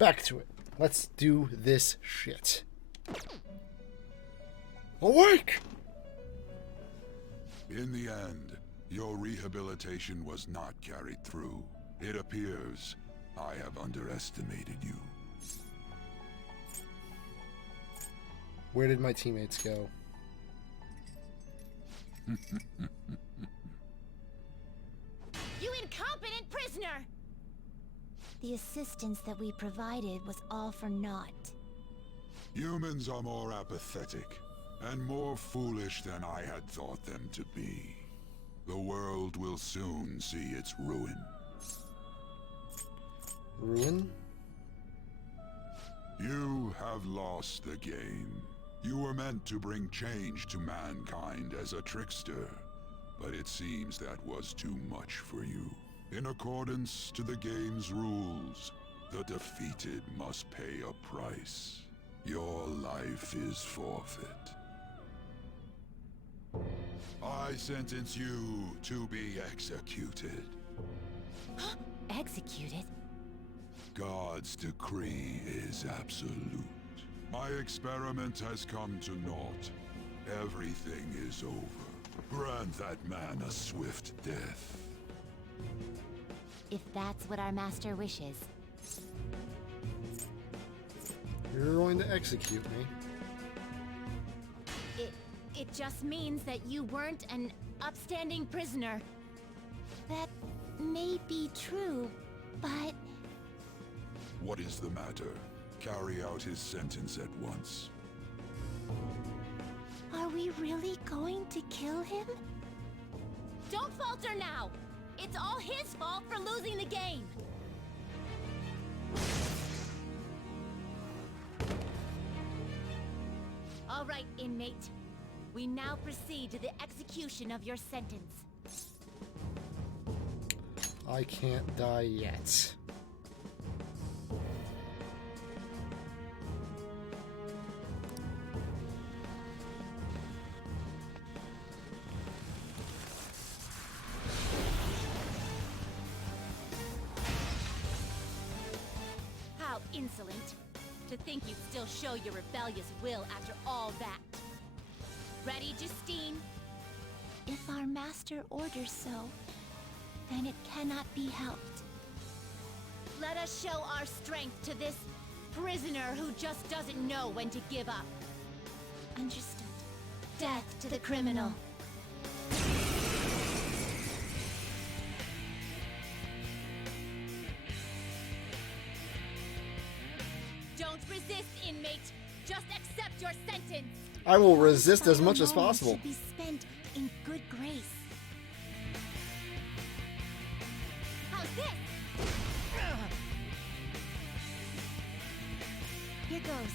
Back to it. Let's do this shit. Awake! In the end, your rehabilitation was not carried through. It appears I have underestimated you. Where did my teammates go? You incompetent prisoner! The assistance that we provided was all for naught. Humans are more apathetic and more foolish than I had thought them to be. The world will soon see its ruin. Ruin? You have lost the game. You were meant to bring change to mankind as a trickster, but it seems that was too much for you. In accordance to the game's rules, the defeated must pay a price. Your life is forfeit. I sentence you to be executed. Executed? God's decree is absolute. My experiment has come to naught. Everything is over. Grant that man a swift death. If that's what our master wishes. You're going to execute me. It just means that you weren't an upstanding prisoner. That may be true, but... What is the matter? Carry out his sentence at once. Are we really going to kill him? Don't falter now! It's all his fault for losing the game! All right, inmate. We now proceed to the execution of your sentence. I can't die yet. How insolent. To think you'd still show your rebellious will after all that. Ready, Justine? If our master orders so, then it cannot be helped. Let us show our strength to this prisoner who just doesn't know when to give up. Understood. Death to the criminal. Don't resist, inmate. Just accept your sentence. I will resist as Final much as moments possible. should be spent in good grace. How's this? Here goes.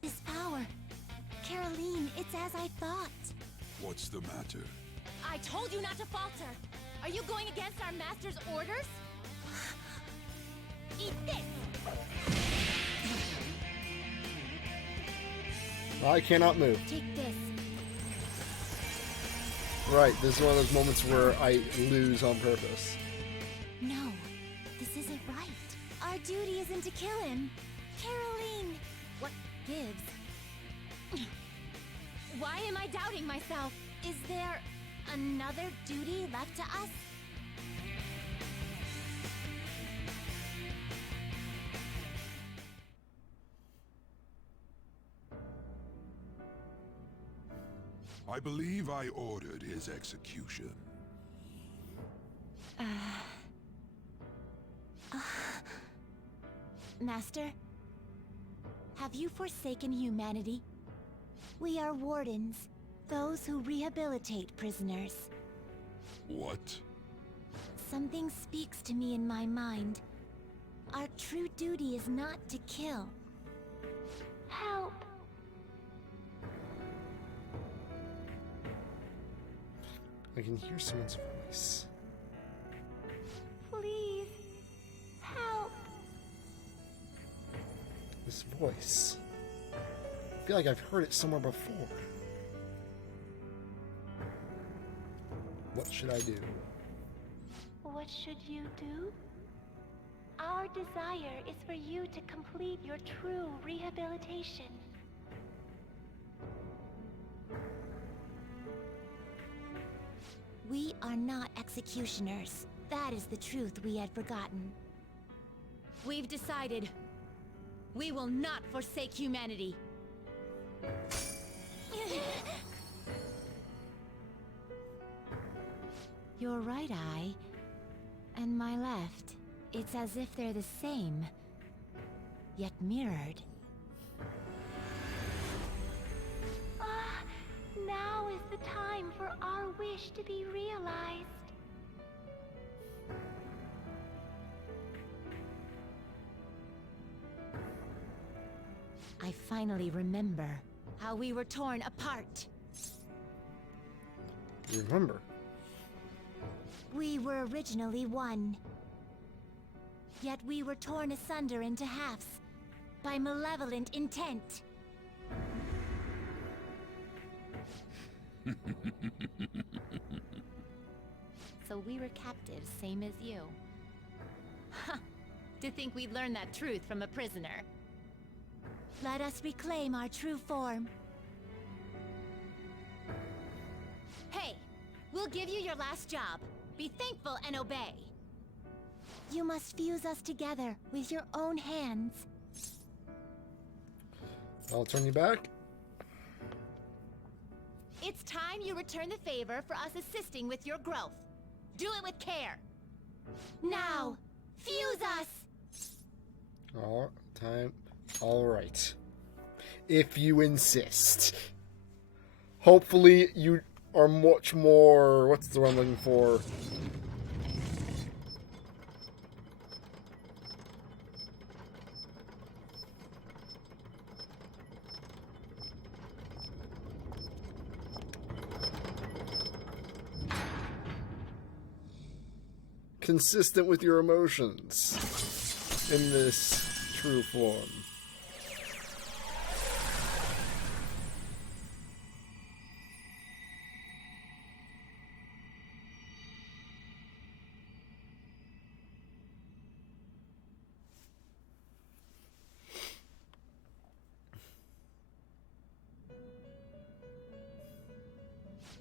This power. Caroline, it's as I thought. What's the matter? I told you not to falter. Are you going against our master's orders? Eat this! I cannot move. Take this. Right, this is one of those moments where I lose on purpose. No, this isn't right. Our duty isn't to kill him. Caroline! What gives? Why am I doubting myself? Is there another duty left to us? I believe I ordered his execution. Master? Have you forsaken humanity? We are wardens, those who rehabilitate prisoners. What? Something speaks to me in my mind. Our true duty is not to kill. Help! I can hear someone's voice. Please, help! This voice. I feel like I've heard it somewhere before. What should I do? what should you do? Our desire is for you to complete your true rehabilitation. We are not executioners. That is the truth we had forgotten. We've decided. We will not forsake humanity. Your right eye and my left. It's as if they're the same, yet mirrored. Now is the time for our wish to be realized. I finally remember How we were torn apart. Remember. we were originally one. Yet we were torn asunder into halves by malevolent intent. So we were captives, same as you. Ha! To think we'd learn that truth from a prisoner. Let us reclaim our true form. Hey! We'll give you your last job. Be thankful and obey. You must fuse us together with your own hands. I'll turn you back. It's time you return the favor for us assisting with your growth. Do it with care. Now, fuse us! All right. If you insist. Hopefully you are much more... What's the word I'm looking for? Consistent with your emotions in this true form.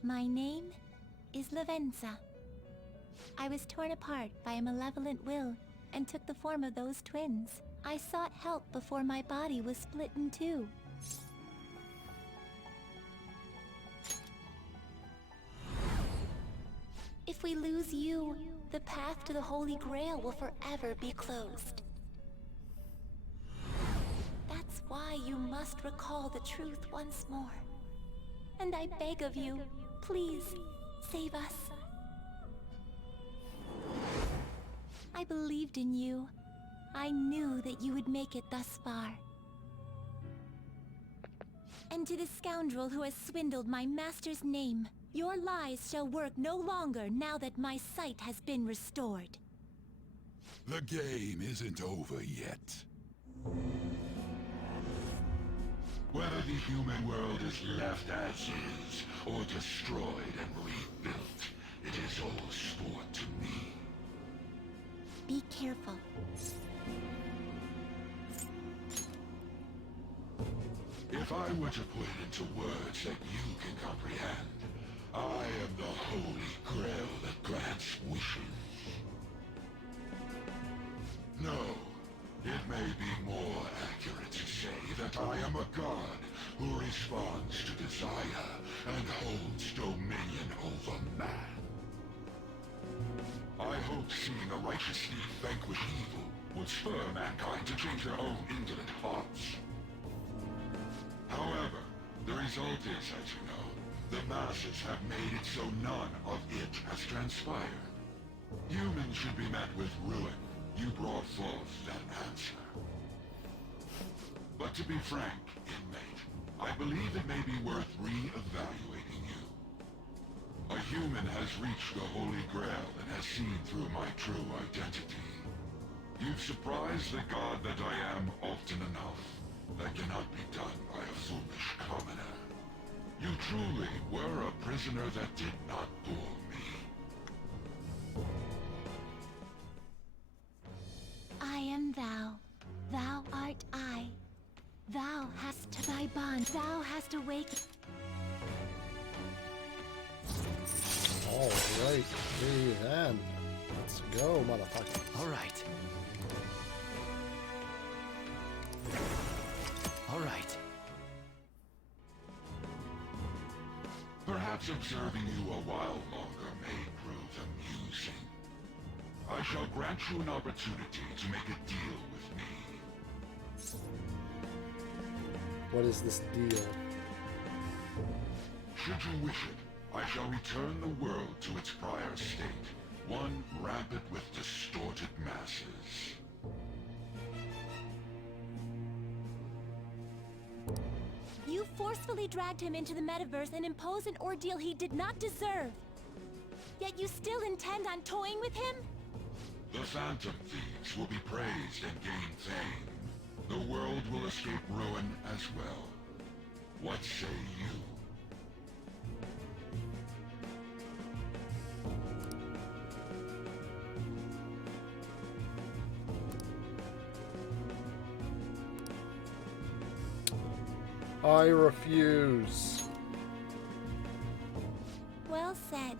My name is Lavenza. I was torn apart by a malevolent will and took the form of those twins. I sought help before my body was split in two. If we lose you, the path to the Holy Grail will forever be closed. That's why you must recall the truth once more. And I beg of you, please, save us. I believed in you. I knew that you would make it thus far. And to the scoundrel who has swindled my master's name, your lies shall work no longer now that my sight has been restored. The game isn't over yet. Whether the human world is left as is, or destroyed and rebuilt, it is all sport to me. Be careful. If I were to put it into words that you can comprehend, I am the Holy Grail that grants wishes. No, it may be more accurate to say that I am a god who responds to desire and holds dominion over man. I hoped seeing a righteous thief vanquish evil would spur mankind to change their own indolent hearts. However, the result is, as you know, the masses have made it so none of it has transpired. Humans should be met with ruin. You brought forth that answer. But to be frank, inmate, I believe it may be worth re-evaluating you. A human has reached the Holy Grail and has seen through my true identity. You've surprised the god that I am often enough. That cannot be done by a foolish commoner. You truly were a prisoner that did not bore me. thou. Thou art I. Thou hast thy bond. Thou hast awakened. Alright, okay then. Let's go, motherfucker. All right. All right. Perhaps observing you a while longer may prove amusing. I shall grant you an opportunity to make a deal with me. What is this deal? Should you wish it, I shall return the world to its prior state, one rampant with distorted masses. You forcefully dragged him into the metaverse and imposed an ordeal he did not deserve. Yet you still intend on toying with him? The Phantom Thieves will be praised and gain fame. The world will escape ruin as well. What say you? I refuse. Well said.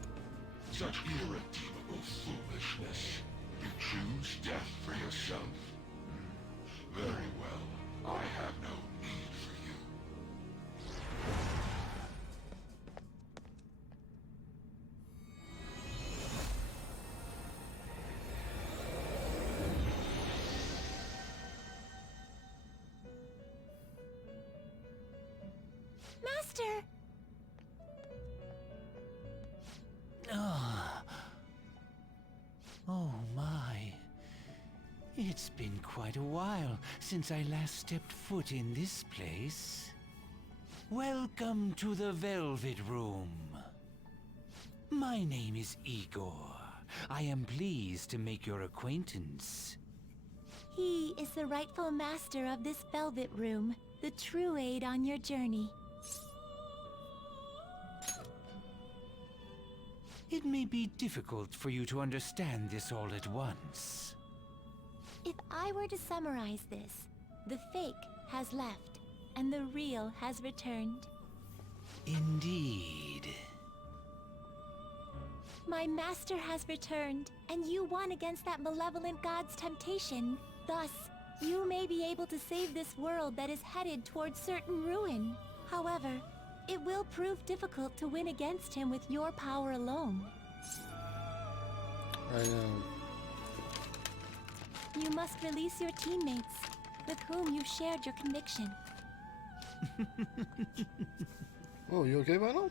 Such irredeemable foolishness. You choose death for yourself? Very well. I have no need for you. Master! Oh my. It's been quite a while since I last stepped foot in this place. Welcome to the Velvet Room. My name is Igor. I am pleased to make your acquaintance. He is the rightful master of this Velvet Room, the true aid on your journey. It may be difficult for you to understand this all at once. If I were to summarize this, the fake has left, and the real has returned. Indeed. My master has returned, and you won against that malevolent god's temptation. Thus, you may be able to save this world that is headed towards certain ruin. However, it will prove difficult to win against him with your power alone. I know. You must release your teammates, with whom you shared your conviction. Oh, you okay, Vinyl?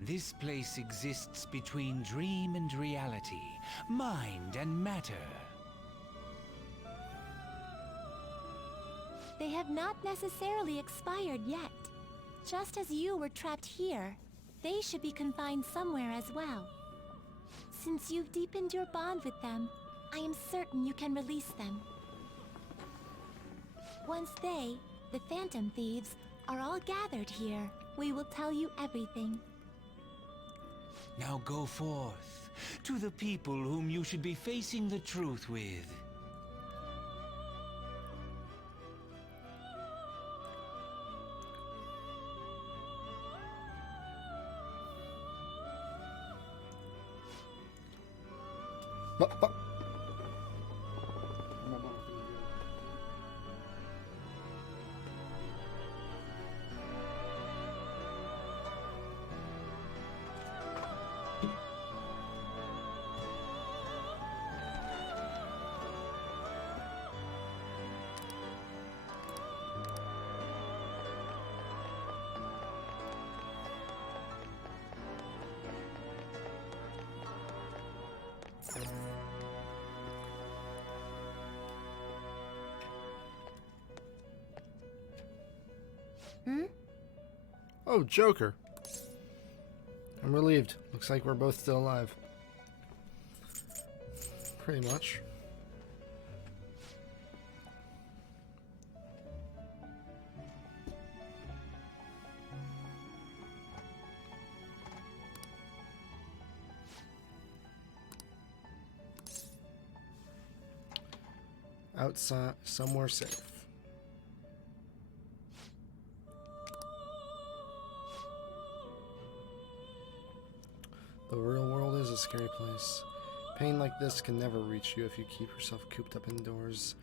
This place exists between dream and reality, mind and matter. They have not necessarily expired yet. Just as you were trapped here, they should be confined somewhere as well. Since you've deepened your bond with them, I am certain you can release them. Once they, the Phantom Thieves, are all gathered here, we will tell you everything. Now go forth to the people whom you should be facing the truth with. But. Oh, Joker. I'm relieved. Looks like we're both still alive. Pretty much. outside, somewhere safe. The real world is a scary place. Pain like this can never reach you if you keep yourself cooped up indoors.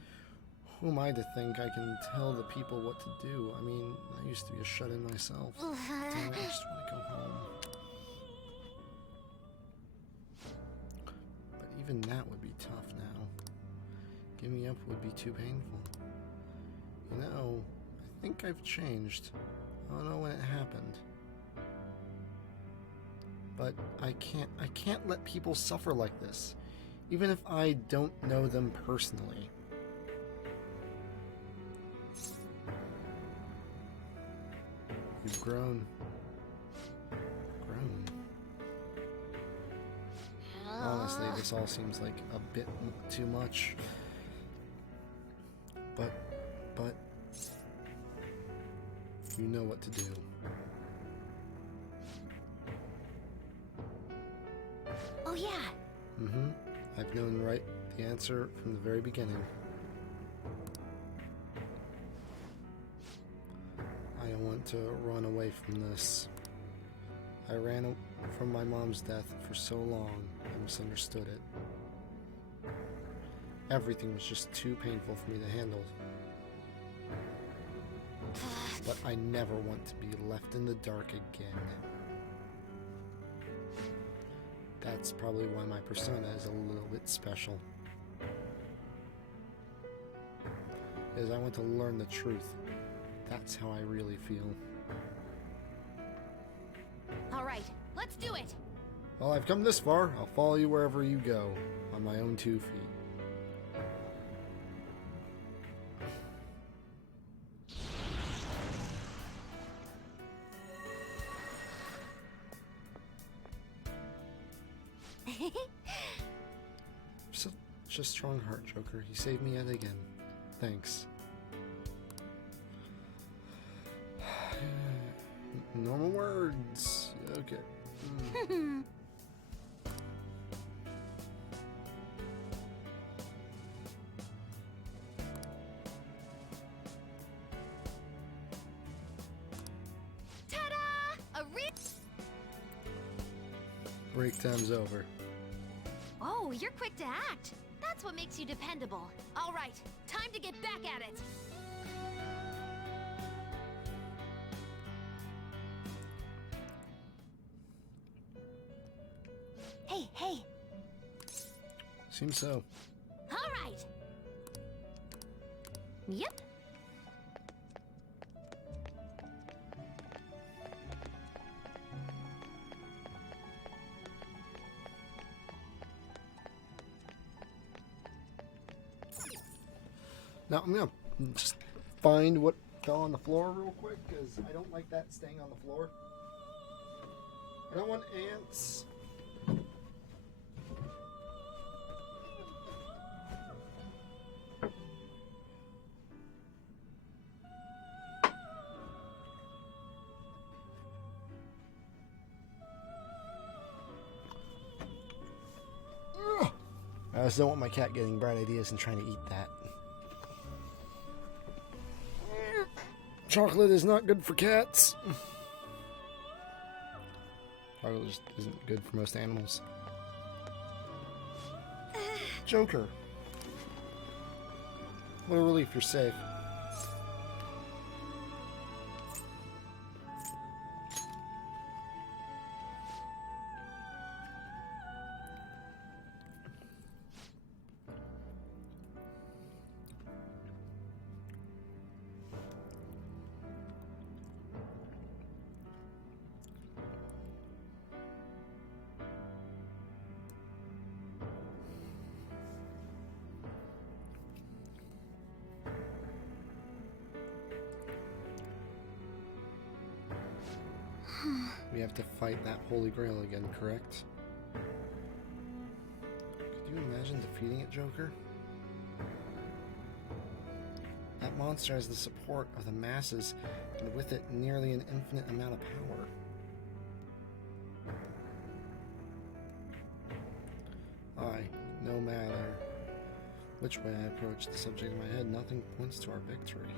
Who am I to think I can tell the people what to do? I mean, I used to be a shut-in myself. Damn it, I just want to go home. But even that would be tough now. Giving up would be too painful. You know, I think I've changed. I don't know when it happened. But I can't let people suffer like this, even if I don't know them personally. You've grown. Honestly, this all seems like a bit too much. But, you know what to do. Oh yeah. Mm-hmm. I've known the answer from the very beginning. I don't want to run away from this. I ran from my mom's death for so long, I misunderstood it. Everything was just too painful for me to handle. But I never want to be left in the dark again. That's probably why my persona is a little bit special. Is I want to learn the truth. That's how I really feel. All right, let's do it. Well, I've come this far. I'll follow you wherever you go, on my own 2 feet. Such a strong heart, Joker. You saved me yet again. Thanks. Normal words. Okay. Ta-da! A Break time's over. Oh, you're quick to act. That's what makes you dependable. All right, time to get back at it. Hey. Seems so. All right. Yep. Now I'm gonna just find what fell on the floor real quick, because I don't like that staying on the floor. I don't want ants. I just don't want my cat getting bright ideas and trying to eat that. Chocolate is not good for cats. Chocolate just isn't good for most animals. Joker. What a relief, you're safe. We have to fight that Holy Grail again, correct? Could you imagine defeating it, Joker? That monster has the support of the masses, and with it, nearly an infinite amount of power. No matter Which way I approach the subject in my head, nothing points to our victory.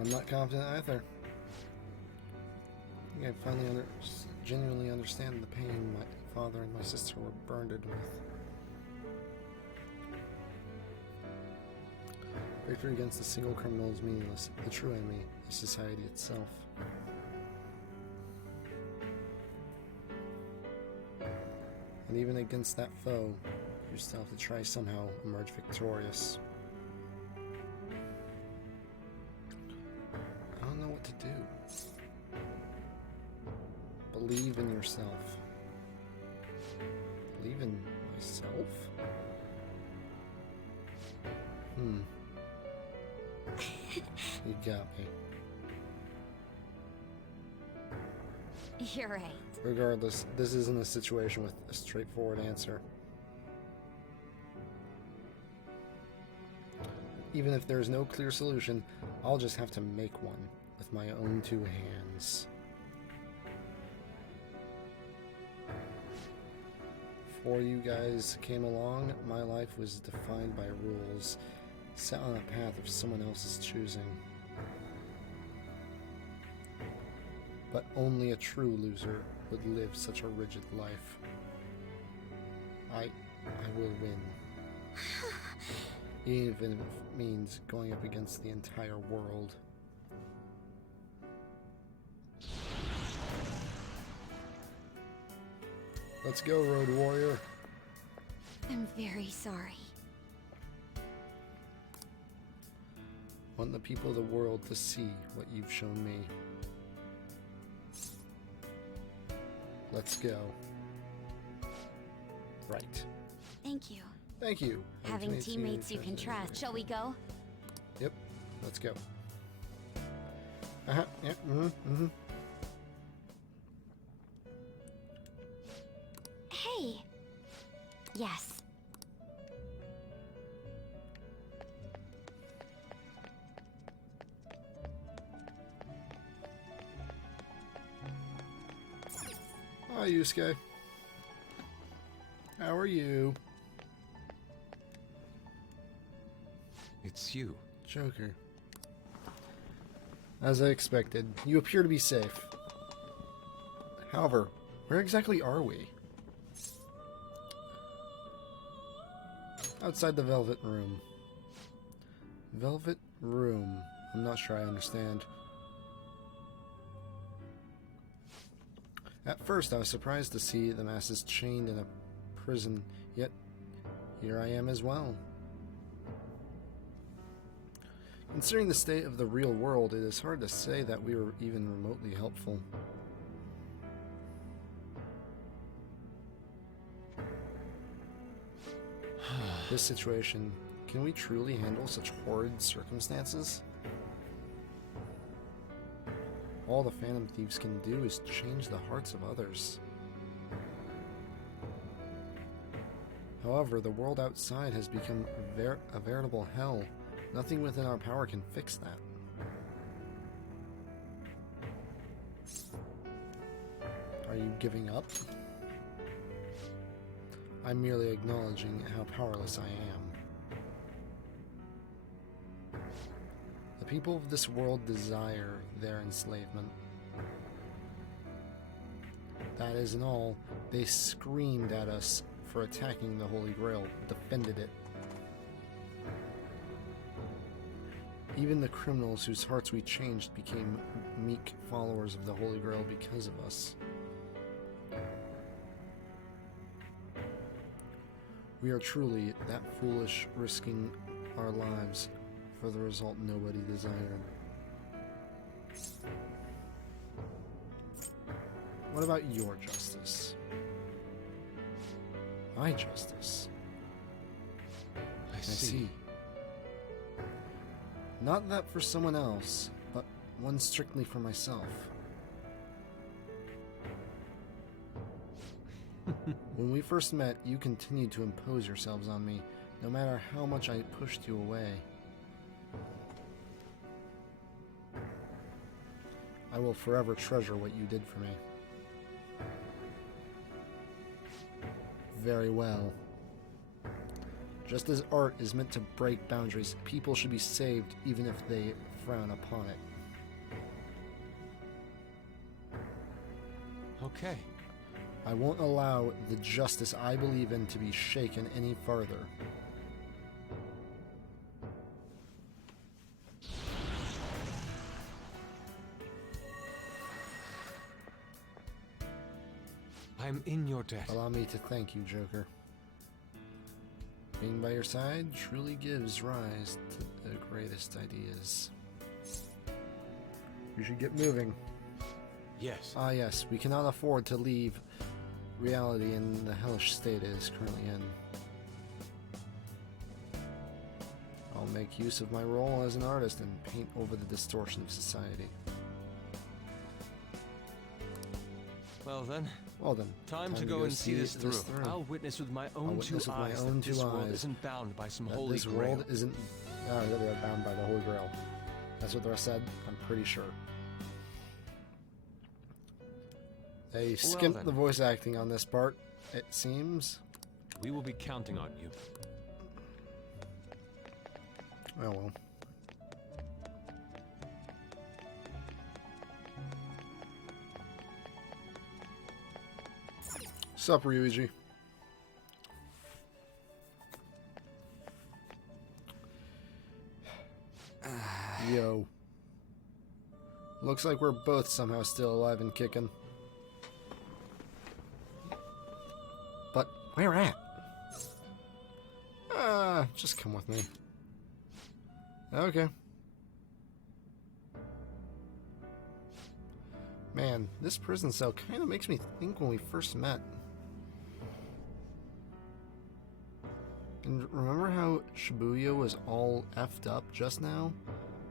I'm not confident either. I think I finally genuinely understand the pain my father and my sister were burdened with. Victory against a single criminal is meaningless. The true enemy is society itself. And even against that foe, you still have to try somehow emerge victorious. I don't know what to do. Believe in yourself. Believe in myself? You got me. You're right. Regardless, this isn't a situation with a straightforward answer. Even if there's no clear solution, I'll just have to make one with my own two hands. Before you guys came along, my life was defined by rules, set on a path of someone else's choosing. But only a true loser would live such a rigid life. I will win. Even if it means going up against the entire world. Let's go, Road Warrior. I'm very sorry. Want the people of the world to see what you've shown me. Let's go. Right. Thank you. Thank you. Having teammates you can trust. Shall we go? Yep. Let's go. Yep. Hey. Yes. Hi, Yusuke. How are you? It's you. Joker. As I expected, you appear to be safe. However, where exactly are we? Outside the Velvet Room. Velvet Room. I'm not sure I understand. At first, I was surprised to see the masses chained in a prison, yet here I am as well. Considering the state of the real world, it is hard to say that we were even remotely helpful. This situation, can we truly handle such horrid circumstances? All the Phantom Thieves can do is change the hearts of others. However, the world outside has become a veritable hell. Nothing within our power can fix that. Are you giving up? I'm merely acknowledging how powerless I am. The people of this world desire their enslavement. That isn't all. They screamed at us for attacking the Holy Grail, defended it. Even the criminals whose hearts we changed became meek followers of the Holy Grail because of us. We are truly that foolish, risking our lives for the result nobody desired. What about your justice? My justice? I see. Not that for someone else, but one strictly for myself. When we first met, you continued to impose yourselves on me, no matter how much I pushed you away. I will forever treasure what you did for me. very well. Just as art is meant to break boundaries, people should be saved even if they frown upon it. Okay. I won't allow the justice I believe in to be shaken any further. I'm in your debt. Allow me to thank you, Joker. Being by your side truly gives rise to the greatest ideas. We should get moving. Yes. Ah yes, we cannot afford to leave reality in the hellish state it is currently in. I'll make use of my role as an artist and paint over the distortion of society. Well then, Well then, time to go and see this through. I'll witness with my own two eyes that this world isn't bound by some holy this grail. world isn't they're bound by the Holy Grail. That's what the rest said, I'm pretty sure. They skimped then. the voice acting on this part, it seems. We will be counting on you. Oh well. Sup, Ryuji? Yo. Looks like we're both somehow still alive and kicking. But where at? Just come with me. Okay. Man, this prison cell kind of makes me think when we first met. And remember how Shibuya was all effed up just now?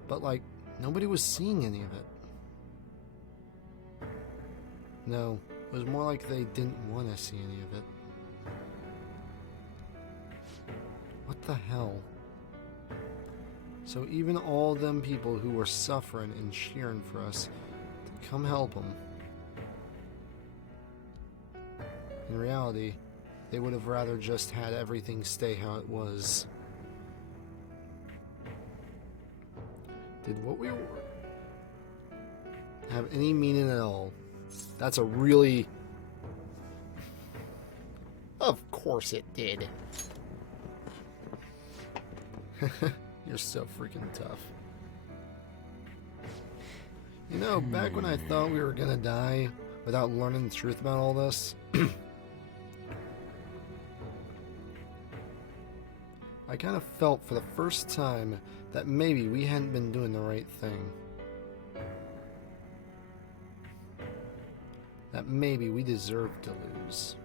But like, nobody was seeing any of it. No, it was more like they didn't want to see any of it. What the hell? So even all them people who were suffering and cheering for us to come help them, in reality, they would have rather just had everything stay how it was. Did what we were have any meaning at all? That's a really... Of course it did. You're so freaking tough. You know, back when I thought we were gonna die without learning the truth about all this, I kind of felt for the first time that maybe we hadn't been doing the right thing. That maybe we deserved to lose.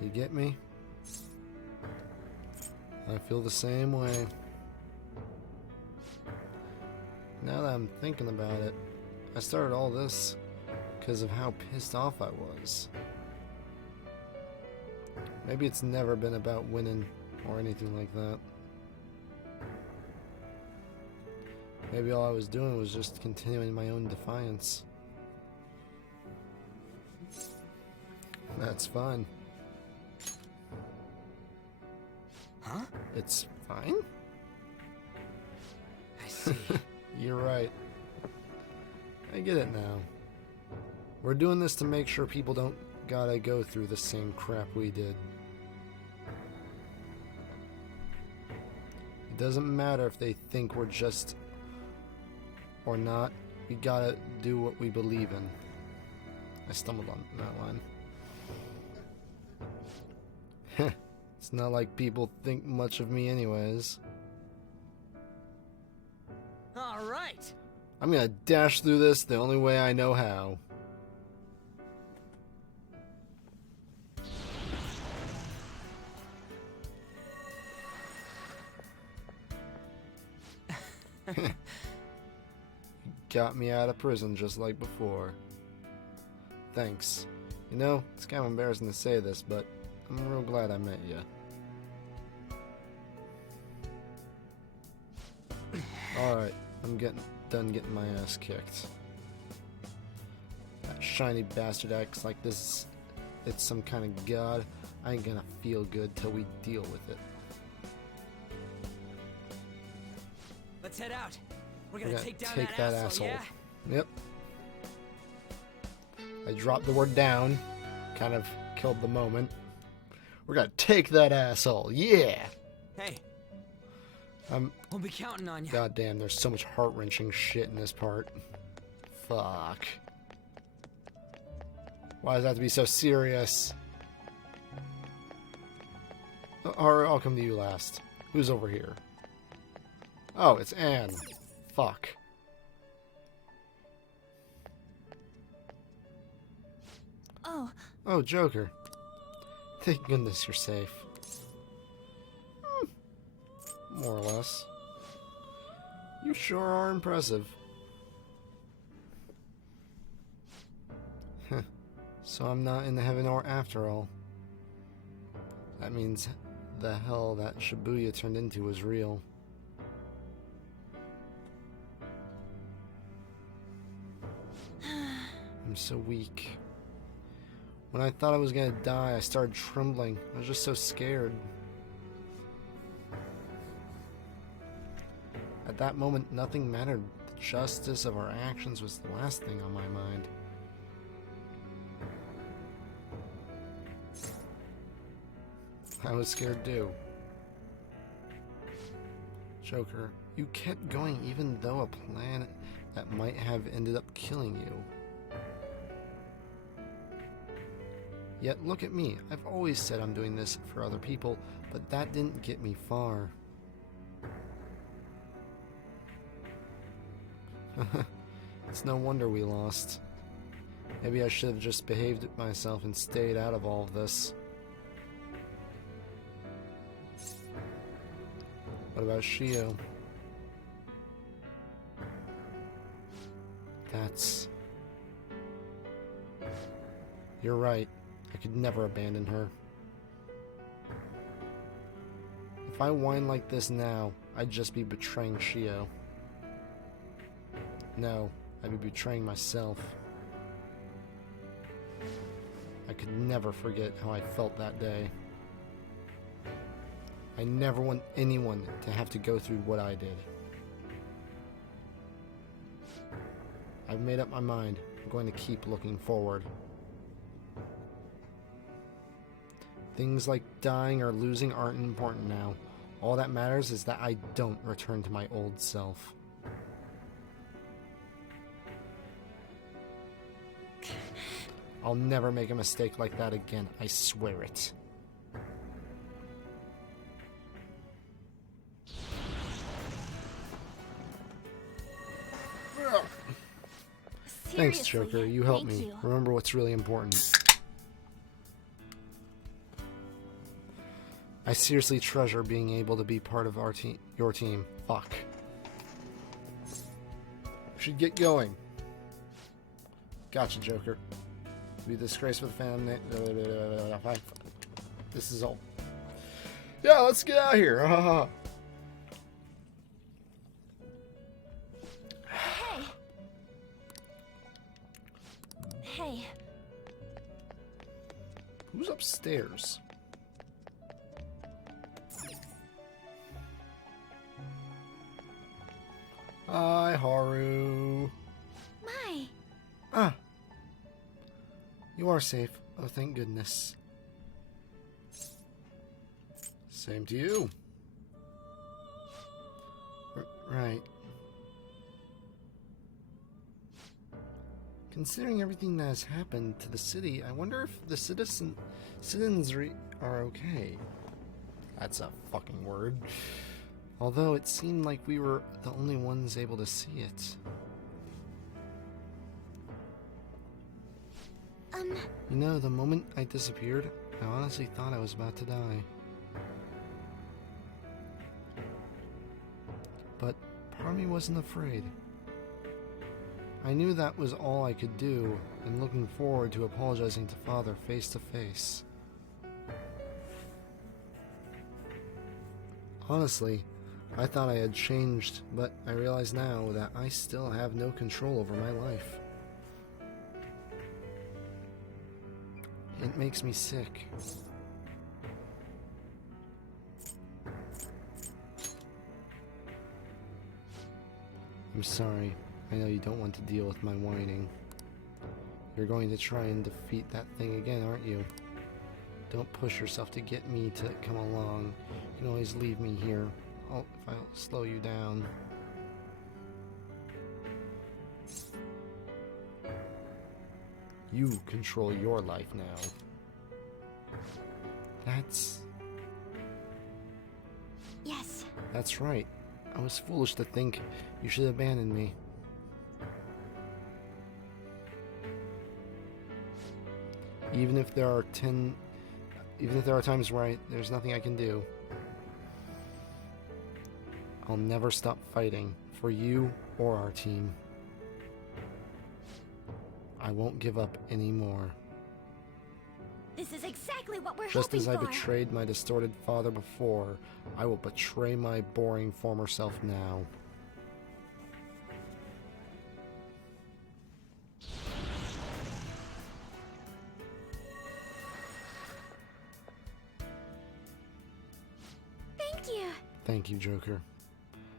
You get me? I feel the same way. Now that I'm thinking about it, I started all this because of how pissed off I was. Maybe it's never been about winning or anything like that. Maybe all I was doing was just continuing my own defiance. That's fine. Huh? It's fine? I see. You're right. I get it now. We're doing this to make sure people don't gotta go through the same crap we did. It doesn't matter if they think we're just or not. We gotta do what we believe in. I stumbled on that line. It's not like people think much of me anyways. All right. I'm gonna dash through this the only way I know how. Got me out of prison just like before. Thanks. You know, it's kind of embarrassing to say this, but I'm real glad I met you. Alright, I'm done getting my ass kicked. That shiny bastard acts like this it's some kind of god, I ain't gonna feel good till we deal with it. Let's head out. We're We're gonna gonna take down take that that asshole, asshole. yeah? Yep. I dropped the word down. Kind of killed the moment. We're gonna take that asshole. Yeah! Hey, I'm... we'll be counting on you. God damn, there's so much heart-wrenching shit in this part. Fuck. Why does that have to be so serious? Or I'll come to you last. Who's over here? Oh, it's Anne. Fuck. Oh, Joker. Thank goodness you're safe. More or less. You sure are impressive. So I'm not in the heaven or after all. That means the hell that Shibuya turned into was real. I'm so weak. When I thought I was gonna die, I started trembling. I was just so scared. At that moment, nothing mattered. The justice of our actions was the last thing on my mind. I was scared too. Joker, you kept going even though a plan that might have ended up killing you. Yet look at me. I've always said I'm doing this for other people, but that didn't get me far. It's no wonder we lost. Maybe I should have just behaved myself and stayed out of all of this. What about Shio? That's... You're right. I could never abandon her. If I whine like this now, I'd just be betraying Shio. No, I'd be betraying myself. I could never forget how I felt that day. I never want anyone to have to go through what I did. I've made up my mind. I'm going to keep looking forward. Things like dying or losing aren't important now. All that matters is that I don't return to my old self. I'll never make a mistake like that again, I swear it. Thanks, Joker. You helped me. Remember what's really important. I seriously treasure being able to be part of our team, your team. Fuck. We should get going. Gotcha, Joker. Be a disgrace for the family. This is all. Yeah, let's get out of here. Hey. Hey. Who's upstairs? Hi, Haru. Mai. Ah. You are safe. Oh, thank goodness. Same to you. Right. Considering everything that has happened to the city, I wonder if the citizens are okay. That's a fucking word. Although it seemed like we were the only ones able to see it. You know, the moment I disappeared, I honestly thought I was about to die. But part of me wasn't afraid. I knew that was all I could do, and looking forward to apologizing to Father face to face. Honestly, I thought I had changed, but I realize now that I still have no control over my life. It makes me sick. I'm sorry. I know you don't want to deal with my whining. You're going to try and defeat that thing again, aren't you? Don't push yourself to get me to come along. You can always leave me here. If I'll slow you down. You control your life now. Yes. That's right. I was foolish to think you should abandon me. Even if there are times where there's nothing I can do, I'll never stop fighting for you or our team. I won't give up anymore. This is exactly what we're Just hoping as I for. betrayed my distorted father before, I will betray my boring former self now. Thank you. Thank you, Joker.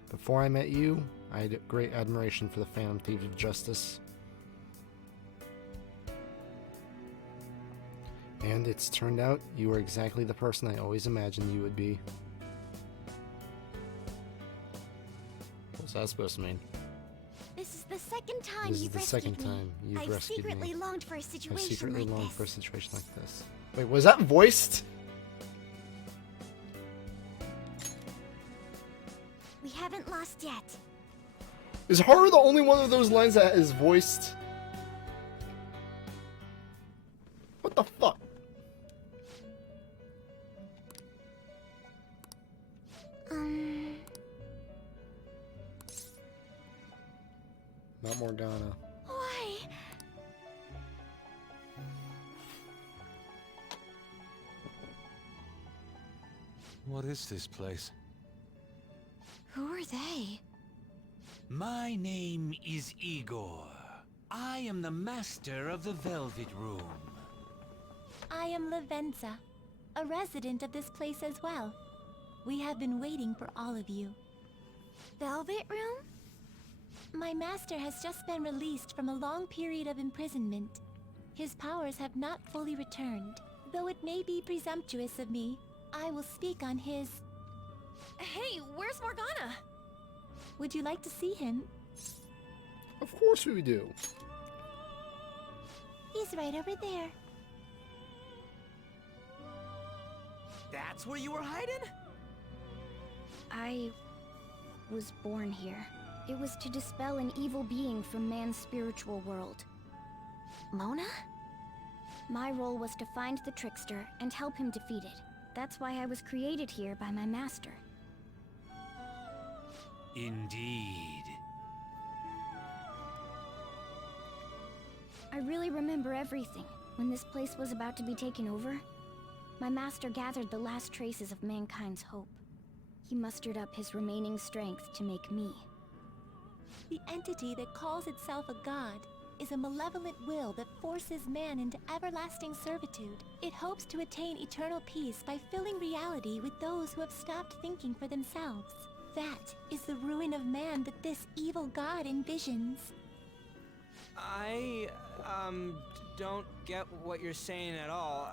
Before I met you, I had great admiration for the Phantom Thieves of Justice. And it's turned out you were exactly the person I always imagined you would be. What's that supposed to mean? This is the second time This is you've the rescued second me. time you've I've rescued secretly me. longed for a I situation secretly like longed this. for a situation like this. Wait, was that voiced? We haven't lost yet. Is Haru the only one of those lines that is voiced? What the fuck? Not Morgana. Why? What is this place? Who are they? My name is Igor. I am the master of the Velvet Room. I am Lavenza, a resident of this place as well. We have been waiting for all of you. Velvet Room? My master has just been released from a long period of imprisonment. His powers have not fully returned. Though it may be presumptuous of me, I will speak on his... Hey, where's Morgana? Would you like to see him? Of course we do. He's right over there. That's where you were hiding? I was born here. It was to dispel an evil being from man's spiritual world. Mona? My role was to find the trickster and help him defeat it. That's why I was created here by my master. Indeed. I really remember everything. When this place was about to be taken over, my master gathered the last traces of mankind's hope. He mustered up his remaining strength to make me. The entity that calls itself a god is a malevolent will that forces man into everlasting servitude. It hopes to attain eternal peace by filling reality with those who have stopped thinking for themselves. That is the ruin of man that this evil god envisions. I, don't get what you're saying at all.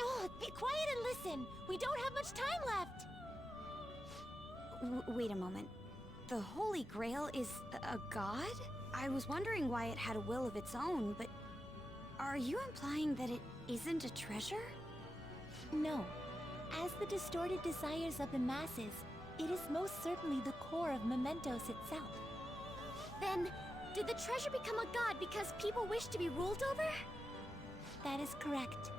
Oh, be quiet and listen! We don't have much time left! Wait a moment. The Holy Grail is a god? I was wondering why it had a will of its own, but... Are you implying that it isn't a treasure? No. As the distorted desires of the masses, it is most certainly the core of Mementos itself. Then, did the treasure become a god because people wish to be ruled over? That is correct.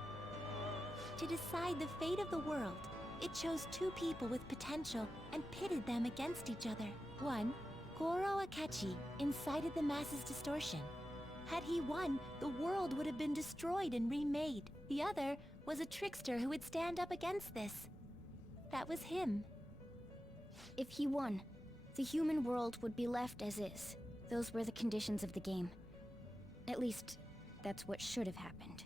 To decide the fate of the world, it chose two people with potential and pitted them against each other. One, Goro Akechi, incited the masses' distortion. Had he won, the world would have been destroyed and remade. The other was a trickster who would stand up against this. That was him. If he won, the human world would be left as is. Those were the conditions of the game. At least, that's what should have happened.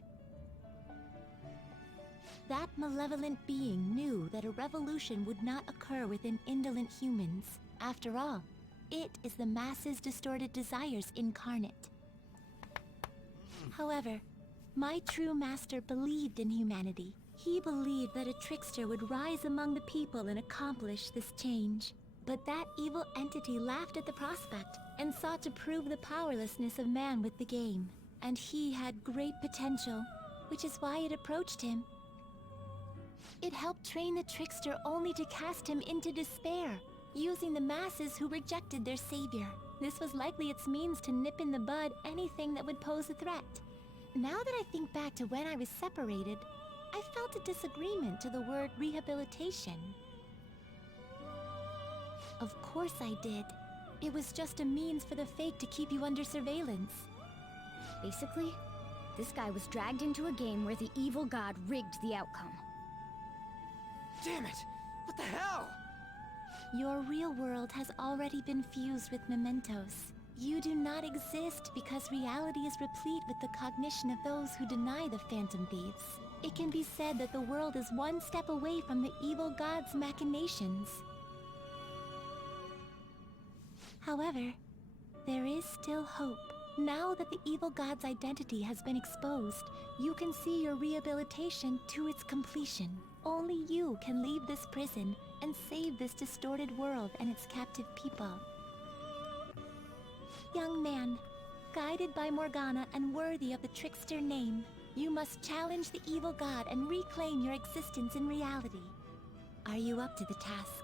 That malevolent being knew that a revolution would not occur within indolent humans. After all, it is the masses' distorted desires incarnate. However, my true master believed in humanity. He believed that a trickster would rise among the people and accomplish this change. But that evil entity laughed at the prospect and sought to prove the powerlessness of man with the game. And he had great potential, which is why it approached him. It helped train the trickster only to cast him into despair, using the masses who rejected their savior. This was likely its means to nip in the bud anything that would pose a threat. Now that I think back to when I was separated, I felt a disagreement to the word rehabilitation. Of course I did. It was just a means for the Fake to keep you under surveillance. Basically, this guy was dragged into a game where the evil god rigged the outcome. Damn it! What the hell? Your real world has already been fused with mementos. You do not exist because reality is replete with the cognition of those who deny the Phantom Thieves. It can be said that the world is one step away from the evil god's machinations. However, there is still hope. Now that the evil god's identity has been exposed, you can see your rehabilitation to its completion. Only you can leave this prison and save this distorted world and its captive people. Young man, guided by Morgana and worthy of the trickster name, you must challenge the evil god and reclaim your existence in reality. Are you up to the task?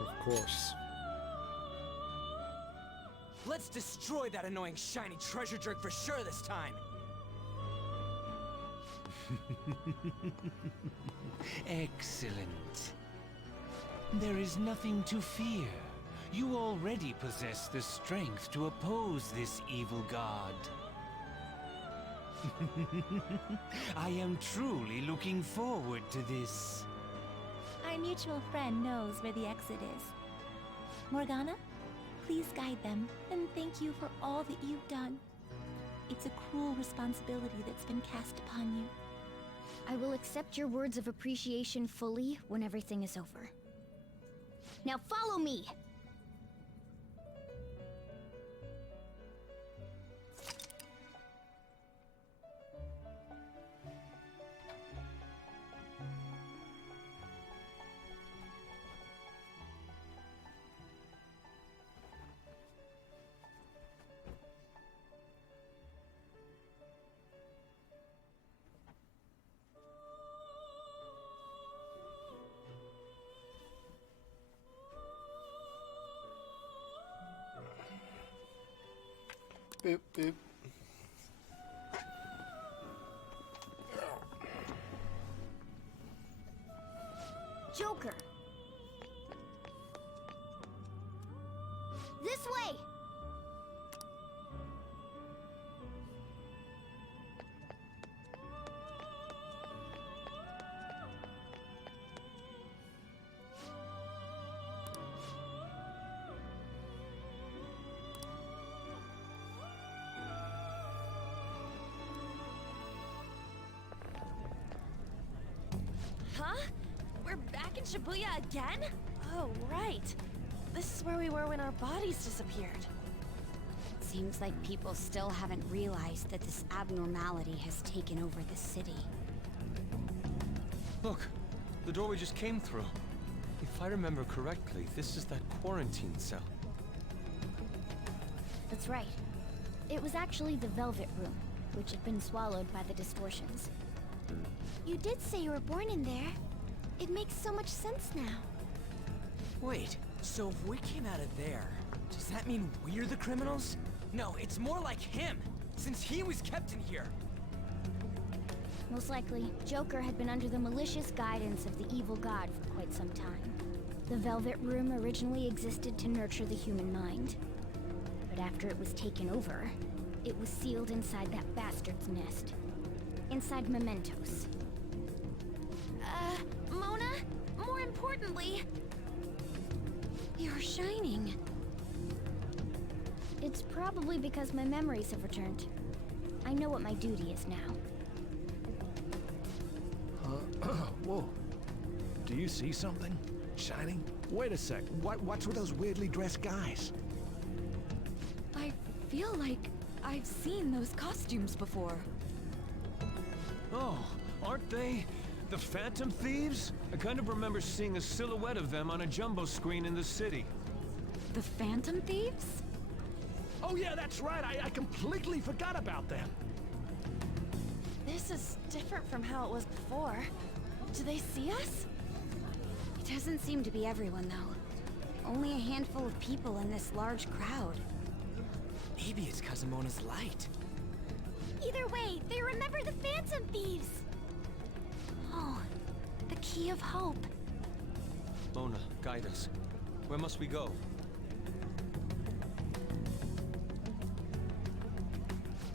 Of course. Let's destroy that annoying shiny treasure jerk for sure this time! Excellent. There is nothing to fear. You already possess the strength to oppose this evil god. I am truly looking forward to this. Our mutual friend knows where the exit is. Morgana, please guide them, and thank you for all that you've done. It's a cruel responsibility that's been cast upon you. I will accept your words of appreciation fully when everything is over. Now follow me! Boop, boop. Joker! This way! Huh? We're back in Shibuya again? Oh, right. This is where we were when our bodies disappeared. Seems like people still haven't realized that this abnormality has taken over the city. Look, the door we just came through. If I remember correctly, this is that quarantine cell. That's right. It was actually the Velvet Room, which had been swallowed by the distortions. You did say you were born in there. It makes so much sense now. Wait, so if we came out of there, does that mean we're the criminals? No, it's more like him, since he was kept in here. Most likely, Joker had been under the malicious guidance of the evil god for quite some time. The Velvet Room originally existed to nurture the human mind. But after it was taken over, it was sealed inside that bastard's nest. Inside mementos. Mona? More importantly... You're shining. It's probably because my memories have returned. I know what my duty is now. Whoa. Do you see something? Shining? Wait a sec. What's with those weirdly dressed guys? I feel like I've seen those costumes before. Oh, aren't they the Phantom Thieves? I kind of remember seeing a silhouette of them on a jumbo screen in the city. The Phantom Thieves? Oh yeah, that's right. I completely forgot about them. This is different from how it was before. Do they see us? It doesn't seem to be everyone, though. Only a handful of people in this large crowd. Maybe it's Kazumona's light. Either way, they remember the Phantom Thieves! Oh, the Key of Hope. Mona, guide us. Where must we go?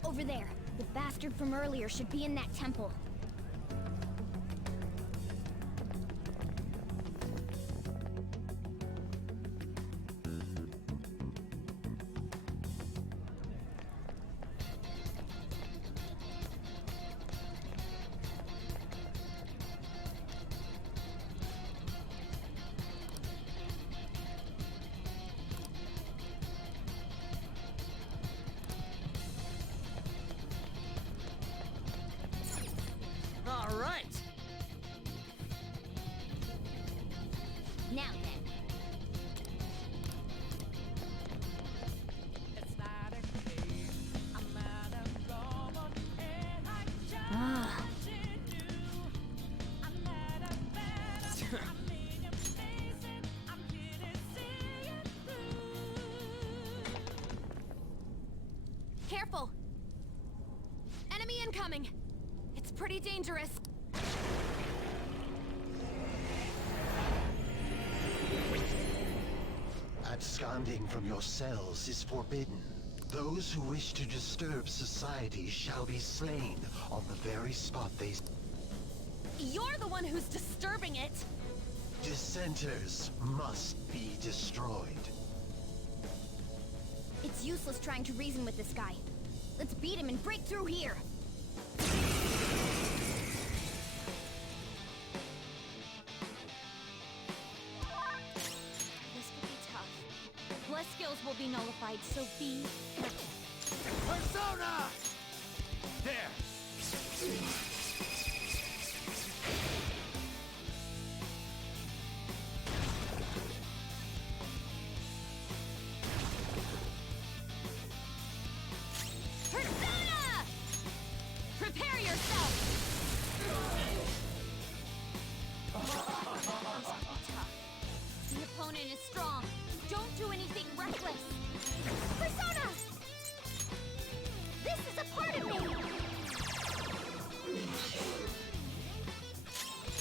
Over there. The bastard from earlier should be in that temple. All right. Now then. Ah. Careful! Enemy incoming! It's pretty dangerous. Absconding from your cells is forbidden. Those who wish to disturb society shall be slain on the very spot they... You're the one who's disturbing it! Dissenters must be destroyed. It's useless trying to reason with this guy. Let's beat him and break through here! Bless skills will be nullified, so be careful. Persona! There! Persona! Prepare yourself! The opponent is strong. Don't do anything reckless. Persona! This is a part of me!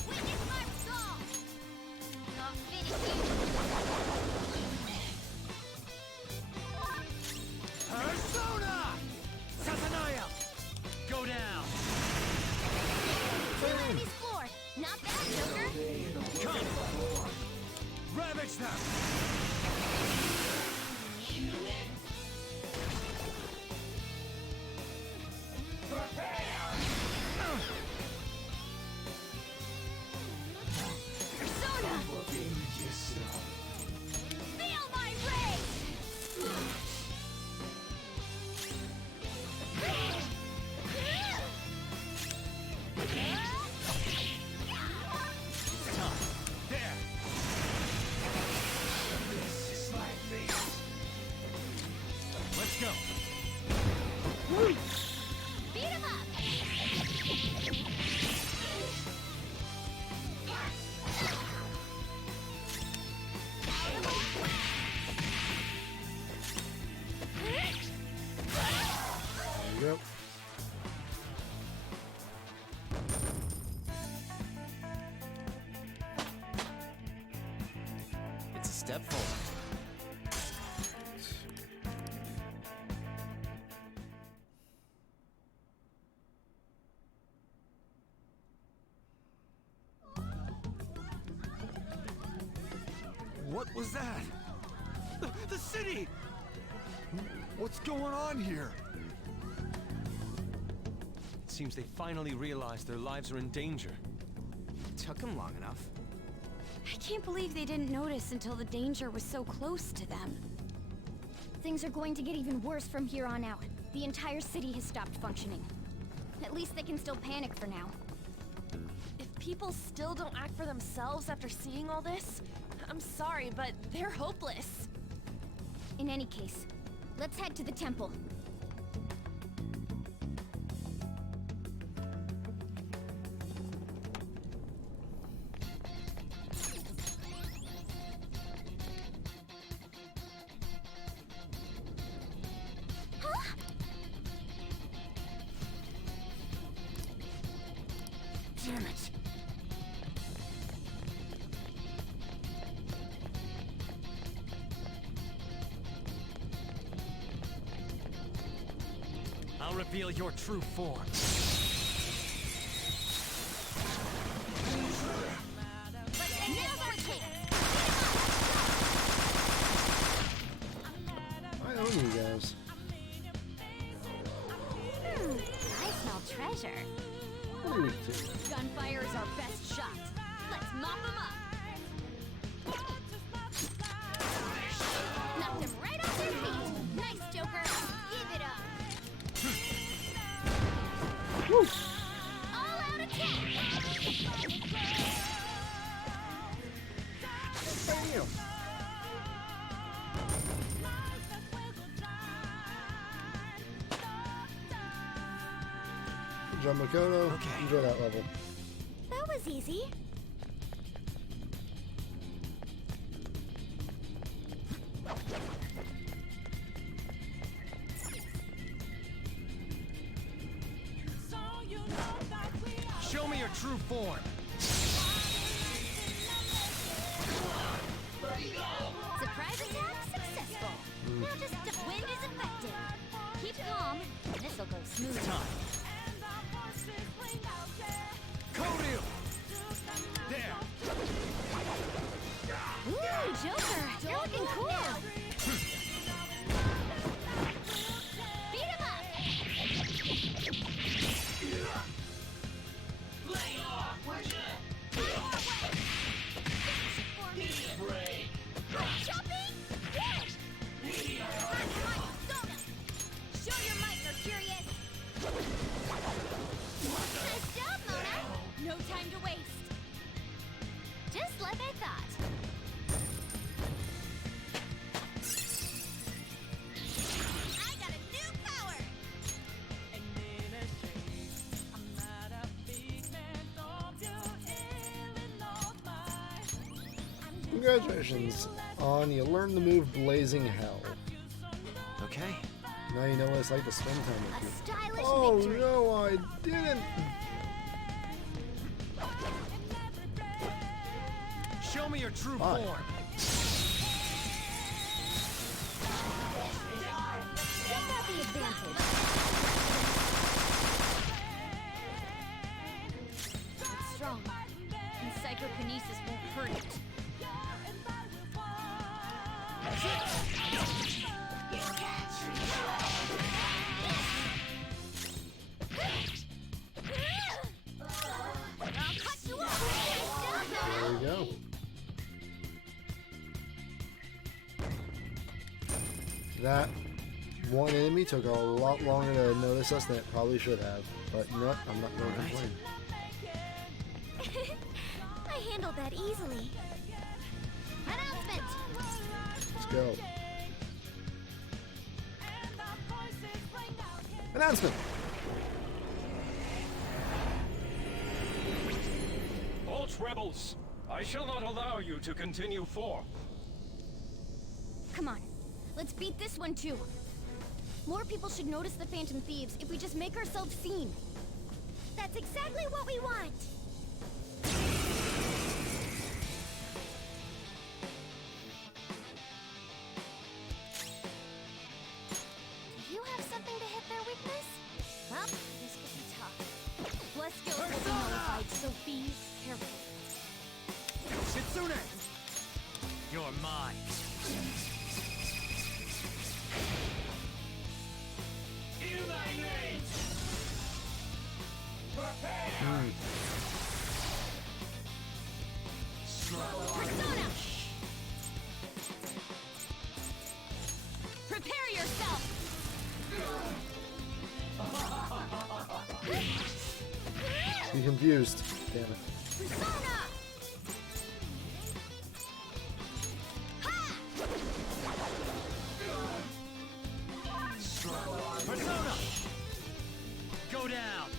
Witness my resolve! Not finished Persona! Satanaya! Go down! Two enemies floor! Not bad, Joker! Come! Ravage them! Persona! Feel my There! Let's go! Beat him up! Yep. It's a step forward. What was that? The city! What's going on here? It seems they finally realized their lives are in danger. took him long enough. I can't believe they didn't notice until the danger was so close to them. Things are going to get even worse from here on out. The entire city has stopped functioning. At least they can still panic for now. If people still don't act for themselves after seeing all this, I'm sorry, but they're hopeless. In any case, let's head to the temple. Damn it! I'll reveal your true form. I own you guys. I smell treasure. What are you doing? Gunfire is our best shot. Let's mop them up. Knocked them right off their feet. Nice, Joker. Give it up. Woo! All-out attack. Bam! John Makoto, Okay. enjoy that level. That was easy. Show me your true form. Surprise attack successful. Now just wind is effective. Keep calm. This'll go smooth. Time. Kodil! There! Ooh, Joker, you're looking cool. Beat him up. Chopping? Yes! Come on, Sona! Show your might, Mercurius! Nice job, Mona! No time to waste. Just like I thought. I got a new power! Congratulations on you learned the move Blazing Hell. Okay. Now you know what it's like to spend time A with you. stylish Oh victory. no, I didn't! Show me your true Fine. form. Take out the advantage. It's strong. And psychokinesis won't hurt it. I'll cut you off. There we go. That one enemy took a lot longer to notice us than it probably should have. But you know what? I'm not going to Alright. complain. I handled that easily. Announcement! Let's go. Announcement! Halt, rebels! I shall not allow you to continue forth. Come on, let's beat this one too. More people should notice the Phantom Thieves if we just make ourselves seen. That's exactly what we want. Do you have something to hit their weakness? Well, this could be tough. Plus skills will be notified, so be careful. Shitsune! You're mine. be confused. Damn it. Persona! Persona! Go down!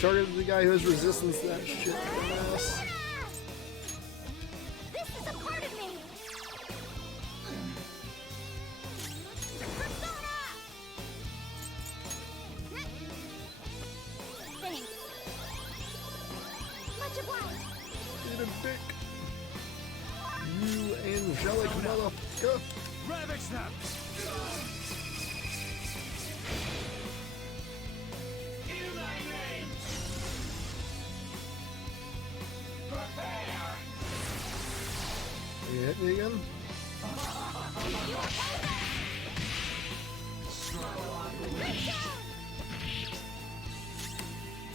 Targeted the guy who has resistance to that shit. Dumbass. This is a part of me! Persona! Thanks. Much obliged. Eat a dick. You angelic motherfucker. Ravage them! You hit me again?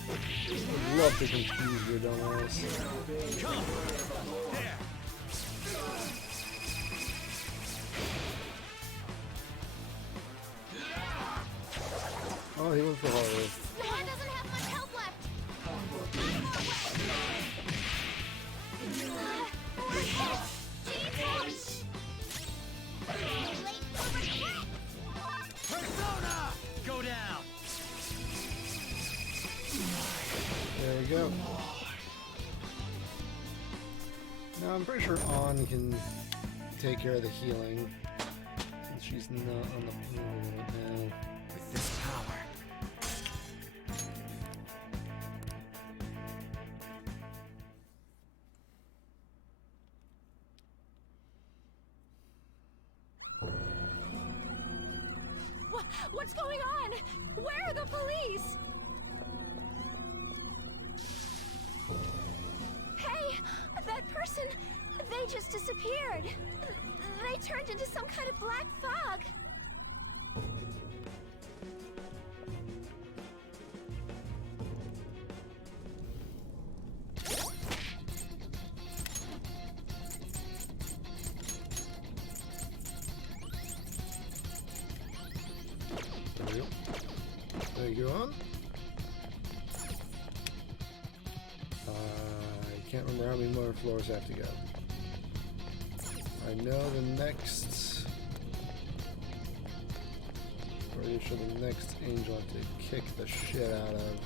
I'd love to confuse your dumbass. Come! There! Oh, he went for horror. Noah doesn't have much health left. Persona! Go down! There you go. Now I'm pretty sure On can take care of the healing. Since she's not on the floor right now. With this power, What's going on? Where are the police? Hey, that person, they just disappeared. They turned into some kind of black fog. There you go. There you go on. I can't remember how many more floors have to go. I know the next... Pretty sure the next angel I have to kick the shit out of.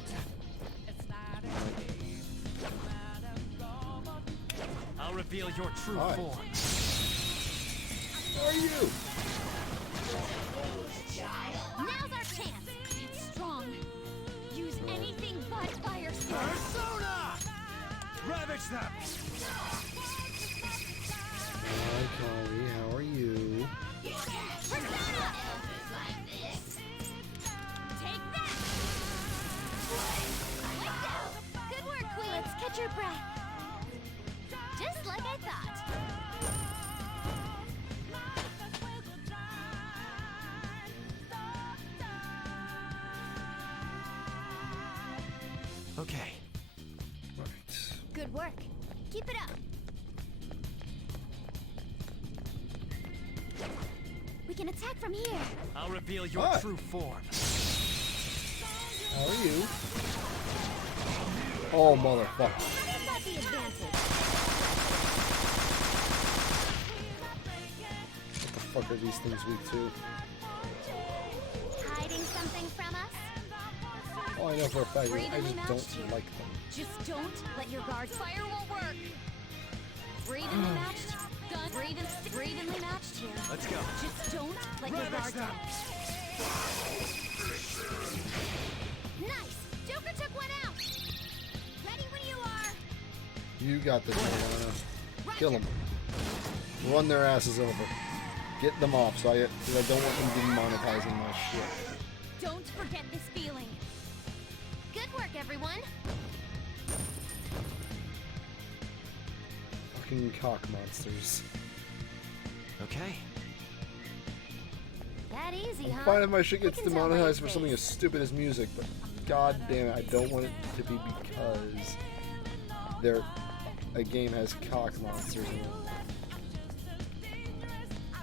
I'll reveal your true Hi. form. How are you? Now's our chance. It's strong. Use anything but fire spell. Persona! Ravage them! Hi, Kari. How are you? Persona! Take that! Good work, Queen. Let's catch your breath. Just like I thought. okay. Right. Good work. Keep it up. We can attack from here. I'll reveal your Hi. true form. How are you? Oh, motherfucker. I've got the advantage. What the fuck are these things weak to? Hiding something from us? Oh, I know for a fact, I Evenly just matched don't here. like them. Just don't let your guard fire won't work. Evenly matched. Gun. Evenly matched here. Let's go. Just don't let your Ravage guard them! down. Nice! Joker took one out! Ready when you are! You got this, Mariana. Kill them. Run their asses over. Get them off, so because I don't want them demonetizing my shit. Don't forget this feeling. Good work, everyone! Fucking cock monsters. Okay. That easy, I'm huh? fine if my shit gets I can tell by demonetized your for something as face. stupid as music, but god damn it, I don't want it to be because they're a game has cock monsters in it.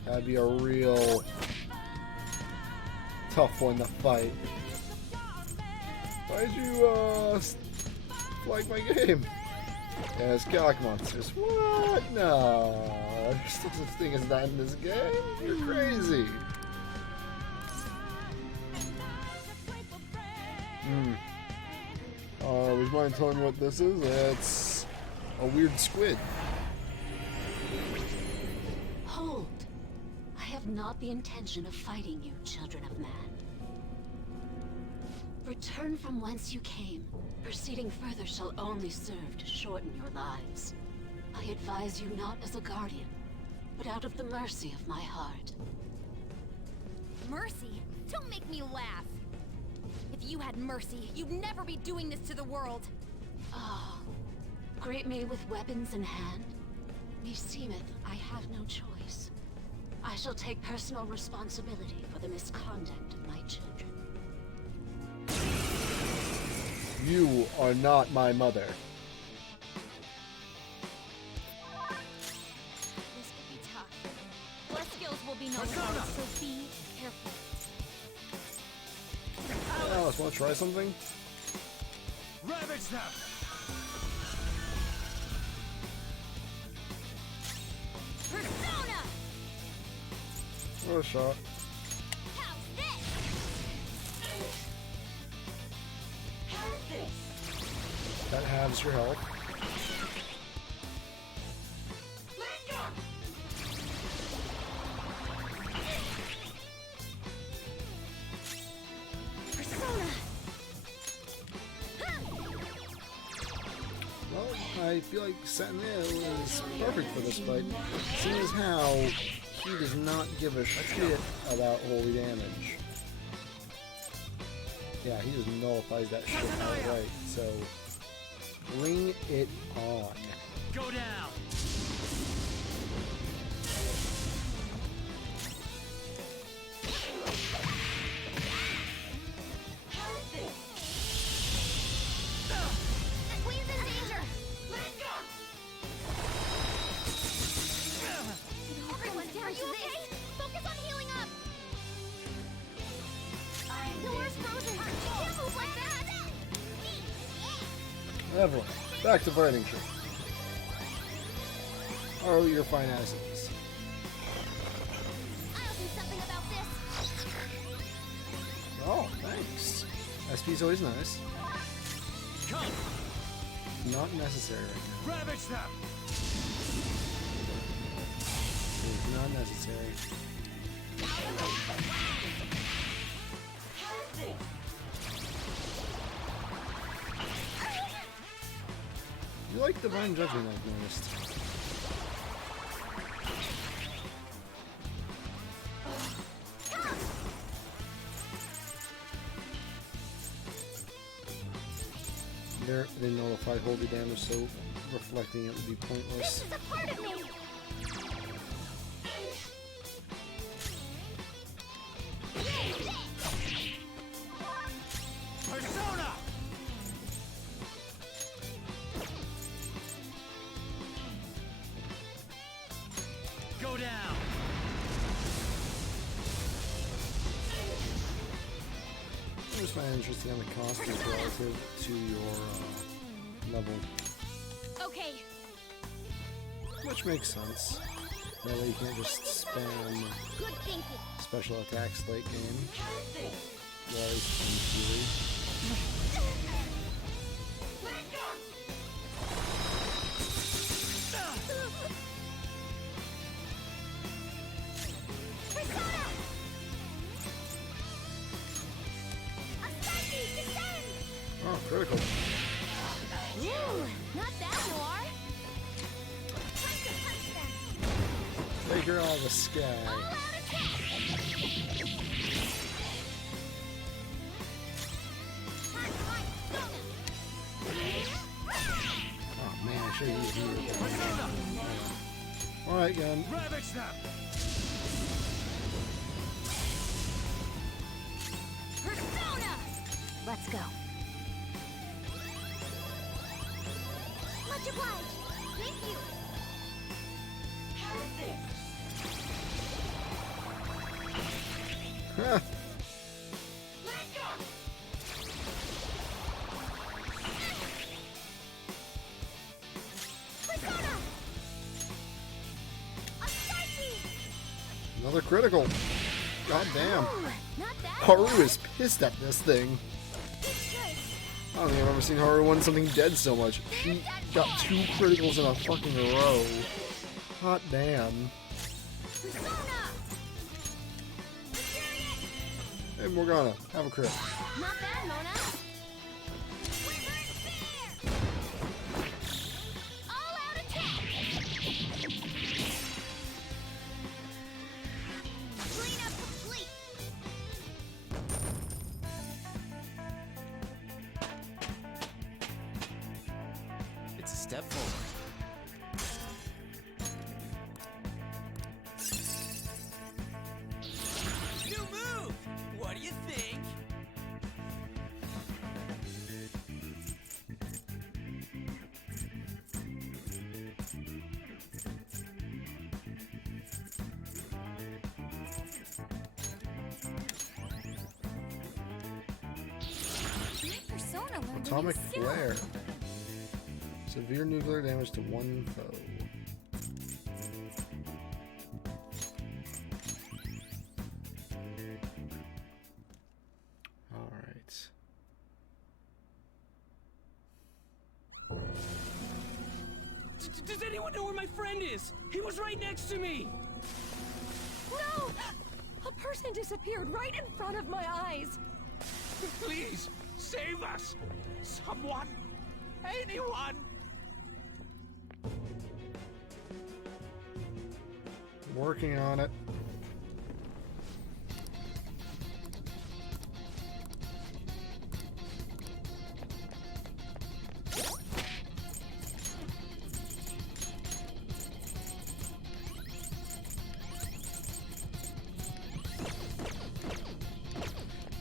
That'd be a real tough one to fight. Why'd you flag my game? Yeah, it's cock monsters. What? No, there's no such thing as that in this game. You're crazy. Would you mind telling me what this is? It's a weird squid. Hold. I have not the intention of fighting you, children of man. Return from whence you came. Proceeding further shall only serve to shorten your lives. I advise you not as a guardian, but out of the mercy of my heart. Mercy? Don't make me laugh. If you had mercy, you'd never be doing this to the world. Ah, great me with weapons in hand. Meseemeth I have no choice. I shall take personal responsibility for the misconduct of my children. You are not my mother. This could be tough. Your skills will be noticeable, so be careful. Alice, want to try something? Ravage them! Persona! What a shot. How's this? That halves your health. Well, I feel like Sentinel is perfect for this fight, seeing as how he does not give a shit about holy damage. Yeah, he just nullifies that shit outright, so bring it on. Go down! Queen's in danger! Everyone, are you okay? Focus on healing up! Pillar's frozen! She can't move like that! Everyone, back to Burning Tree. Oh, you're fine as it is. I'll do something about this! Oh, thanks. SP's always nice. Come! Not necessary right now. Ravage them! It is not necessary. You like Divine Judgment, I've noticed. They nullified holy damage, so reflecting it would be pointless. This is a part of me! Persona! Go down! I just find it interesting on the costumes relative to your level, Okay, which makes sense. That way you can't just spam good thinking. special attacks late game. Whereas in theory, Persona! Astartes, descend! oh, critical. Ooh, not bad, Noir. Time to punch them. Take her out of the sky. All out attack! Oh man, I should have used you. Alright, gun. Ravage them! Persona! Let's go. Much obliged. Thank you. Huh. Persona! Astartes! Another critical. God damn. Not that Haru bad. is pissed at this thing. Good choice. I don't think I've ever seen Haru win something dead so much. She got 2 criticals in a fucking row. Hot damn. Persona! Hey Morgana, have a crit. Not bad, Mona. Wyvern Spear! All-out attack! Cleanup complete! It's a step forward. New move! What do you think? My persona learned Atomic a new skill. Flare. Severe nuclear damage to one foe. Alright. Does anyone know where my friend is? He was right next to me! No! A person disappeared right in front of my eyes. Please, save us! Someone! Anyone! Working on it.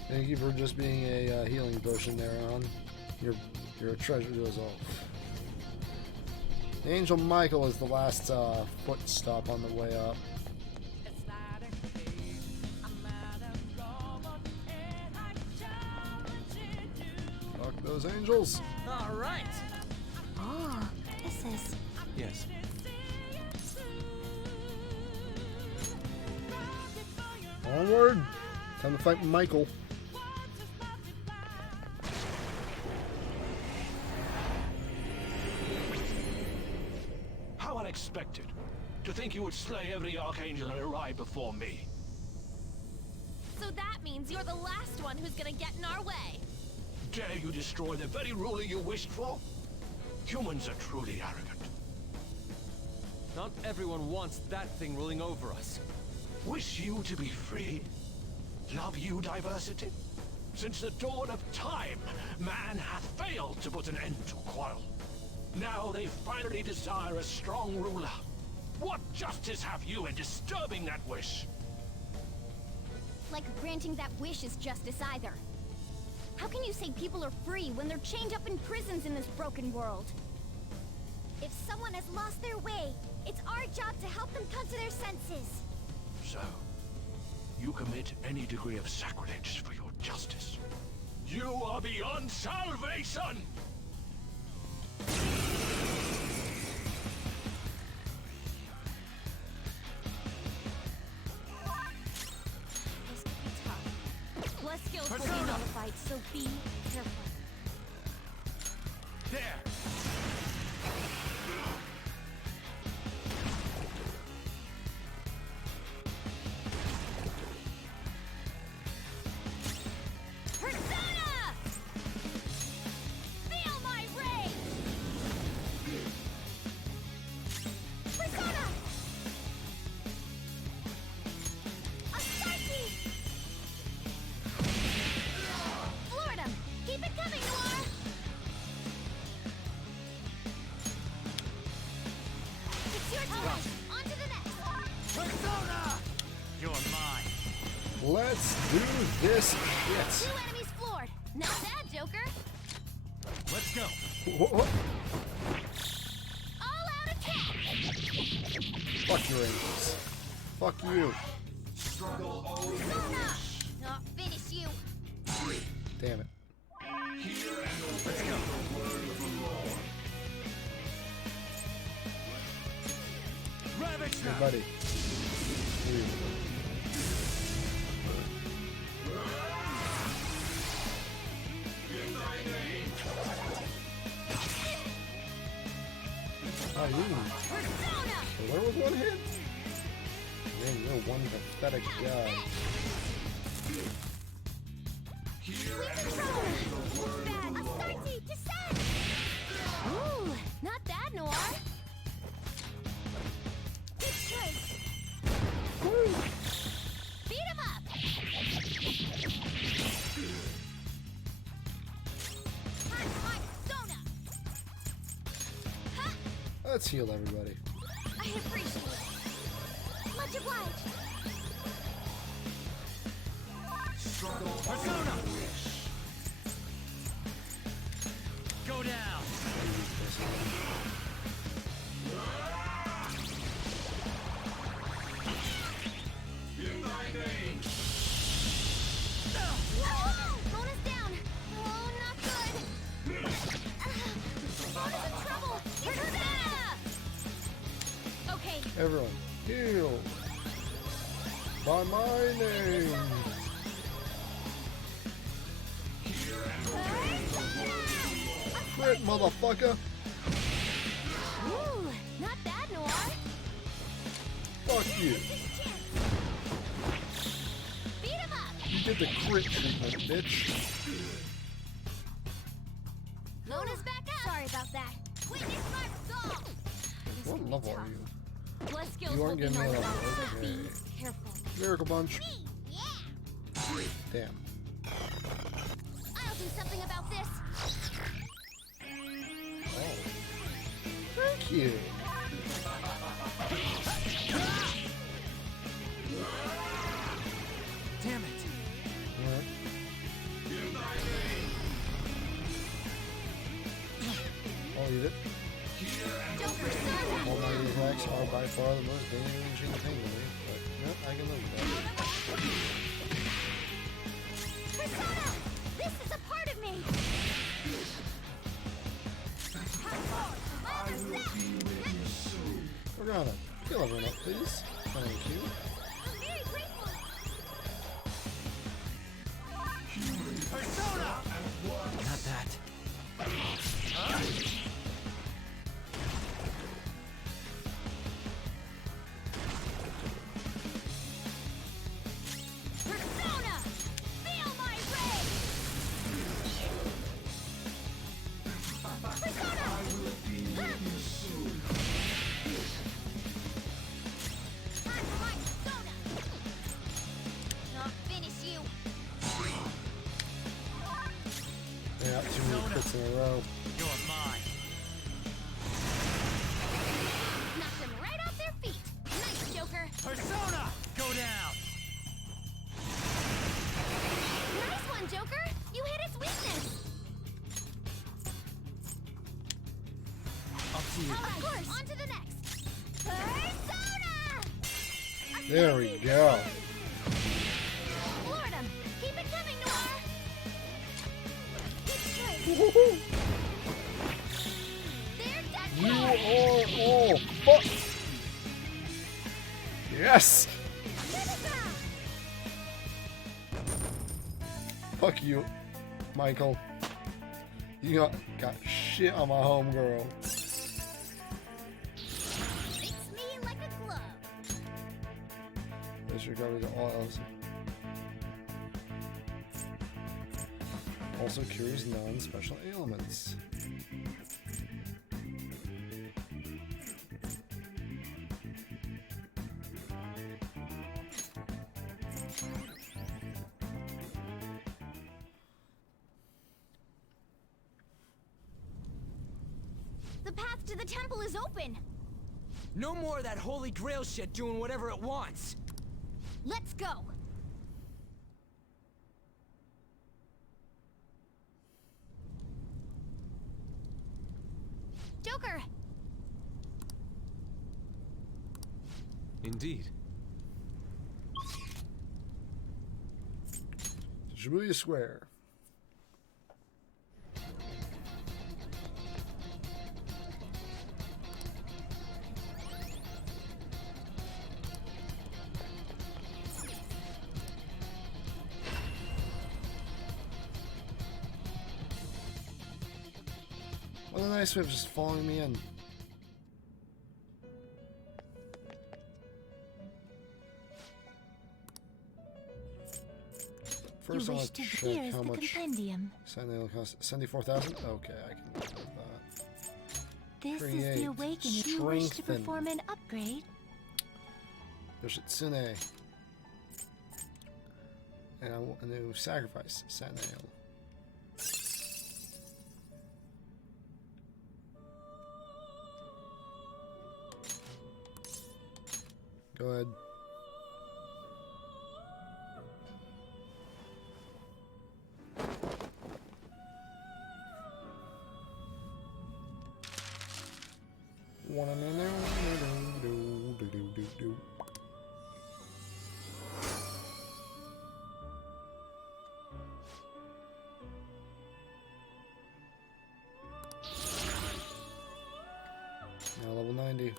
Thank you for just being a healing potion there, on. You're a treasure to us all. Angel Michael is the last foot stop on the way up. Fuck those angels. All right. Oh, this is... Yes. Onward. Time to fight Michael. How unexpected. To think you would slay every Archangel and arrive before me. So that means you're the last one who's gonna get in our way. Dare you destroy the very ruler you wished for? Humans are truly arrogant. Not everyone wants that thing ruling over us. Wish you to be free? Love you diversity? Since the dawn of time, man hath failed to put an end to quarrel. Now they finally desire a strong ruler. What justice have you in disturbing that wish? Like granting that wish is justice either. How can you say people are free when they're chained up in prisons in this broken world? If someone has lost their way, it's our job to help them come to their senses. So, you commit any degree of sacrilege for your justice. You are beyond salvation! This could be tough. Plus skills will be Persona! notified, so be careful. There. Persona! Feel my rage! Persona! Astartes! Floored him! Keep it coming, Noir! It's your turn! On to the next! Persona! You're mine. Let's do this shit. Two enemies floored! Not bad, Joker! Let's go. What? All out Fuck your angels. Fuck you. Not finish you. Damn it. Hey, buddy. Here you go. Oh, you killer with one hit? Man, you're one pathetic guy. Ooh, not bad, Noir. Good choice. Beat him up. Let's heal everybody. I appreciate it. Much obliged. Persona! Go down! Bonus down. Oh, not good. Bonus in trouble. Okay. Everyone, heal. By my name. Crit, motherfucker. Ooh, not bad, Noir. Fuck you. Beat him up. You did the crit treatment, bitch. Bonus back up. Sorry about that. Witness my resolve. What level are you? Blood skills You will aren't be getting me a known level. about. Okay. Be careful. Miracle Punch. Yeah. Damn. I'll do something about this. Oh. Thank you. Damn it! Alright. Oh, you did? All my attacks are by far the most damaging thing to me, but yep, I can live with that. Persona! This is a part of me! Organa, heal everyone up, please. Thank you. I'm very grateful! Persona! Not that. Persona! Feel my rage! Persona! Time for my persona! Not finish you! Yeah, too many crits in a row. You're mine. Knocked them right off their feet! Nice, Joker! Persona! Go down! Nice one, Joker! You hit its weakness! Up to you. Of course! On to the next! Persona! There we go. Lord 'em! Keep it coming, Noir! Good choice! Woohoo! They're dead! You are all fuck. Yes. Fuck you, Michael. You got shit on my homegirl. Fits me like a glove! This recovery to all else. Also cures non-special ailments. The path to the temple is open! No more of that holy grail shit doing whatever it wants. Let's go! Joker! Indeed. Shibuya Square. What a nice way of just following me in. First, I you want wish to to check hear how the much compendium. Sentinel costs. 74,000? Okay, I can live with that. This is Create. the awakening. You wish to Strengthen. perform an upgrade? Yoshitsune. And I want a new sacrifice. Sentinel. Go ahead. Now level 90.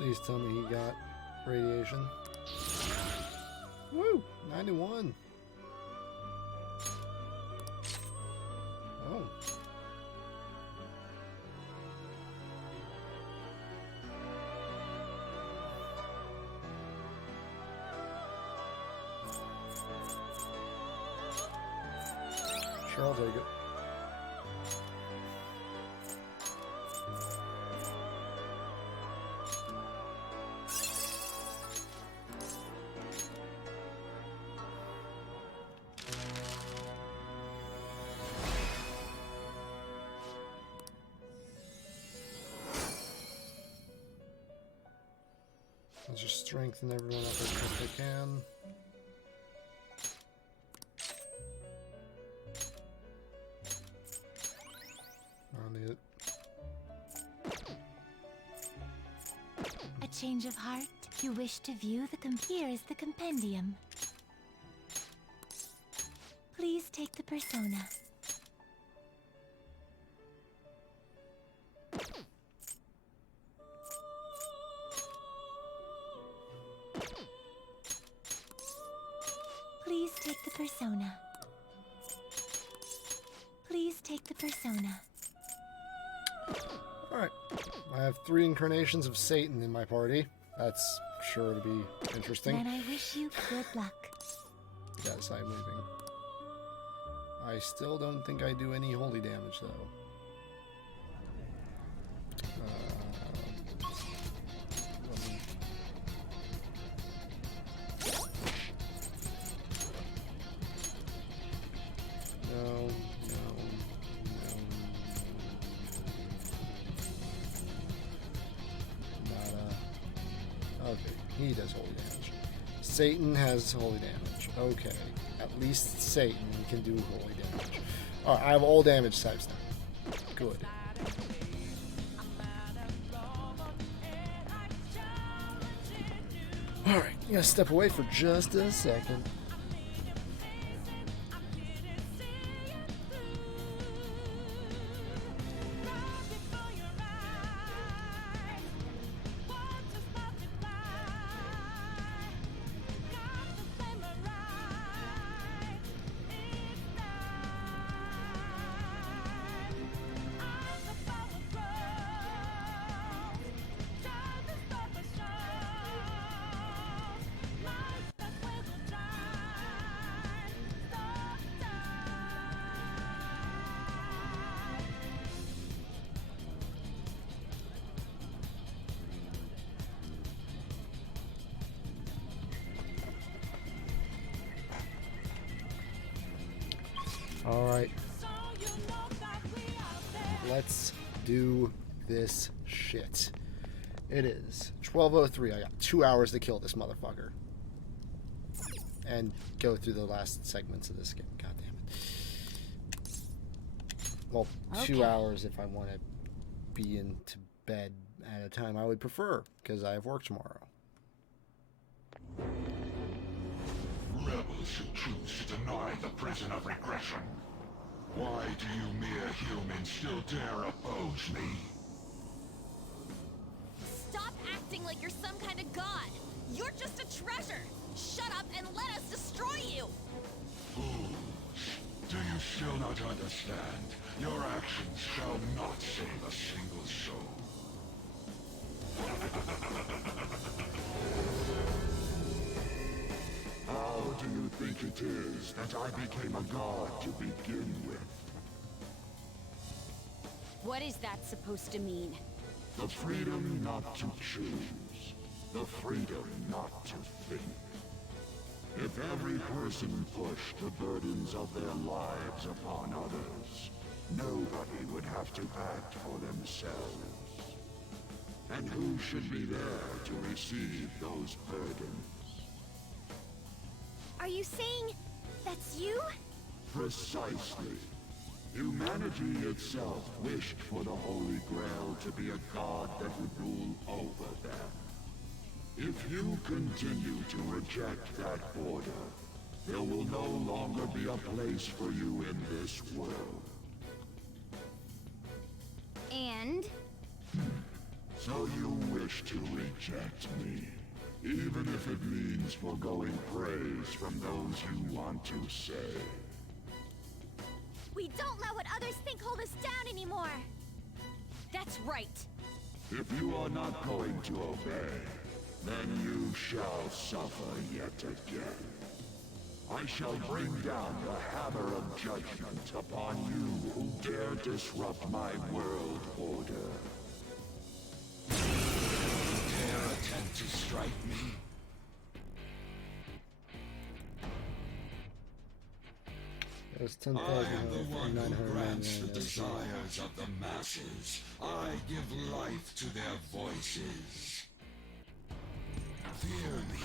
Please tell me he got radiation. Woo! 91. Oh. Sure, I'll take it. Let's just strengthen everyone up as best they can. I don't need it. A change of heart? You wish to view the Here is the compendium. Please take the persona. Please take the persona. Please take the persona. Alright. I have 3 incarnations of Satan in my party. That's sure to be interesting. Then I wish you good luck. Yes, I'm leaving. I still don't think I do any holy damage, though. No. Nada. Okay, he does holy damage. Satan has holy damage. Okay, at least Satan can do holy damage. Alright, I have all damage types now. Good. Alright, I'm gonna step away for just a second. Alright. Let's do this shit. It is 12:03. I got 2 hours to kill this motherfucker. And go through the last segments of this game. God damn it. Well, 2 hours if I want to be into bed at a time I would prefer, because I have work tomorrow. Rebels who choose to deny the prison of regression. Why do you mere humans still dare oppose me? Stop acting like you're some kind of god! You're just a treasure! Shut up and let us destroy you! Fools! Do you still not understand? Your actions shall not save a single soul. How do you think it is that I became a god to begin with? What is that supposed to mean? The freedom not to choose. The freedom not to think. If every person pushed the burdens of their lives upon others, nobody would have to act for themselves. And who should be there to receive those burdens? Are you saying that's you? Precisely. Humanity itself wished for the Holy Grail to be a god that would rule over them. If you continue to reject that order, there will no longer be a place for you in this world. And? So you wish to reject me, even if it means foregoing praise from those you want to say. We don't let what others think hold us down anymore! That's right! If you are not going to obey, then you shall suffer yet again. I shall bring down the hammer of judgment upon you who dare disrupt my world order. Dare attempt to strike me? There's I am the one who grants the 10,999. desires of the masses. I give life to their voices. Fear me.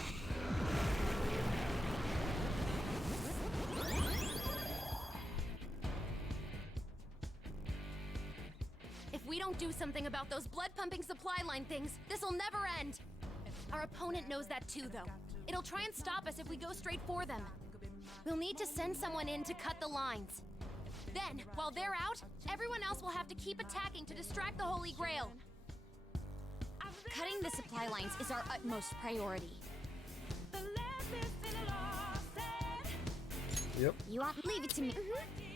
If we don't do something about those blood-pumping supply line things, this'll never end! Our opponent knows that too, though. It'll try and stop us if we go straight for them. We'll need to send someone in to cut the lines. Then, while they're out, everyone else will have to keep attacking to distract the Holy Grail. Cutting the supply lines is our utmost priority. Yep. You want? Leave it to me.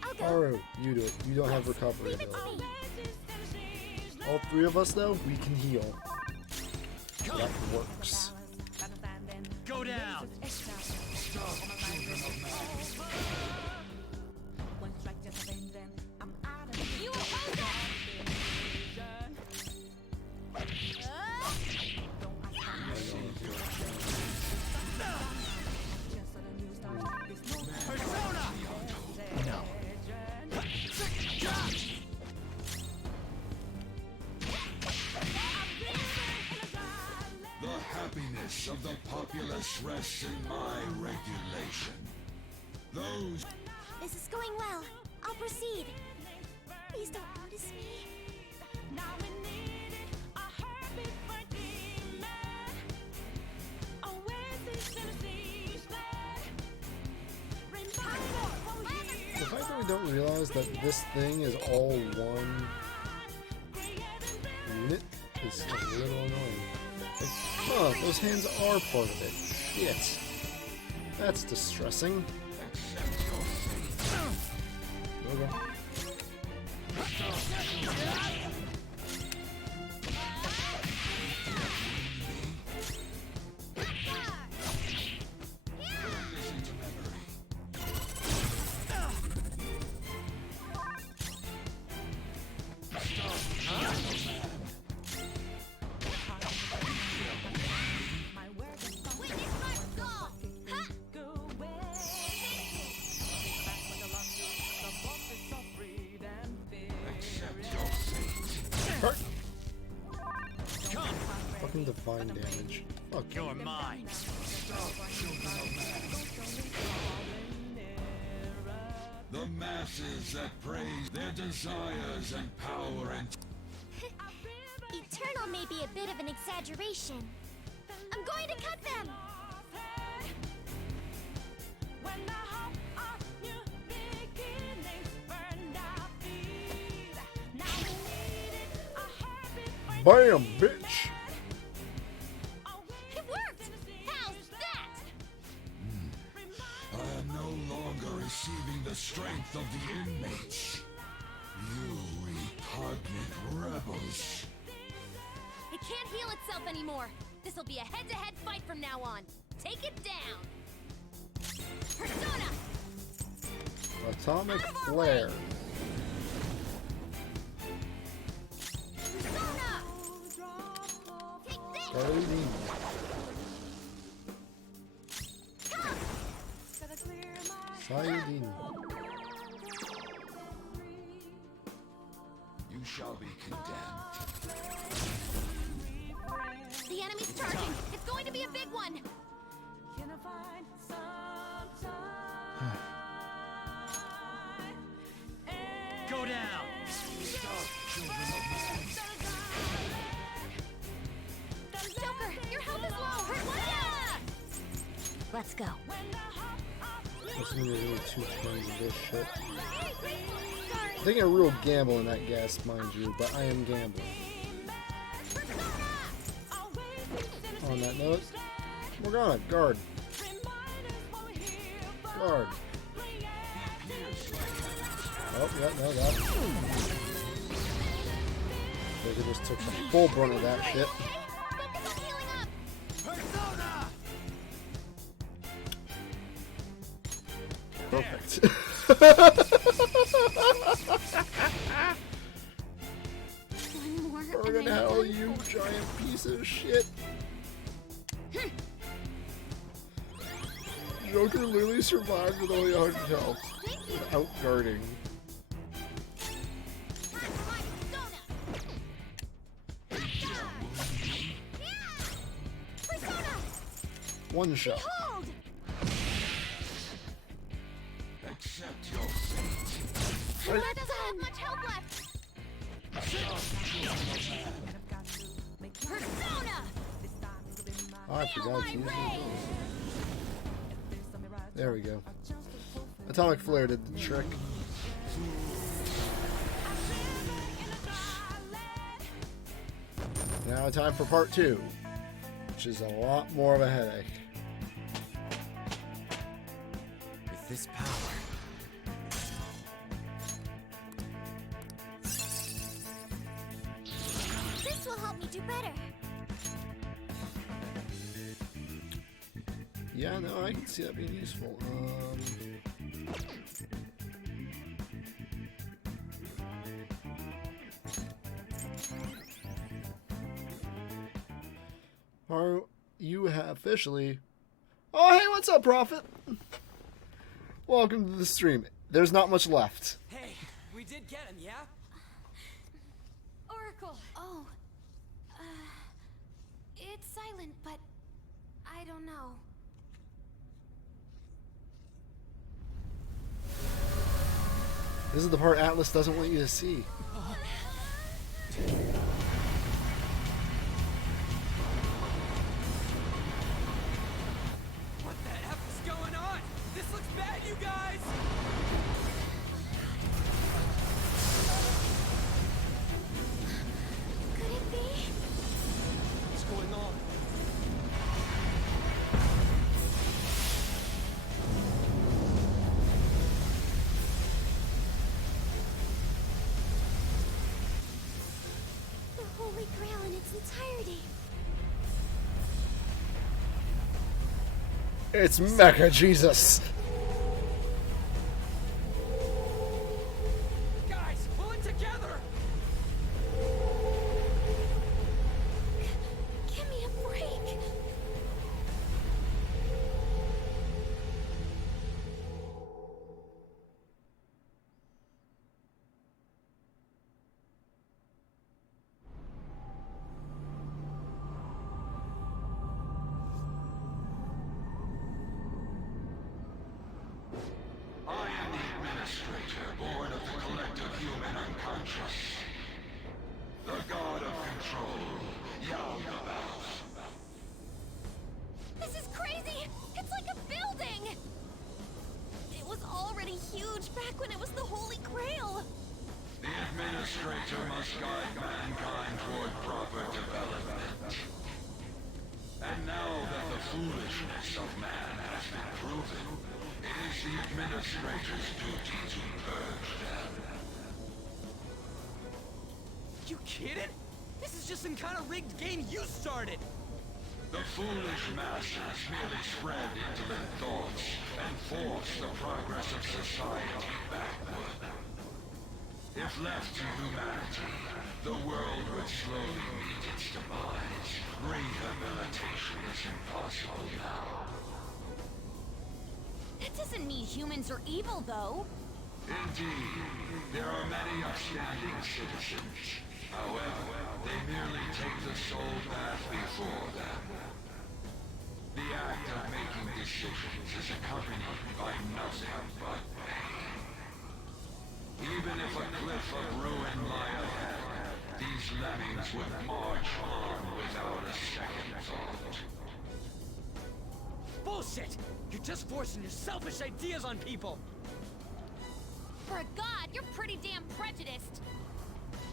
I'll go. Haru, you do it. You don't have recovery Leave it to ability. me. All three of us, though, we can heal. So that works. Go down! You oppose us! The happiness of the populace rests in my regulation. Those This is going well. I'll proceed. Please don't notice me. The fact that we don't realize that this thing is all one unit is a little annoying. Like, huh, those hands are part of it. Shit. That's distressing. Okay. divine damage. Fuck. You're mine. The masses that praise their desires and power and... Eternal may be a bit of an exaggeration. I'm going to cut them! Bam, bitch! It worked! How's that? I am no longer receiving the strength of the inmates. You repugnant rebels. It can't heal itself anymore. This'll be a head-to-head fight from now on. Take it down. Persona! Atomic Flare. Persona! Take this! Cody. Sayudin. You shall be condemned. The enemy's charging. It's going to be a big one. Go down. Joker, your health is low. Wanda! Let's go. This is gonna be really 2 turns of this shit. I'm taking a real gamble in that gas, mind you, but I am gambling. On that note, Morgana, guard. Guard. Oh, yeah, no, that. They just took the full brunt of that shit. Perfect. Burn in hell, you giant piece of shit. Joker literally survived with only 100 health without guarding. One shot. Accept your fate. That doesn't have much health left. Persona! Oh, I forgot to use it. There we go. Atomic Flare did the trick. Now time for part 2, which is a lot more of a headache. With this power, This will help me do better. Yeah, no, I can see that being useful. You have officially... Oh, hey, what's up, Prophet? Welcome to the stream. There's not much left. hey, we did get him, yeah? Oracle. Oh. It's silent, but I don't know. This is the part Atlas doesn't want you to see. What the F is going on? This looks bad, you guys! Could it be? What's going on? The Holy Grail in its entirety. It's Mecha Jesus. Guys, pull it together! Give me a break. righteous. The god of control, Yaldabaoth. This is crazy! It's like a building! It was already huge back when it was the Holy Grail! The Administrator must guide mankind toward proper development. And now that the foolishness of man has been proven, it is the Administrator's duty to purge them. You kidding? This is just some kind of rigged game you started! The foolish masses merely spread indolent thoughts and force the progress of society backward. If left to humanity, the world would slowly meet its demise. Rehabilitation is impossible now. That doesn't mean humans are evil, though. Indeed, there are many upstanding citizens. However, they merely take the soul path before them. The act of making decisions is accompanied by nothing but pain. Even if a cliff of ruin lie ahead, these lemmings would march on without a second thought. Bullshit! You're just forcing your selfish ideas on people! For a god, you're pretty damn prejudiced.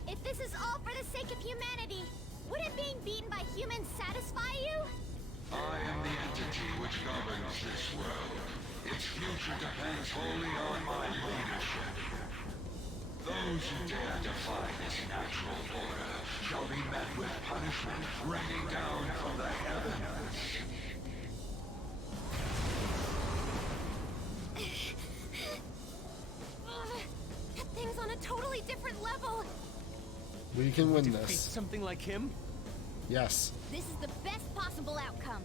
If this is all for the sake of humanity, wouldn't being beaten by humans satisfy you? I am the entity which governs this world. Its future depends wholly on my leadership. Those who dare defy this natural order shall be met with punishment raining down from the heavens. That thing's on a totally different level. We can win Defeat this. something like him? Yes. This is the best possible outcome.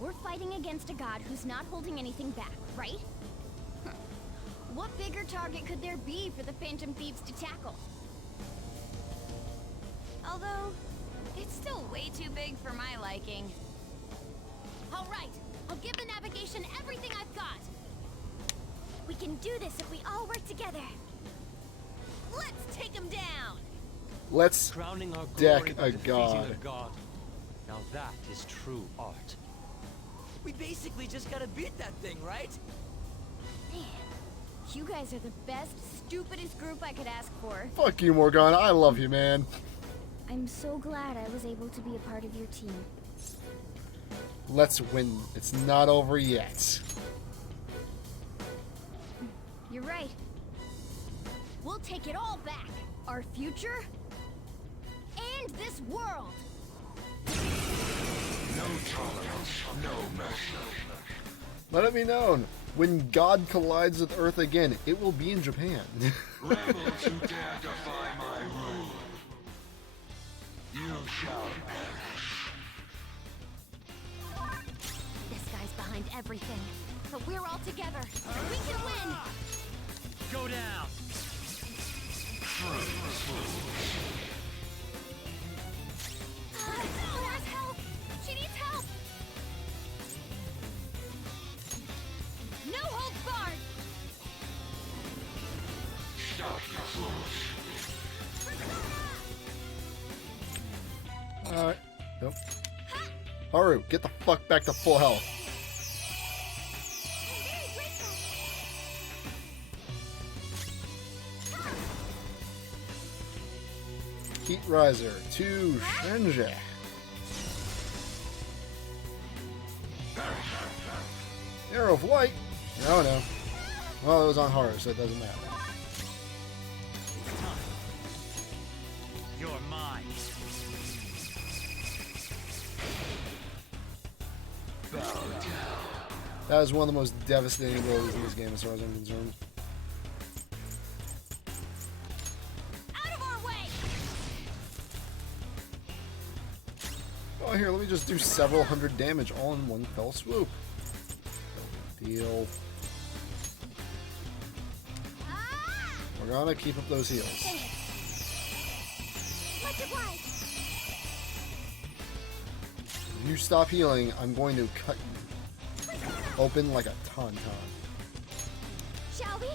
We're fighting against a god who's not holding anything back, right? What bigger target could there be for the Phantom Thieves to tackle? Although, it's still way too big for my liking. All right, I'll give the navigation everything I've got. We can do this if we all work together. Let's take him down! Let's Crowning our deck glory by a defeating god. a god. Now that is true art. We basically just gotta beat that thing, right? Man, you guys are the best, stupidest group I could ask for. Fuck you, Morgana. I love you, man. I'm so glad I was able to be a part of your team. Let's win. It's not over yet. You're right. We'll take it all back. Our future and this world. No tolerance, no mercy. Let it be known, when God collides with Earth again, it will be in Japan. Rebels who dare defy my rule, you shall perish. This guy's behind everything, but we're all together. We can win. Go down! Where's help? She needs help. No holds barred. Stop, you fools. Alright. Nope. Haru, get the fuck back to full health. Heat Riser to Shenja. Arrow of Light? Oh no. Well, it was on Haru, so it doesn't matter. You're mine. That is one of the most devastating abilities in this game as far as I'm concerned. Out of our way. Oh, here, let me just do several hundred damage all in one fell swoop. No big deal. We're gonna keep up those heals. Much obliged. If you stop healing, I'm going to cut you open like a tauntaun. Shall we?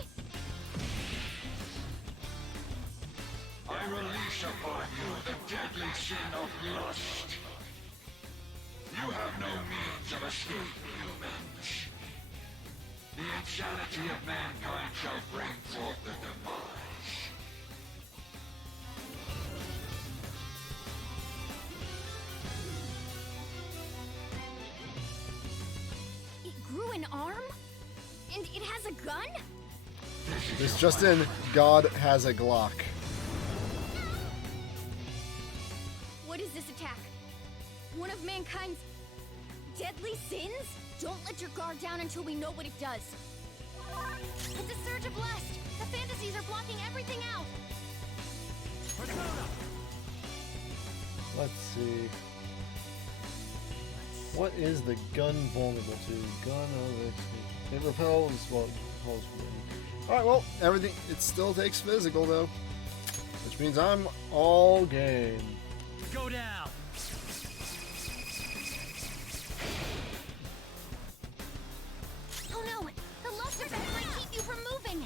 release upon you the deadly sin of lust. You have no means of escape, humans. The insanity of mankind shall bring forth the demise. It grew an arm? And it has a gun? This just in, God has a Glock. What is this attack? One of mankind's deadly sins? Don't let your guard down until we know what it does. It's a surge of lust. The fantasies are blocking everything out. Let's see. What is the gun vulnerable to? Gun of escape. It repels, well, it repels wind. Alright, well, everything, it still takes physical though. Which means I'm all game. Go down! Oh no! The lust effect might keep you from moving!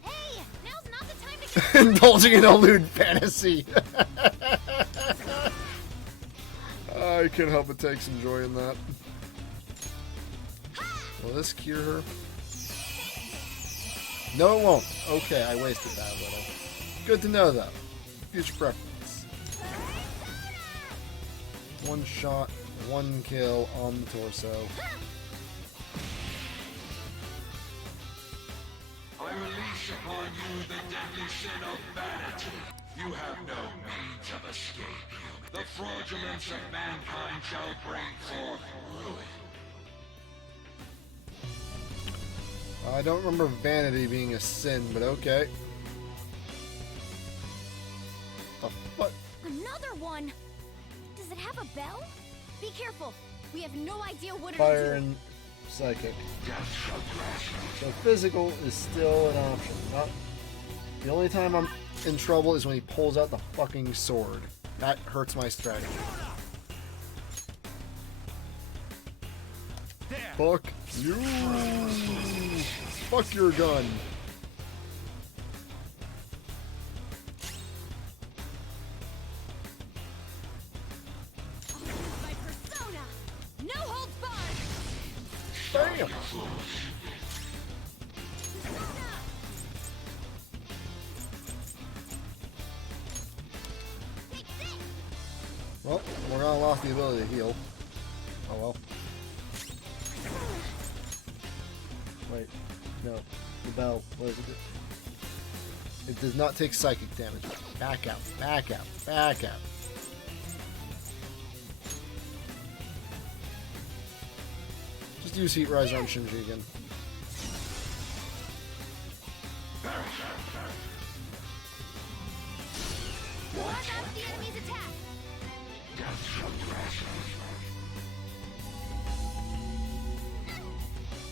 Hey! Now's not the time to get Indulging in a lewd fantasy. I can't help but take some joy in that. Will this cure her? No, it won't. Okay, I wasted that a little. Good to know, though. Future preference. One shot, one kill on the torso. I release upon you the deadly sin of vanity. You have no means of escape. The fraudulence of mankind shall bring forth ruin. I don't remember vanity being a sin, but okay. The fuck? another one! Does it have a bell? Be careful! We have no idea what Fire it'll do. and psychic. So physical is still an option. Not the only time I'm in trouble is when he pulls out the fucking sword. That hurts my strategy. Fuck you! Fuck your gun! My persona! No holds barred! Bam! Well, Morgana lost the ability to heal. Oh well. Wait, no. The bell, what is it? It does not take psychic damage. Back out, back out, back out. Just use Heat Rise on Shinji again. What about the enemy's attack?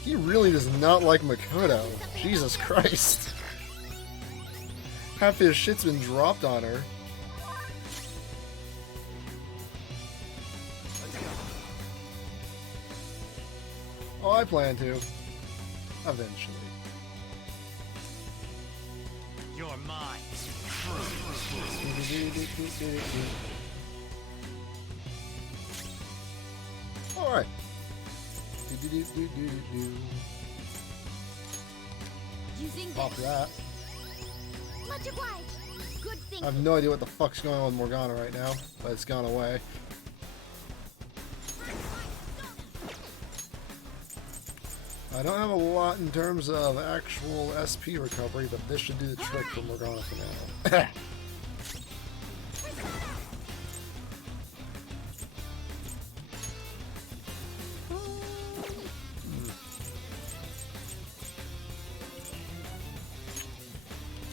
He really does not like Makoto. Jesus Christ. Half his shit's been dropped on her. Oh, I plan to. Eventually. You're mine. Alright. Using Pop that. much obliged. Good thing. I have no idea what the fuck's going on with Morgana right now, but it's gone away. I don't have a lot in terms of actual SP recovery, but this should do the trick for Morgana for now.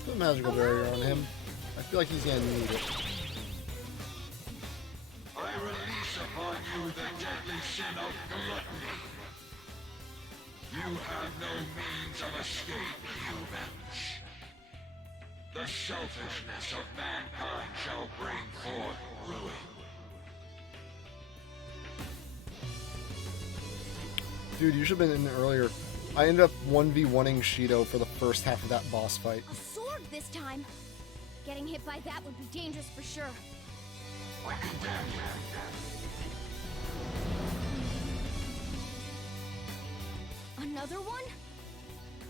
Put a magical barrier on him. I feel like he's gonna need it. I release upon you the deadly sin of gluttony. You have no means of escape, humans. The selfishness of mankind shall bring forth ruin. Dude, you should have been in earlier. I ended up 1v1ing Shido for the first half of that boss fight. A sword this time. Getting hit by that would be dangerous for sure. Another one?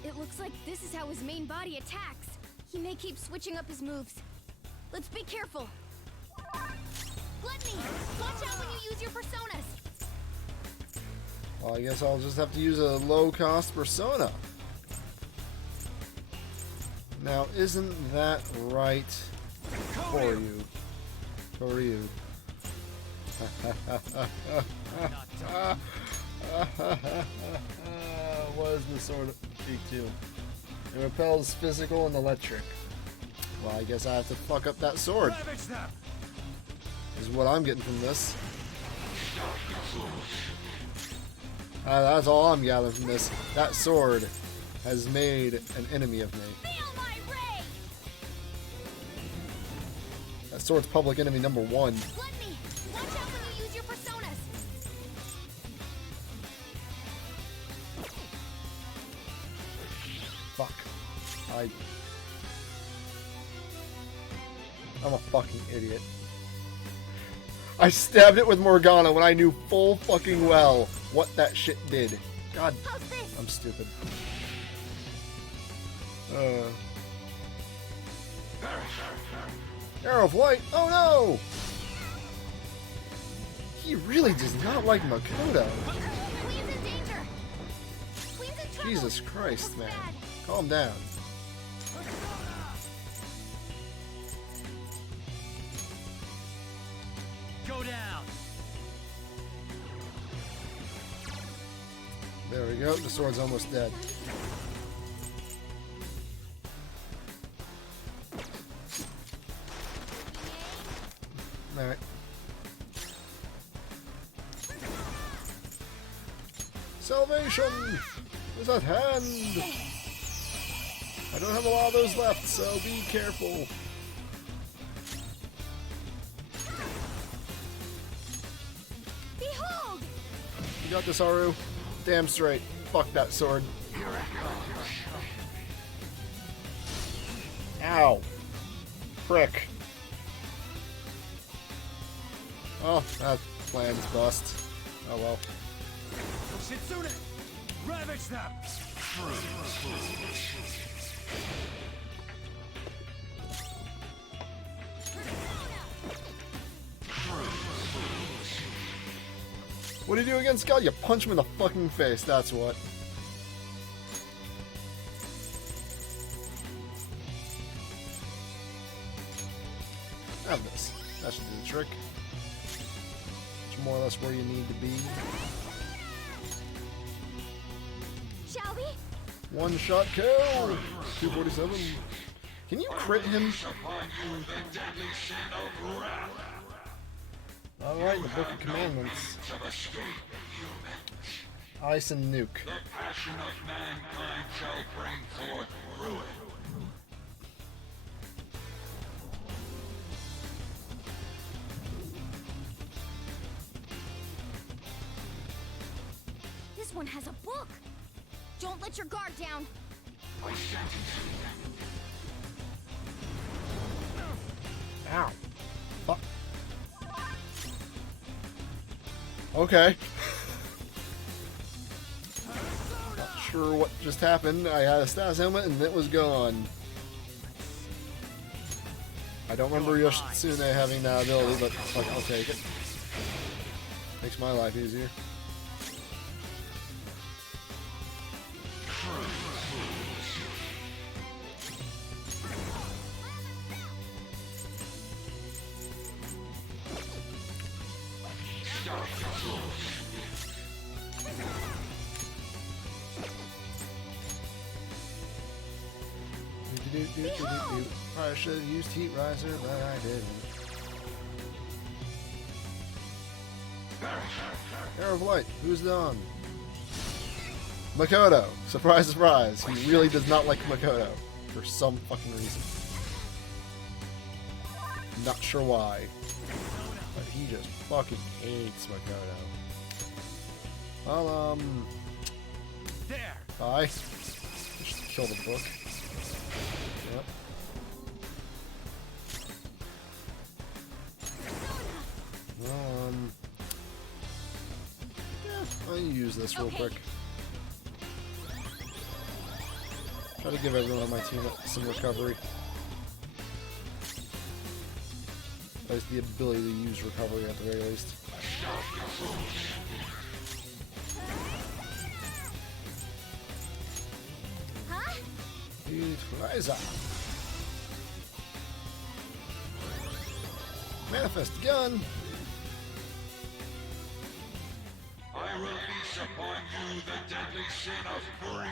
It looks like this is how his main body attacks. He may keep switching up his moves. Let's be careful. Gluttony! Watch out when you use your personas! Well, I guess I'll just have to use a low-cost persona. Now, isn't that right for you? For you. What does the sword speak to? It repels physical and electric. Well, I guess I have to fuck up that sword. Is what I'm getting from this. That's all I'm gathering from this. That sword has made an enemy of me. Feel my rage! That sword's public enemy number 1. Gluttony! Watch out when you use your personas! Fuck. I'm a fucking idiot. I stabbed it with Morgana when I knew full fucking well what that shit did. God, I'm stupid. Arrow of Light? Oh no! He really does not like Makoto. Queen's in danger! Queen's in trouble! Jesus Christ, man. Calm down. Go down. There we go. The sword's almost dead. Alright. Salvation is at hand! I don't have a lot of those left, so be careful. Behold! You got this, Haru. Damn straight. Fuck that sword. Ow. Prick. Oh, that plan's bust. Oh well. Shitsune! Ravage them! What do you do against God? You punch him in the fucking face, that's what. Have this. That should do the trick. It's more or less where you need to be. Shall we? One shot kill! 247. Can you crit him? Alright, the Book of Commandments. Ice and Nuke. The passion of mankind shall bring forth ruin. This one has a book! Don't let your guard down! Ow. Fuck. Okay. Not sure what just happened. I had a Stas helmet and it was gone. I don't remember Yoshitsune having that ability, but fuck, I'll take it. Makes my life easier. I should have used Heat Riser, but I didn't. Arrow of Light, who's on? Makoto. Surprise, surprise. He really does not like Makoto. For some fucking reason. Not sure why. But he just fucking hates Makoto. Well, There. bye. Just kill the book. Yep. this real quick. Try to give everyone on my team some recovery. At least the ability to use recovery at the very least. Huh? Rise up. Manifest gun. I release upon you the deadly sin of greed.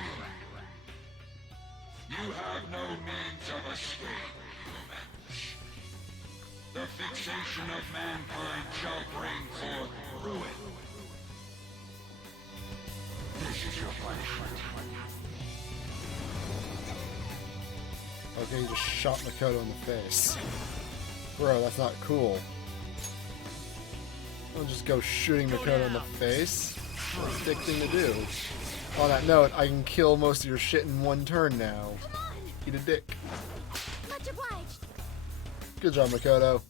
You have no means of escape, humans. The fixation of mankind shall bring forth ruin. This is your punishment. Okay, you just shot Makoto in the face. Bro, that's not cool. Don't just go shooting Makoto in the face. That's a dick thing to do. On that note, I can kill most of your shit in one turn now. Eat a dick. Much obliged. Good job, Makoto.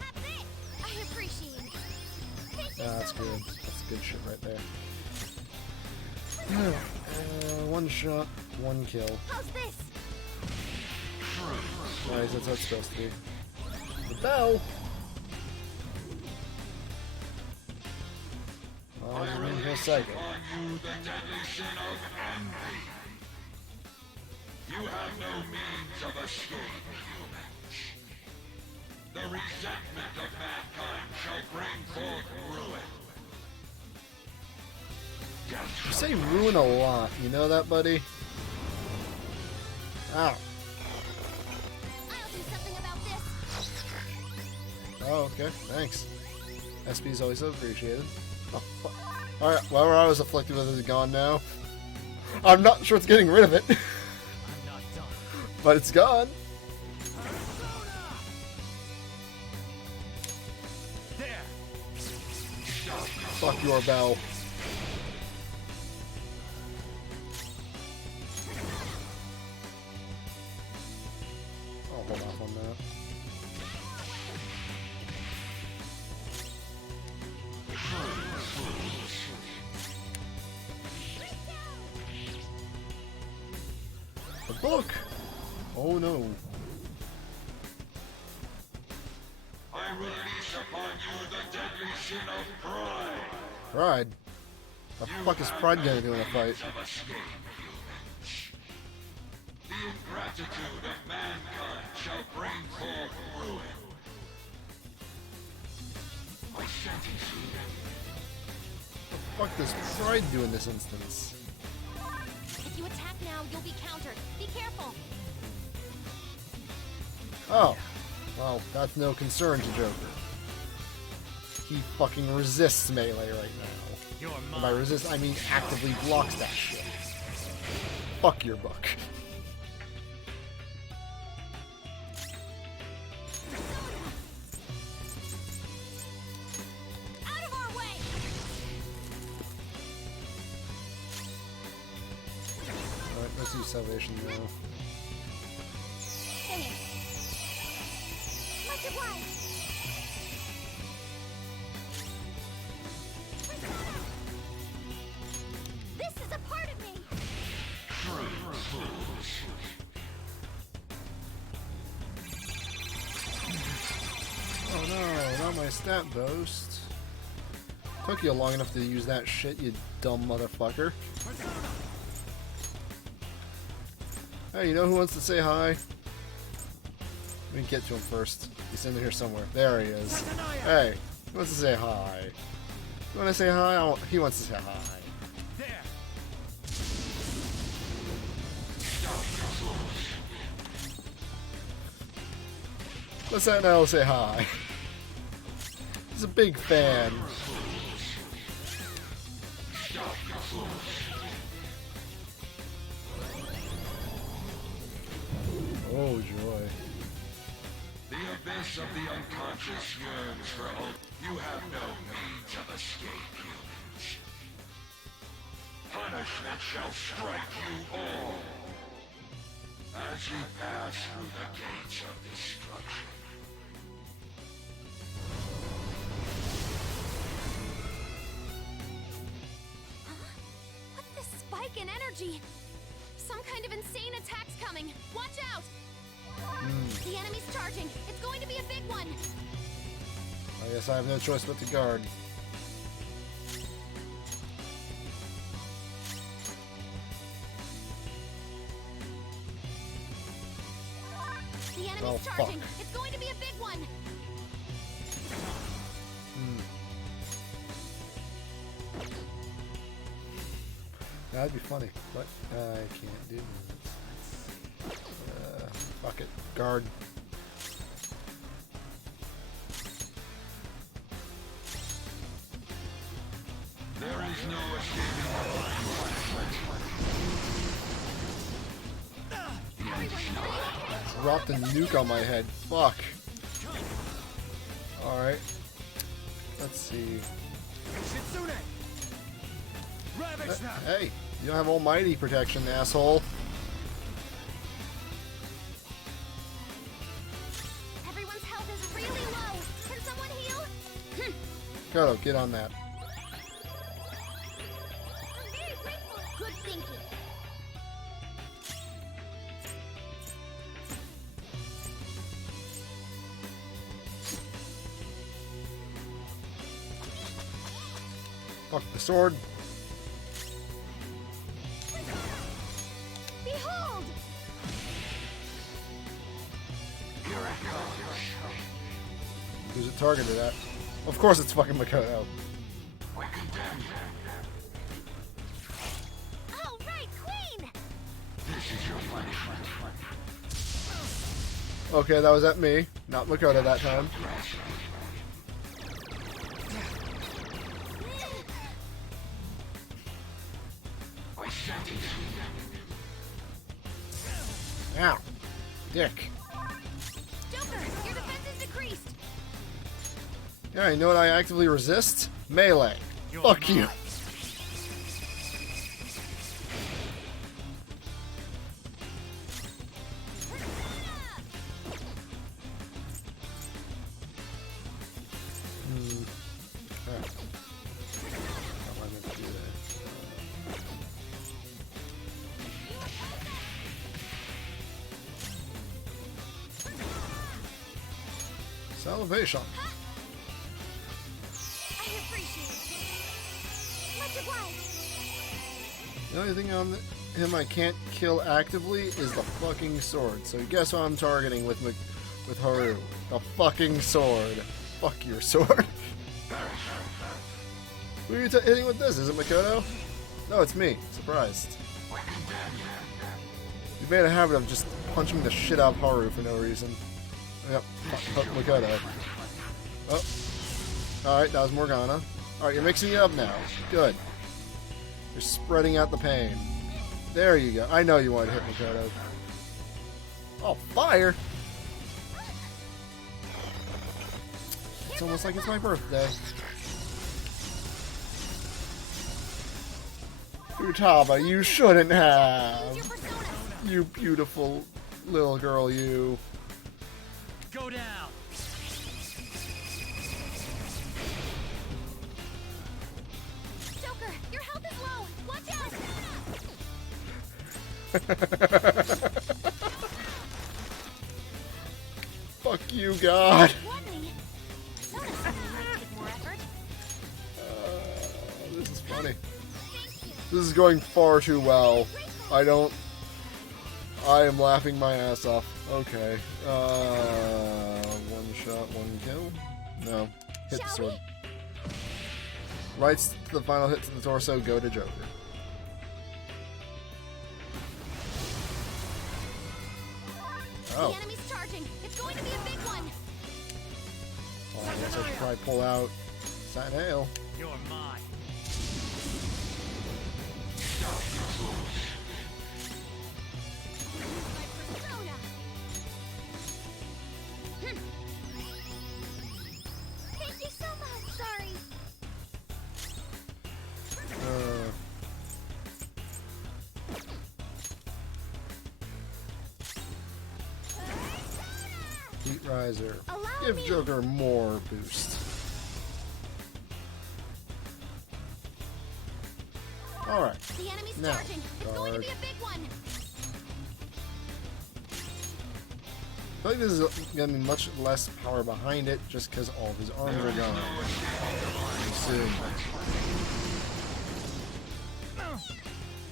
I appreciate it. That's good. That's good shit right there. One shot, one kill. How's this? Nice, that's how it's supposed to be. The bell! Oh, I'm in here second. You the deadly sin of envy. You have no means of escape, humans. The resentment of mankind shall bring forth ruin. You say ruin a lot, you know that, buddy? Ow. I'll do something about this. Oh, okay, thanks. SP is always so appreciated. Oh, alright, whatever I was afflicted with is gone now. I'm not sure it's getting rid of it. But it's gone. Fuck your bell. I'll hold off on that. A book! Oh no. I release upon you the deadly sin of pride. Pride? The fuck is Pride gonna do in a fight? Of escape, humans. The ingratitude of mankind shall bring forth ruin. I sentence you. What the fuck does Pride do in this instance? If you attack now, you'll be countered. Be careful. Oh. Well, that's no concern to Joker. He fucking resists melee right now. And by resist, I mean actively blocks that shit. Fuck your book. Out of our way. Alright, let's use Salvation now. Finish. Much obliged. This is a part of me. Oh no, not my stat boost. Took you long enough to use that shit, you dumb motherfucker. Hey, you know who wants to say hi? Let me get to him first. He's in here somewhere. There he is. Hey, he wants to say hi. You want to say hi? He wants to say hi. Let's let Nell say hi. He's a big fan. Oh joy. The abyss of the unconscious yearns for hope. You have no means of escape, humans. Punishment shall strike you all. As you pass through the gates of destruction. What's this spike in energy? Some kind of insane attack's coming. Watch out! The enemy's charging. It's going to be a big one. I guess I have no choice but to guard. The enemy's Oh, charging. fuck. It's going to be a big one. That'd be funny, but I can't do that. Fuck it. Guard. There is no escaping. Dropped a nuke on my head. Fuck. Alright. Let's see. Shitsune! Ravage them! Hey, you don't have almighty protection, asshole. Everyone's health is really low. Can someone heal? Kodo, get on that. I'm very grateful. Good thinking. Fuck the sword. Behold! Who's it targeted at? Of course it's fucking Makoto. Oh, right, Queen! Okay, that was at me, not Makoto that time. Ow. Dick. Joker, your defense is decreased. Yeah, you know what I actively resist? Melee. Fuck you. How am I meant to do that? Salvation. I appreciate it. Much obliged. The only thing on him I can't kill actively is the fucking sword. So guess what I'm targeting with Haru? The fucking sword. Fuck your sword. Who are you hitting with this? Is it Makoto? No, it's me. Surprised. You've made a habit of just punching the shit out of Haru for no reason. Yep, Makoto. Oh. Alright, that was Morgana. Alright, you're mixing it up now. Good. You're spreading out the pain. There you go. I know you wanted to hit Makoto. Oh, fire! It's almost like it's my birthday. Futaba, you shouldn't have. You beautiful little girl, you. Go down! Joker, your health is low. Watch out. Fuck you, God. This is funny. This is going far too well. I am laughing my ass off. Okay. One shot, one kill? No. Hit the sword. Rights to the final hit to the torso, go to Joker. Oh. The enemy's charging. It's going to be a big one. Well, I guess I should probably pull out Satin Hail. You're mine. Persona. Thank you so much. Sorry. Heat Riser. Allow Give me. Joker more boost. Alright. The enemy's Now, charging. It's going to be guard. a big one. I feel like this is going to be much less power behind it just because all of his arms are gone. Soon.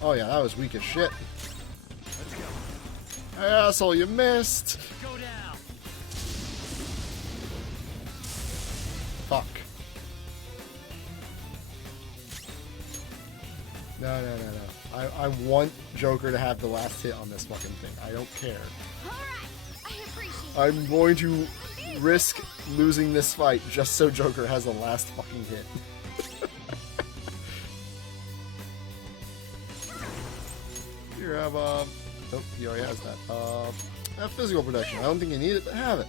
Oh yeah, that was weak as shit. Hey, asshole, you missed! Go down. Fuck. No. I want Joker to have the last hit on this fucking thing. I don't care. Alright, I appreciate it. I'm going to risk losing this fight just so Joker has the last fucking hit. Here, have oh, he already has that. Have physical protection. I don't think you need it, but have it.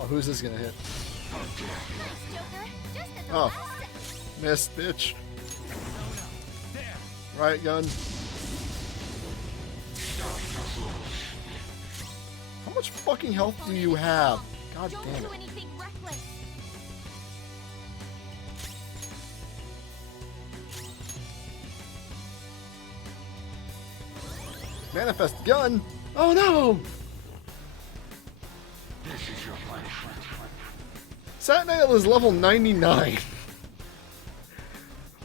Oh, who's this gonna hit? Thanks, Joker. Just at the Oh, last second. missed, bitch. There. Riot gun. How much fucking health do you have? God Don't damn do it. anything reckless. Manifest gun? Oh no! Satnail is level 99.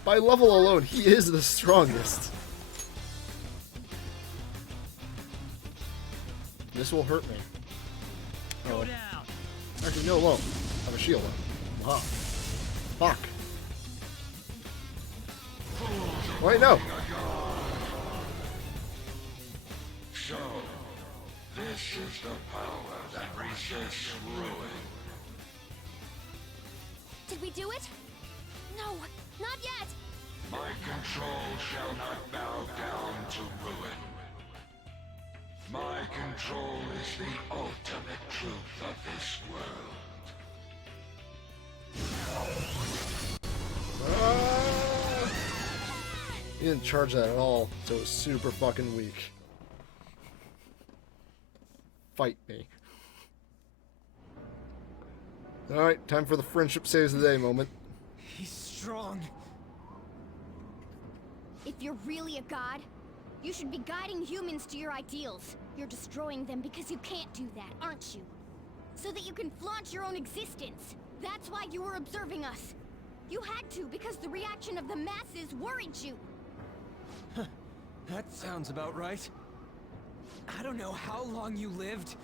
By level alone, he is the strongest. This will hurt me. Go Oh. down. Actually, no, it won't. I have a shield up. Wow. Fuck. Wait, no. So, this is the power that resists ruin. Did we do it? No, not yet. My control shall not bow down to ruin. My control is the ultimate truth of this world. Ah! He didn't charge that at all, so it was super fucking weak. Fight me. Alright, time for the friendship saves the day moment. He's strong. If you're really a god, you should be guiding humans to your ideals. You're destroying them because you can't do that, aren't you? So that you can flaunt your own existence. That's why you were observing us. You had to because the reaction of the masses worried you. That sounds about right. I don't know how long you lived,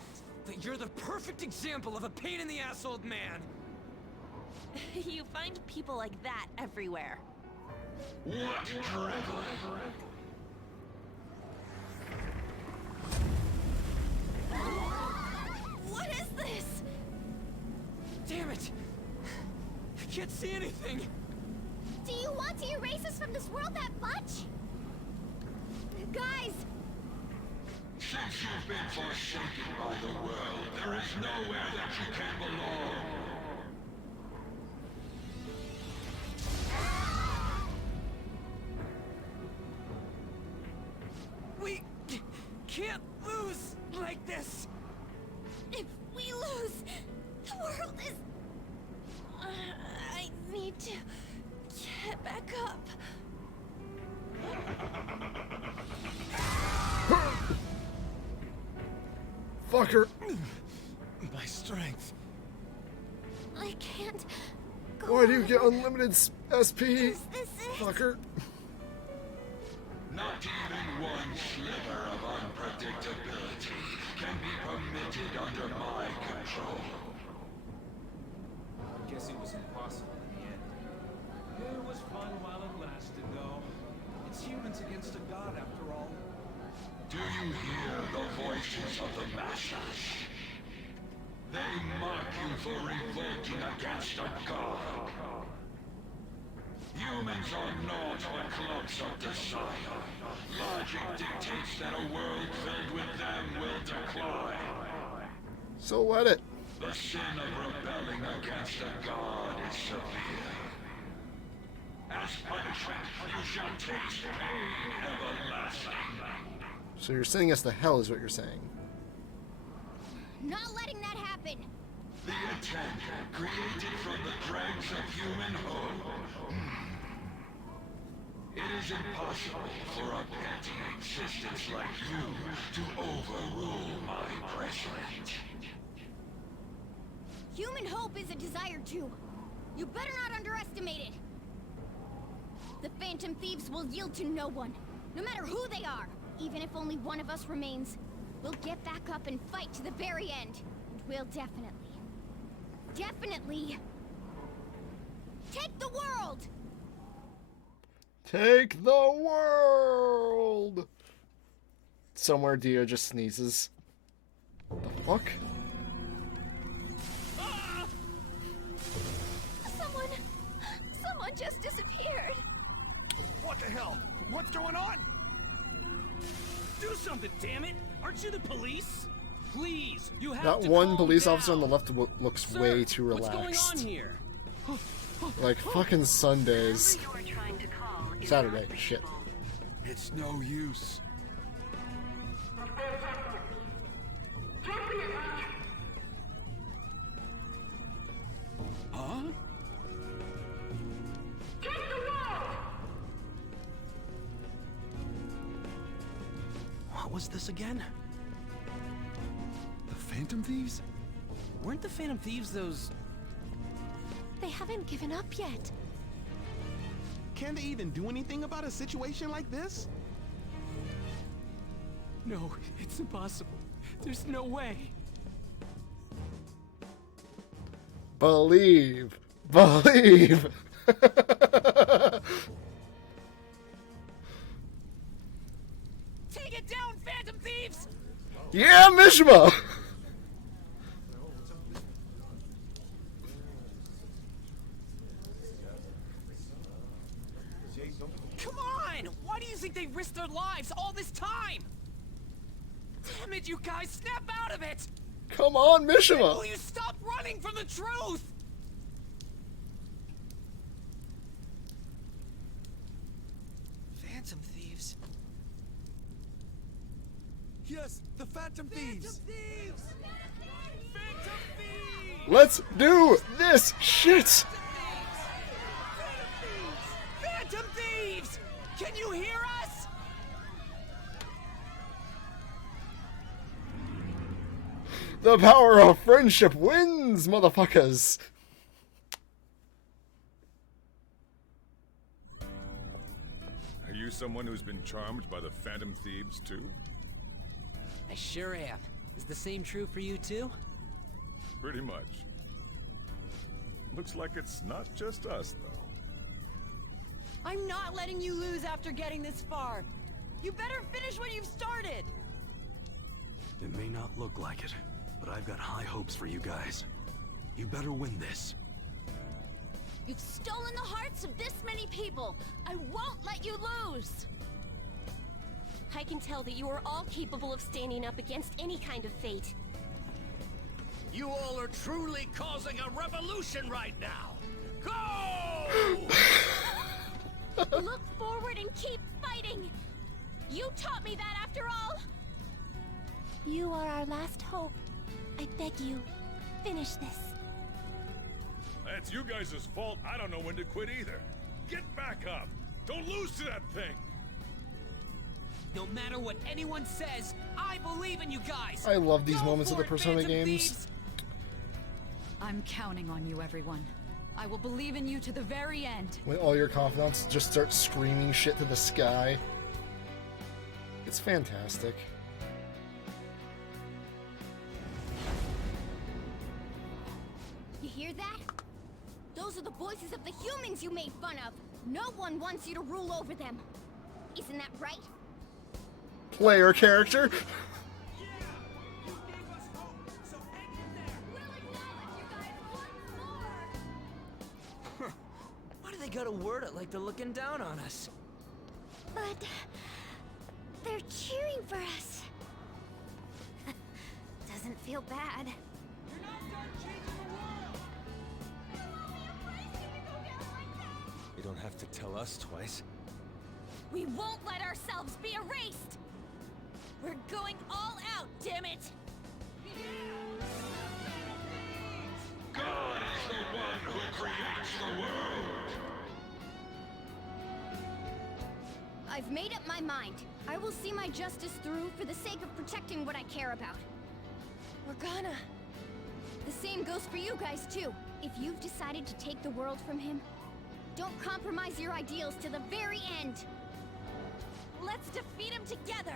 but you're the perfect example of a pain-in-the-ass old man. You find people like that everywhere. What drivel? What is this? Damn it! I can't see anything! Do you want to erase us from this world that much? Guys! Since you've been forsaken by the world, there is nowhere that you can belong. We can't lose like this! If we lose, the world is... I need to get back up. Fucker! My strength. I can't go Why do you on. get unlimited SP? Is this it? Fucker. Not even one sliver of unpredictability can be permitted under my control. I guess it was impossible in the end. It was fun while it lasted, though. It's humans against a god, after all. Do you hear the voices of the masses? They mock you for revolting against a god. Humans are not but clumps of desire. Logic dictates that a world filled with them will decline. So let it. The sin of rebelling against a god is severe. As punishment, you shall taste pain everlasting. So you're sending us to hell, is what you're saying. Not letting that happen. The intent created from the dregs of human hope. It is impossible for a petty existence like you to overrule my president. Human hope is a desire too. You better not underestimate it. The Phantom Thieves will yield to no one, no matter who they are. Even if only one of us remains, we'll get back up and fight to the very end. And we'll definitely take the world! Take the world! Somewhere Dio just sneezes. What the fuck? Someone just disappeared. What the hell? What's going on? Do something, damn it! Aren't you the police? Please, you have That to one calm police down. officer on the left looks Sir, way too relaxed. What's going on here? Like fucking Sundays. Saturday, shit. It's no use. Huh? What was this again? The Phantom Thieves? Weren't the Phantom Thieves those... They haven't given up yet. Can they even do anything about a situation like this? No, it's impossible. There's no way. Believe. Believe. Take it down, Phantom Thieves! Yeah, Mishima! Come on! Why do you think they risked their lives all this time? Damn it, you guys! Snap out of it! Come on, Mishima! Will you stop running from the truth? Phantom Thieves. Yes, the Phantom Thieves! Thieves! Phantom Thieves! Let's do this shit! Phantom Thieves! Can you hear us? The power of friendship wins, motherfuckers! Are you someone who's been charmed by the Phantom Thieves, too? I sure am. Is the same true for you, too? Pretty much. Looks like it's not just us, though. I'm not letting you lose after getting this far. You better finish what you've started. It may not look like it, but I've got high hopes for you guys. You better win this. You've stolen the hearts of this many people. I won't let you lose. I can tell that you are all capable of standing up against any kind of fate. You all are truly causing a revolution right now. Go! Look forward and keep fighting. You taught me that after all. You are our last hope. I beg you, finish this. That's you guys' fault. I don't know when to quit either. Get back up. Don't lose to that thing. No matter what anyone says, I believe in you guys. I love these Go moments of for the it, Persona Phantom games. Thieves! I'm counting on you, everyone. I will believe in you to the very end. When all your confidants just start screaming shit to the sky. It's fantastic. You hear that? Those are the voices of the humans you made fun of. No one wants you to rule over them. Isn't that right? Player character? Why do they gotta word it like they're looking down on us? But they're cheering for us. Doesn't feel bad. You don't have to tell us twice. We won't let ourselves be erased. We're going all out, damn it! God is the one who creates the world. I've made up my mind. I will see my justice through for the sake of protecting what I care about. We're gonna. The same goes for you guys, too. If you've decided to take the world from him, don't compromise your ideals to the very end. Let's defeat him together!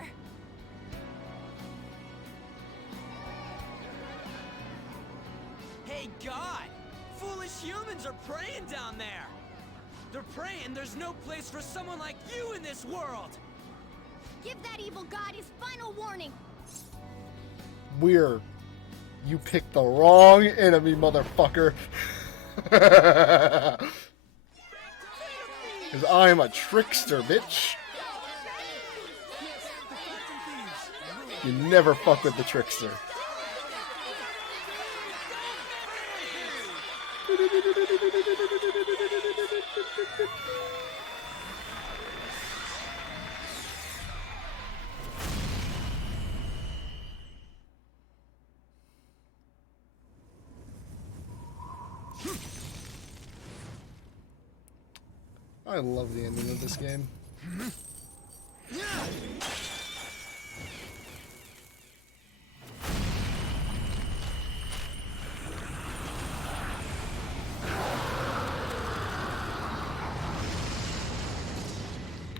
Hey, God! Foolish humans are praying down there! They're praying there's no place for someone like you in this world! Give that evil god his final warning! Weird. You picked the wrong enemy, motherfucker. Because I'm a trickster, bitch. You never fuck with the trickster. I love the ending of this game.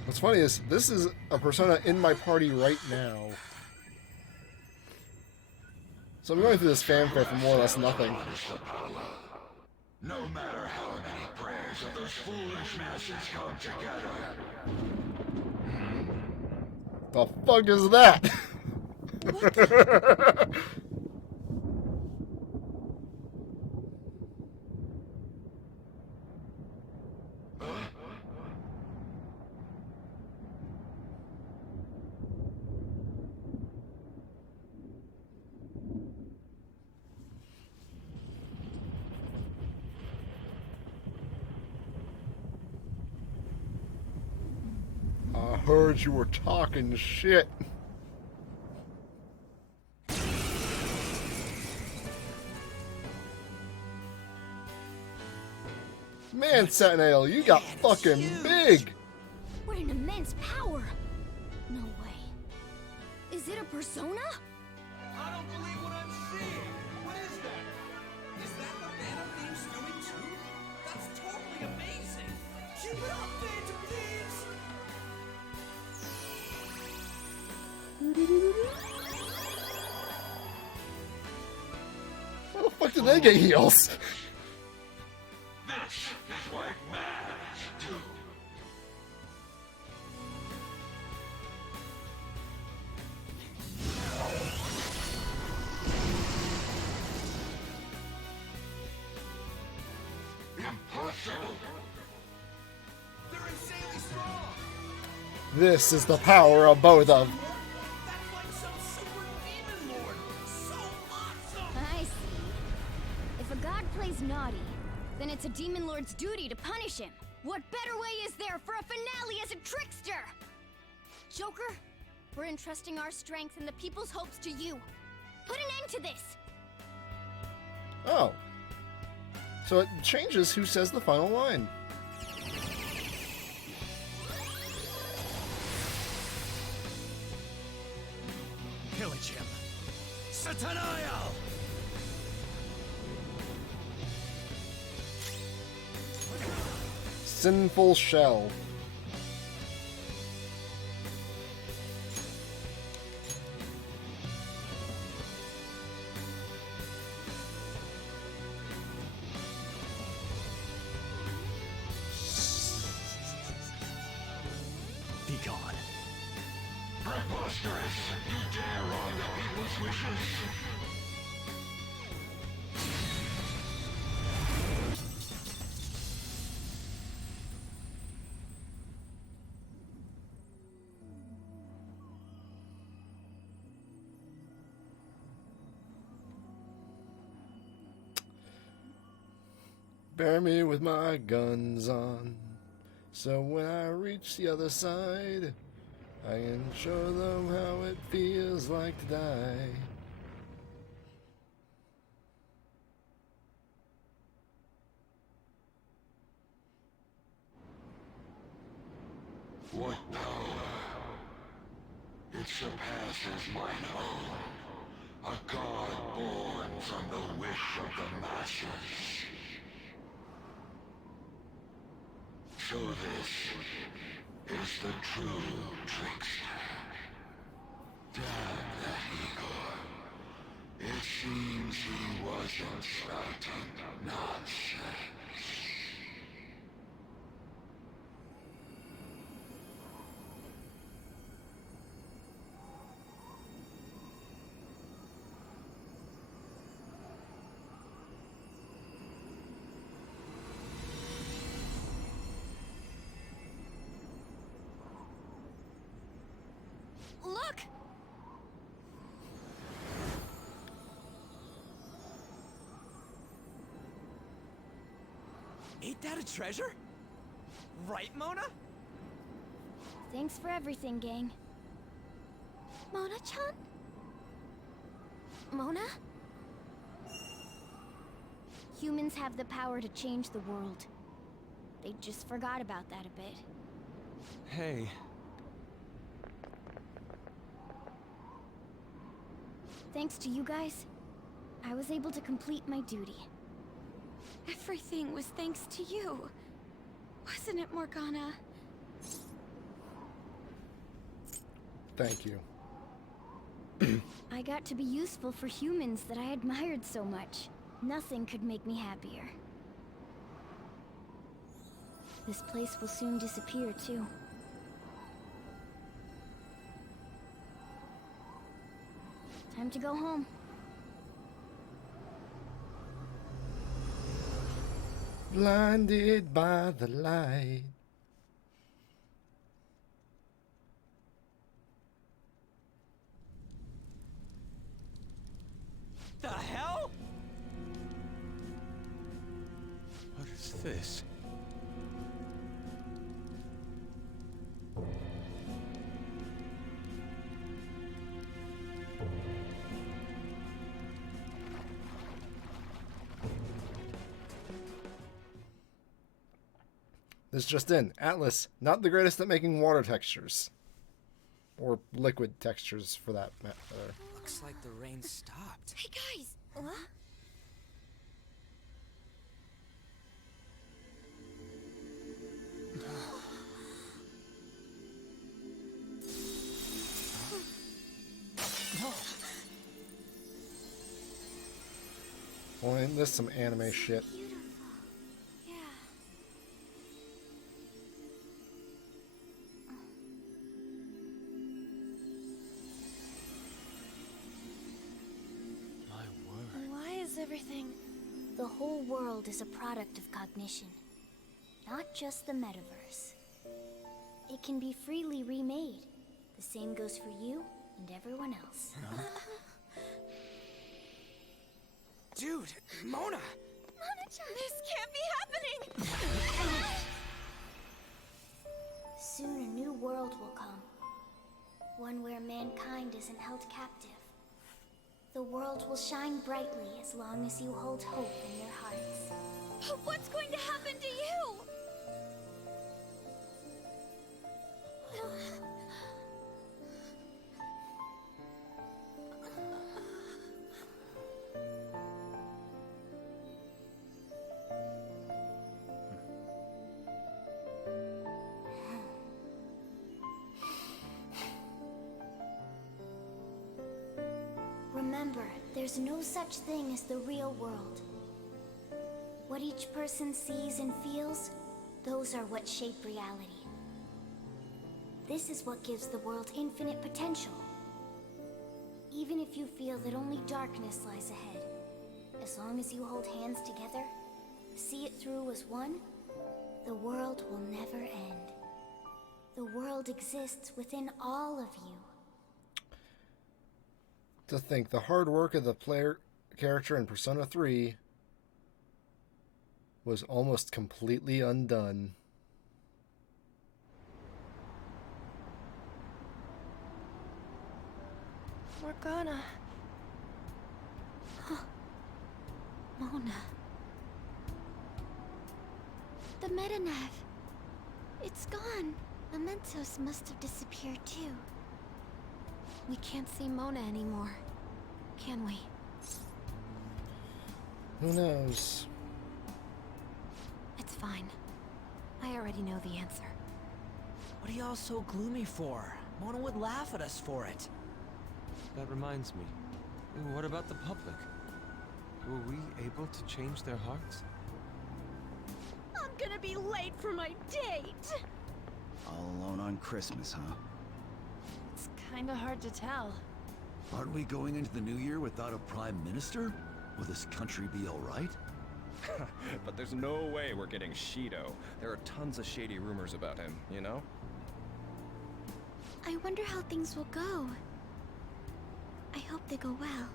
What's funny is, this is a persona in my party right now. So I'm going through this fanfare for more or less nothing. No matter how many prayers of those foolish masses come together. The fuck is that? I heard you were talking shit. Man, Sentinel, you got fucking big. What an immense power! No way. Is it a persona? I don't believe what I'm seeing! What is that? Is that what Phantom Thieves doing too? That's totally amazing! Keep it up, Phantom Thieves! How the fuck did they get heals? This is what mans do. Impossible. They're insanely strong! This is the power of both of them. That's like some super demon lord! So awesome! I see. If a god plays naughty, then it's a demon lord's duty to punish him. What better way is there for a finale as a trickster? Joker, we're entrusting our strength and the people's hopes to you. Put an end to this! Oh. So it changes who says the final line. Pillage him! Satanael! Sinful Shell. Be gone. Preposterous! You dare wrong the people's wishes? Bear me with my guns on, so when I reach the other side, I can show them how it feels like to die. What power? It surpasses mine own. A god born from the wish of the masses. So this is the true trickster. Damn that Igor. It seems he wasn't spouting nonsense. Look! Ain't that a treasure? Right, Mona? Thanks for everything, gang. Mona-chan? Mona? Humans have the power to change the world. They just forgot about that a bit. Hey, Thanks to you guys, I was able to complete my duty. Everything was thanks to you. Wasn't it, Morgana? Thank you. I got to be useful for humans that I admired so much. Nothing could make me happier. This place will soon disappear, too. Time to go home. Blinded by the light. The hell? what is this? This just in. Atlas, not the greatest at making water textures. Or liquid textures, for that matter. Looks like the rain stopped. Hey guys! What? Well, ain't this some anime shit? Why is everything... The whole world is a product of cognition, not just the metaverse. It can be freely remade. The same goes for you and everyone else. Dude, Mona! This can't be happening! Soon a new world will come. One where mankind isn't held captive. The world will shine brightly as long as you hold hope in your hearts. What's going to happen to you? Remember, there's no such thing as the real world. What each person sees and feels, those are what shape reality. This is what gives the world infinite potential. Even if you feel that only darkness lies ahead, as long as you hold hands together, see it through as one, the world will never end. The world exists within all of you. To think the hard work of the player character in Persona 3 was almost completely undone. Morgana. Mona. The Metanev. It's gone. Mementos must have disappeared too. We can't see Mona anymore, can we? Who knows? It's fine. I already know the answer. What are y'all so gloomy for? Mona would laugh at us for it. That reminds me. What about the public? Were we able to change their hearts? I'm gonna be late for my date! All alone on Christmas, huh? It's kinda hard to tell. Aren't we going into the new year without a prime minister? Will this country be alright? But there's no way we're getting Shido. There are tons of shady rumors about him, you know? I wonder how things will go. I hope they go well.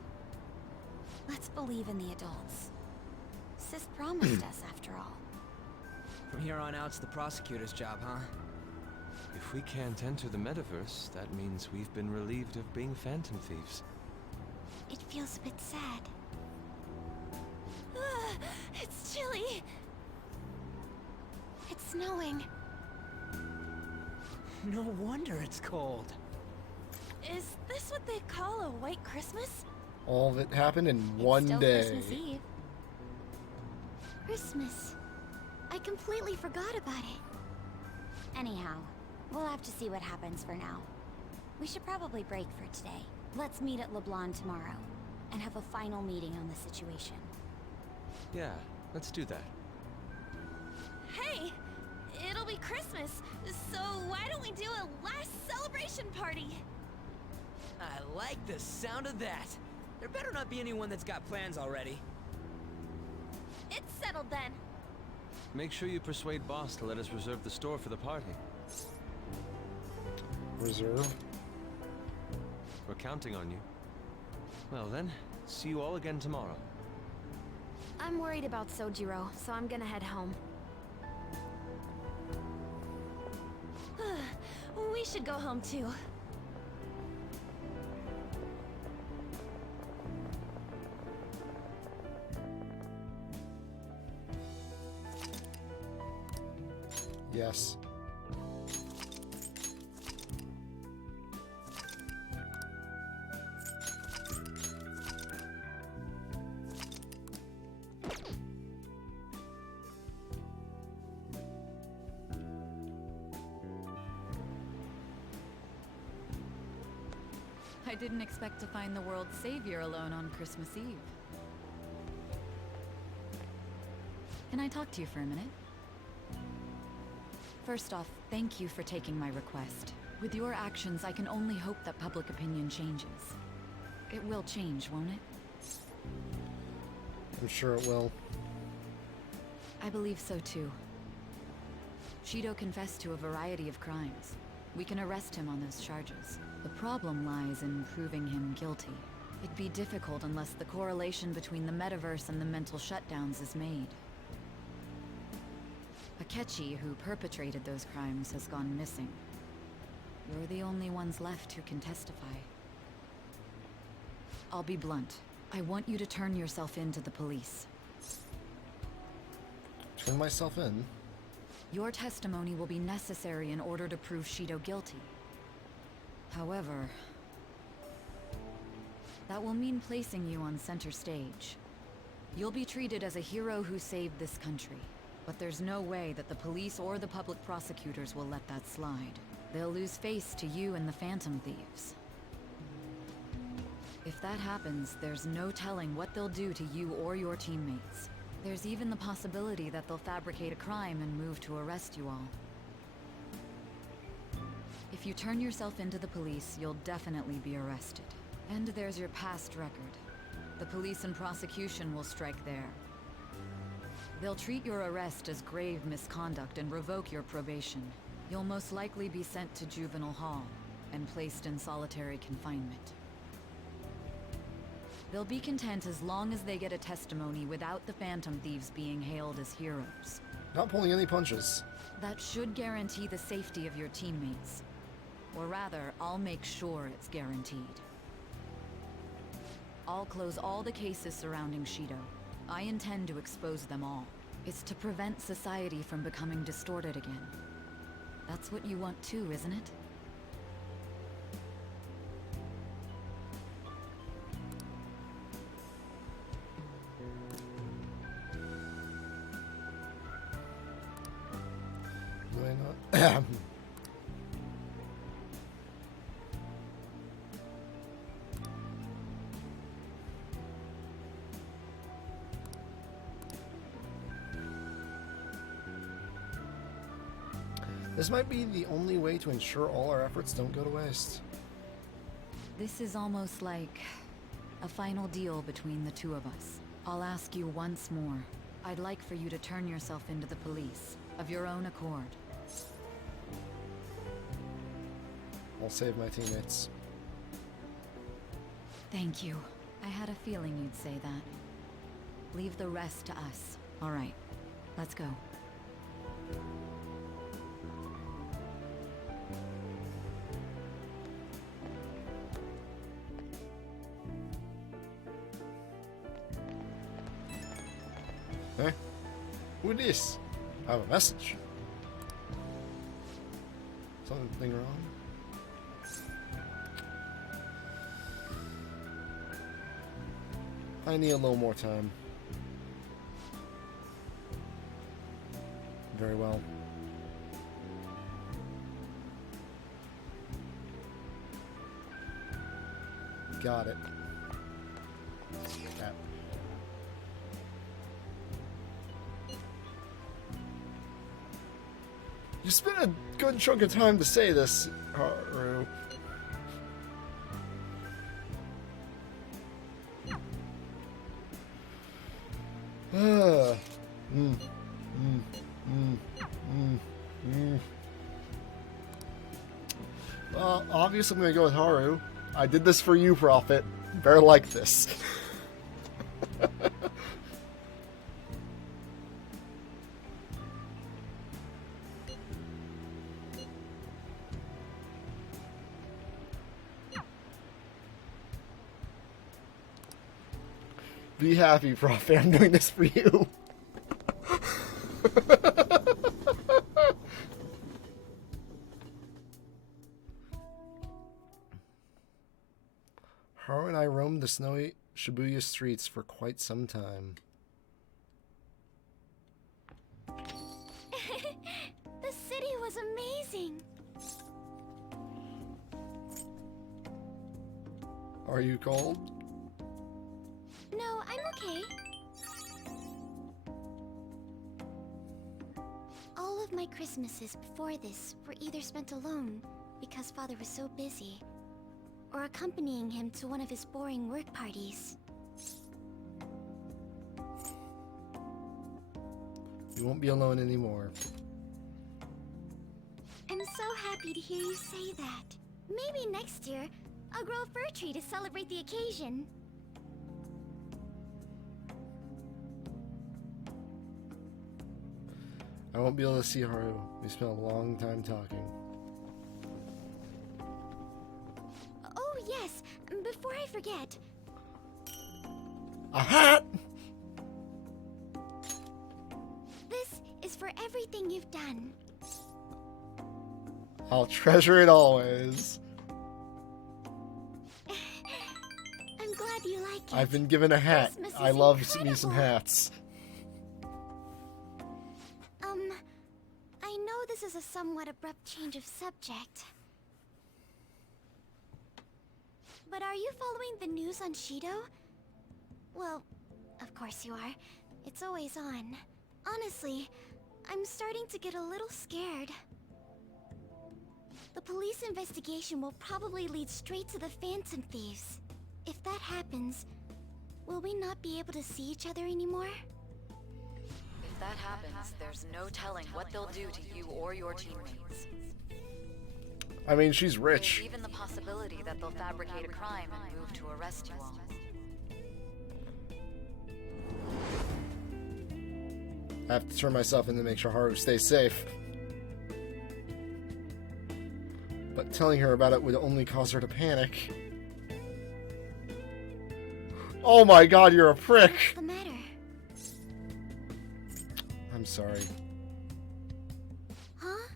Let's believe in the adults. Sis promised us, after all. From here on out, it's the prosecutor's job, huh? If we can't enter the metaverse, that means we've been relieved of being phantom thieves. It feels a bit sad. It's chilly! It's snowing. No wonder it's cold. Is this what they call a white Christmas? All of it happened in one Still day. Christmas Eve. Christmas. I completely forgot about it. Anyhow, we'll have to see what happens for now. We should probably break for today. Let's meet at LeBlanc tomorrow, and have a final meeting on the situation. Yeah, let's do that. Hey! It'll be Christmas, so why don't we do a last celebration party? I like the sound of that. There better not be anyone that's got plans already. It's settled then. Make sure you persuade Boss to let us reserve the store for the party. Reserve? We're counting on you. Well then, see you all again tomorrow. I'm worried about Sojiro, so I'm gonna head home. We should go home too. Yes. I didn't expect to find the world's savior alone on Christmas Eve. Can I talk to you for a minute? First off, thank you for taking my request. With your actions, I can only hope that public opinion changes. It will change, won't it? I'm sure it will. I believe so too. Shido confessed to a variety of crimes. We can arrest him on those charges. The problem lies in proving him guilty. It'd be difficult unless the correlation between the metaverse and the mental shutdowns is made. Akechi, who perpetrated those crimes, has gone missing. You're the only ones left who can testify. I'll be blunt. I want you to turn yourself in to the police. Turn myself in? Your testimony will be necessary in order to prove Shido guilty. However, that will mean placing you on center stage. You'll be treated as a hero who saved this country. But there's no way that the police or the public prosecutors will let that slide. They'll lose face to you and the Phantom Thieves. If that happens, there's no telling what they'll do to you or your teammates. There's even the possibility that they'll fabricate a crime and move to arrest you all. If you turn yourself into the police, you'll definitely be arrested. And there's your past record. The police and prosecution will strike there. They'll treat your arrest as grave misconduct and revoke your probation. You'll most likely be sent to juvenile hall and placed in solitary confinement. They'll be content as long as they get a testimony without the Phantom Thieves being hailed as heroes. Not pulling any punches. That should guarantee the safety of your teammates. Or rather, I'll make sure it's guaranteed. I'll close all the cases surrounding Shido. I intend to expose them all. It's to prevent society from becoming distorted again. That's what you want too, isn't it? Why not? This might be the only way to ensure all our efforts don't go to waste. This is almost like a final deal between the two of us. I'll ask you once more. I'd like for you to turn yourself into the police, of your own accord. I'll save my teammates. Thank you. I had a feeling you'd say that. Leave the rest to us. All right, let's go. Eh? Who this? I have a message. Something wrong? I need a little more time. Very well. Got it. Yeah. You spent a good chunk of time to say this, Haru. Well, obviously I'm gonna go with Haru. I did this for you, Prophet. Better like this. Be happy, Prophet. I'm doing this for you. Haru and I roamed the snowy Shibuya streets for quite some time. The city was amazing. Are you cold? No, I'm okay. All of my Christmases before this were either spent alone because Father was so busy, or accompanying him to one of his boring work parties. You won't be alone anymore. I'm so happy to hear you say that. Maybe next year, I'll grow a fir tree to celebrate the occasion. I won't be able to see Haru. We spent a long time talking. Oh yes, before I forget. A hat! This is for everything you've done. I'll treasure it always. I'm glad you like it. I've been given a hat. Christmas is I love me incredible. some hats. I know this is a somewhat abrupt change of subject. But are you following the news on Shido? Well, of course you are. It's always on. Honestly, I'm starting to get a little scared. The police investigation will probably lead straight to the Phantom Thieves. If that happens, will we not be able to see each other anymore? If that happens, there's no telling what they'll do to you or your teammates. I mean, she's rich. There's even the possibility that they'll fabricate a crime and move to arrest you all. I have to turn myself in to make sure Haru stays safe. But telling her about it would only cause her to panic. Oh my god, you're a prick. What's the matter? I'm sorry. Huh?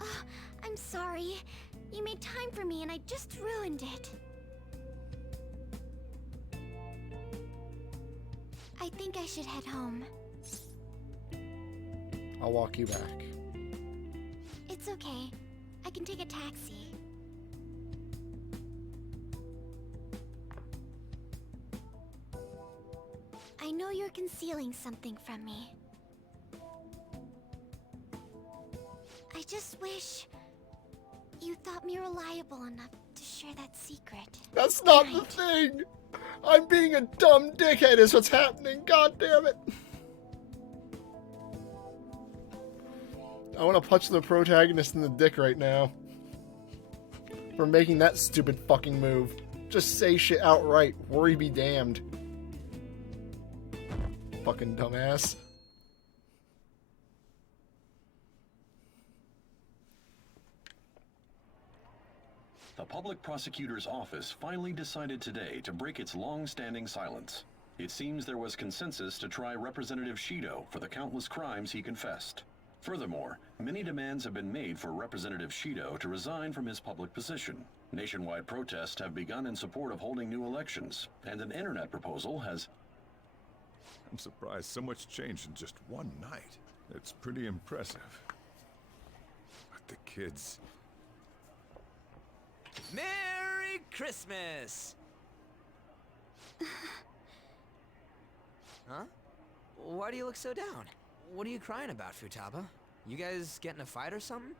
Oh, I'm sorry. You made time for me and I just ruined it. I think I should head home. I'll walk you back. It's okay. I can take a taxi. I know you're concealing something from me. I just wish you thought me reliable enough to share that secret. That's not the thing! I'm being a dumb dickhead is what's happening, god damn it! I want to punch the protagonist in the dick right now. For making that stupid fucking move. Just say shit outright. Worry be damned. Fucking dumbass. The public prosecutor's office finally decided today to break its long-standing silence. It seems there was consensus to try Representative Shido for the countless crimes he confessed. Furthermore, many demands have been made for Representative Shido to resign from his public position. Nationwide protests have begun in support of holding new elections, and an internet proposal has... I'm surprised so much changed in just one night. It's pretty impressive. But the kids... Merry Christmas! Huh? Why do you look so down? What are you crying about, Futaba? You guys get in a fight or something?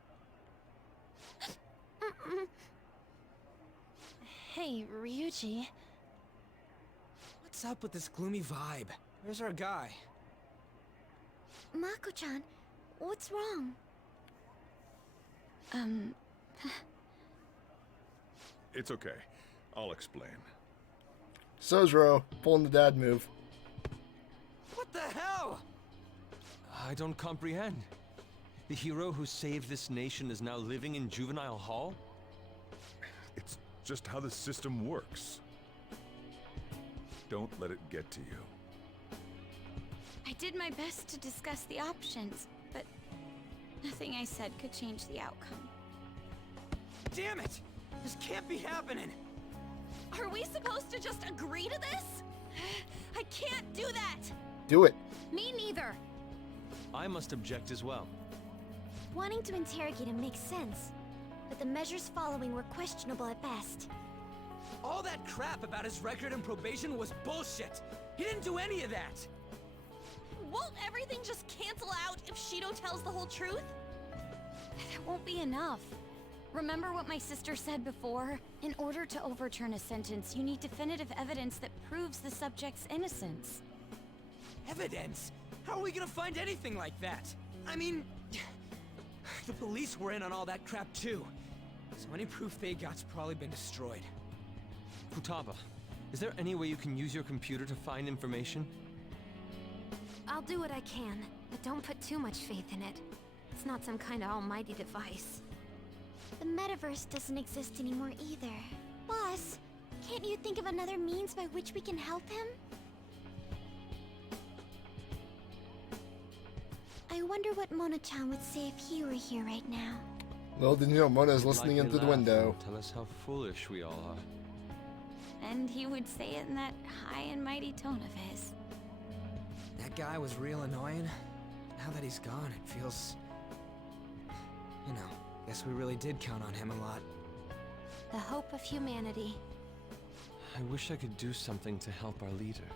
Hey, Ryuji. What's up with this gloomy vibe? Where's our guy? Mako-chan, what's wrong? It's okay. I'll explain. Sozro, pulling the dad move. What the hell? I don't comprehend. The hero who saved this nation is now living in juvenile hall? It's just how the system works. Don't let it get to you. I did my best to discuss the options, but nothing I said could change the outcome. Damn it! This can't be happening! Are we supposed to just agree to this? I can't do that! Do it. Me neither. I must object as well. Wanting to interrogate him makes sense, but the measures following were questionable at best. All that crap about his record and probation was bullshit! He didn't do any of that! Won't everything just cancel out if Shido tells the whole truth? That won't be enough. Remember what my sister said before? In order to overturn a sentence, you need definitive evidence that proves the subject's innocence. Evidence? How are we gonna find anything like that? I mean... the police were in on all that crap too. So any proof they got's probably been destroyed. Futaba, is there any way you can use your computer to find information? I'll do what I can, but don't put too much faith in it. It's not some kind of almighty device. The metaverse doesn't exist anymore either. Boss, can't you think of another means by which we can help him? I wonder what Mona-chan would say if he were here right now. Little did you know, Mona's listening Likely in through the laugh window. and tell us how foolish we all are. And he would say it in that high and mighty tone of his. That guy was real annoying. Now that he's gone, it feels... You know, guess we really did count on him a lot. The hope of humanity. I wish I could do something to help our leader.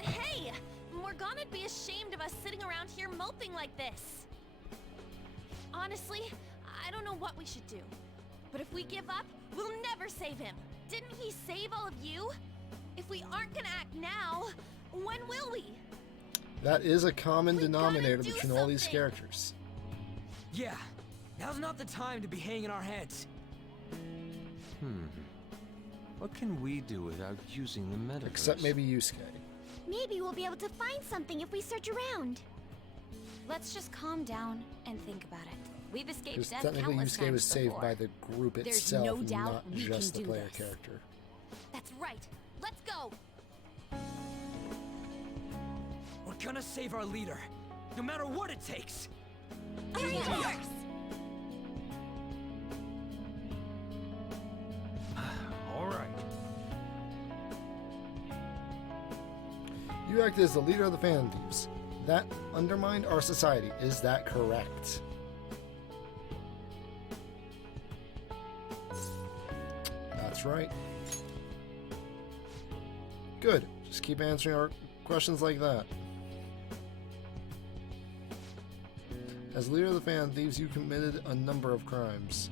Hey! Morgana'd be ashamed of us sitting around here moping like this. Honestly, I don't know what we should do. But if we give up, we'll never save him. Didn't he save all of you? If we aren't gonna act now, when will we? That is a common denominator between all these characters. Yeah, now's not the time to be hanging our heads. What can we do without using the metaverse? Except maybe Yusuke. Maybe we'll be able to find something if we search around. Let's just calm down and think about it. We've escaped Because death technically countless Yusuke times was saved before. by the group There's itself, no doubt not we just can the do player this. character. That's right. Let's go. We're gonna save our leader, no matter what it takes. All right. You acted as the leader of the Phantom Thieves. That undermined our society. Is that correct? That's right. Good. Just keep answering our questions like that. As leader of the Phantom Thieves, you committed a number of crimes.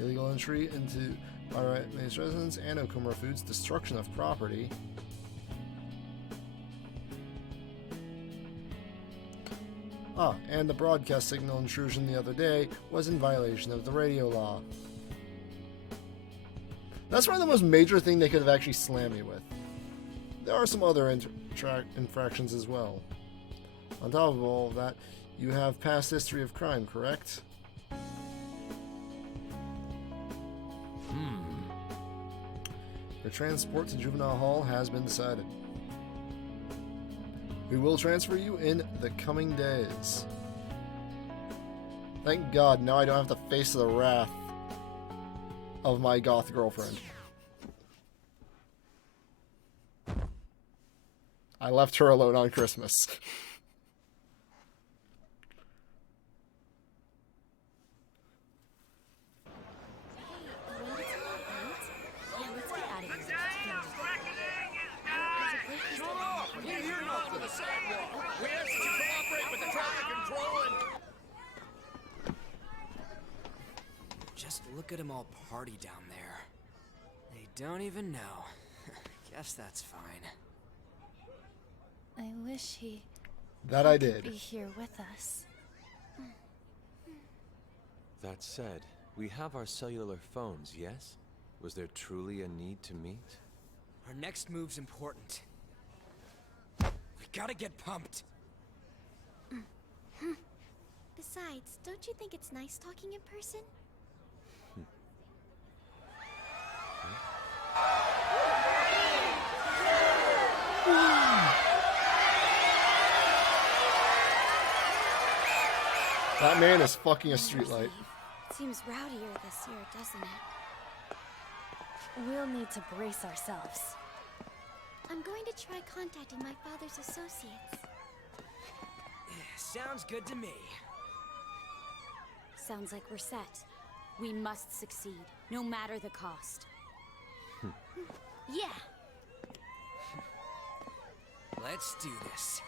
Illegal entry into Pirate Maid's residence and Okumura Foods, destruction of property. And the broadcast signal intrusion the other day was in violation of the radio law. That's probably the most major thing they could have actually slammed me with. There are some other infractions as well. On top of all of that, you have past history of crime, correct? Your transport to Juvenile Hall has been decided. We will transfer you in the coming days. Thank God, now I don't have to face the wrath of my goth girlfriend. I left her alone on Christmas. Just look at them all party down there. They don't even know. Guess that's fine. I wish he That I could did. be here with us. That said, we have our cellular phones, yes? Was there truly a need to meet? Our next move's important. We gotta get pumped. Besides, don't you think it's nice talking in person? That man is fucking a streetlight. Seems rowdier this year, doesn't it? We'll need to brace ourselves. I'm going to try contacting my father's associates. Sounds good to me. Sounds like we're set. We must succeed, no matter the cost. Yeah. Let's do this.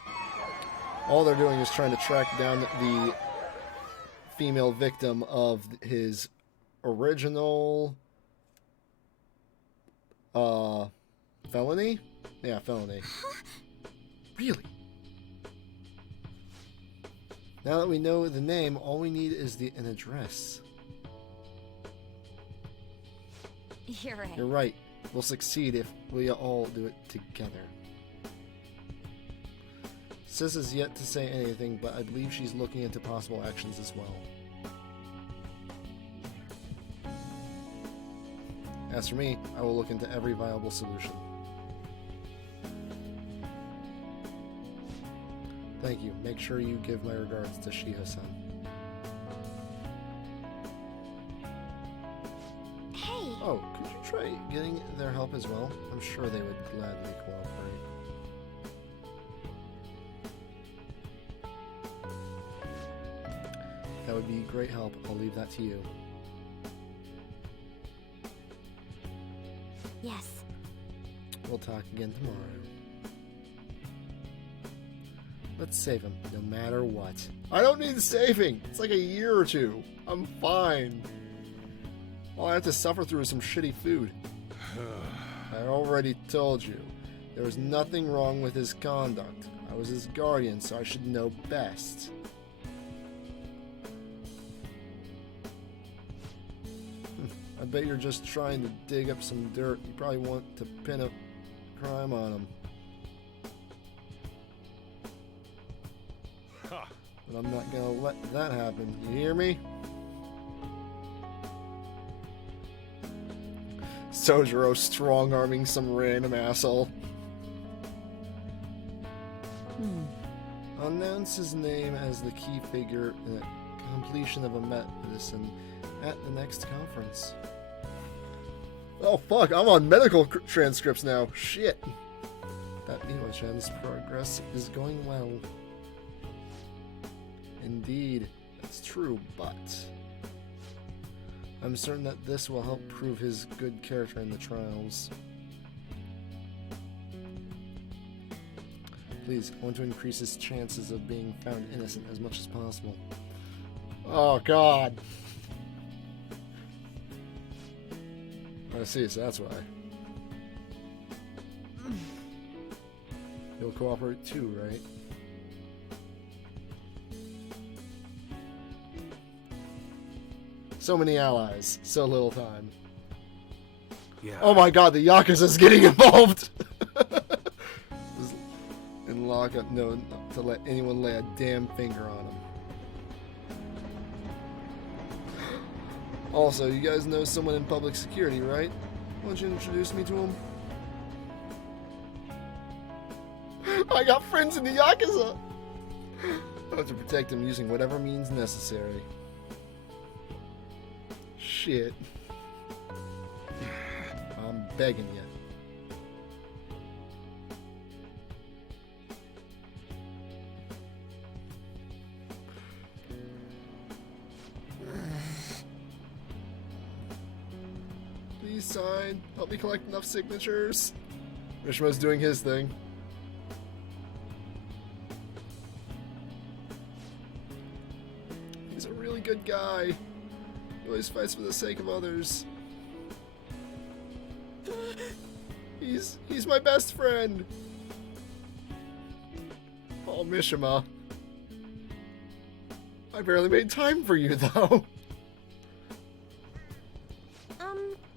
All they're doing is trying to track down the female victim of his original felony? Yeah, felony. Really? Now that we know the name, all we need is an address. You're right. You're right. We'll succeed if we all do it together. Sis has yet to say anything, but I believe she's looking into possible actions as well. As for me, I will look into every viable solution. Thank you. Make sure you give my regards to Shiho-san. Hey! Oh, could you try getting their help as well? I'm sure they would gladly cooperate. That would be great help. I'll leave that to you. Yes. We'll talk again tomorrow. Let's save him, no matter what. I don't need saving! It's like a year or two. I'm fine. All I have to suffer through is some shitty food. I already told you. There was nothing wrong with his conduct. I was his guardian, so I should know best. I bet you're just trying to dig up some dirt. You probably want to pin a crime on him. Ha! but I'm not gonna let that happen. You hear me? Sojiro strong-arming some random asshole. Announce his name as the key figure in the completion of a medicine at the next conference. Oh fuck, I'm on medical transcripts now. Shit. That Miho-chan's progress is going well. Indeed, that's true, but I'm certain that this will help prove his good character in the trials. Please, I want to increase his chances of being found innocent as much as possible. Oh god. I see, so that's why. You'll cooperate too, right? So many allies, so little time. Yeah. Oh my god, the Yakuza's getting involved! In lockup, no, not to let anyone lay a damn finger on him. Also, you guys know someone in public security, right? Why don't you introduce me to him? I got friends in the Yakuza! I have to protect him using whatever means necessary. Shit. I'm begging you. Please sign. Help me collect enough signatures. Rishima's doing his thing. He's a really good guy. He always fights for the sake of others. He's my best friend. Oh, Mishima. I barely made time for you, though.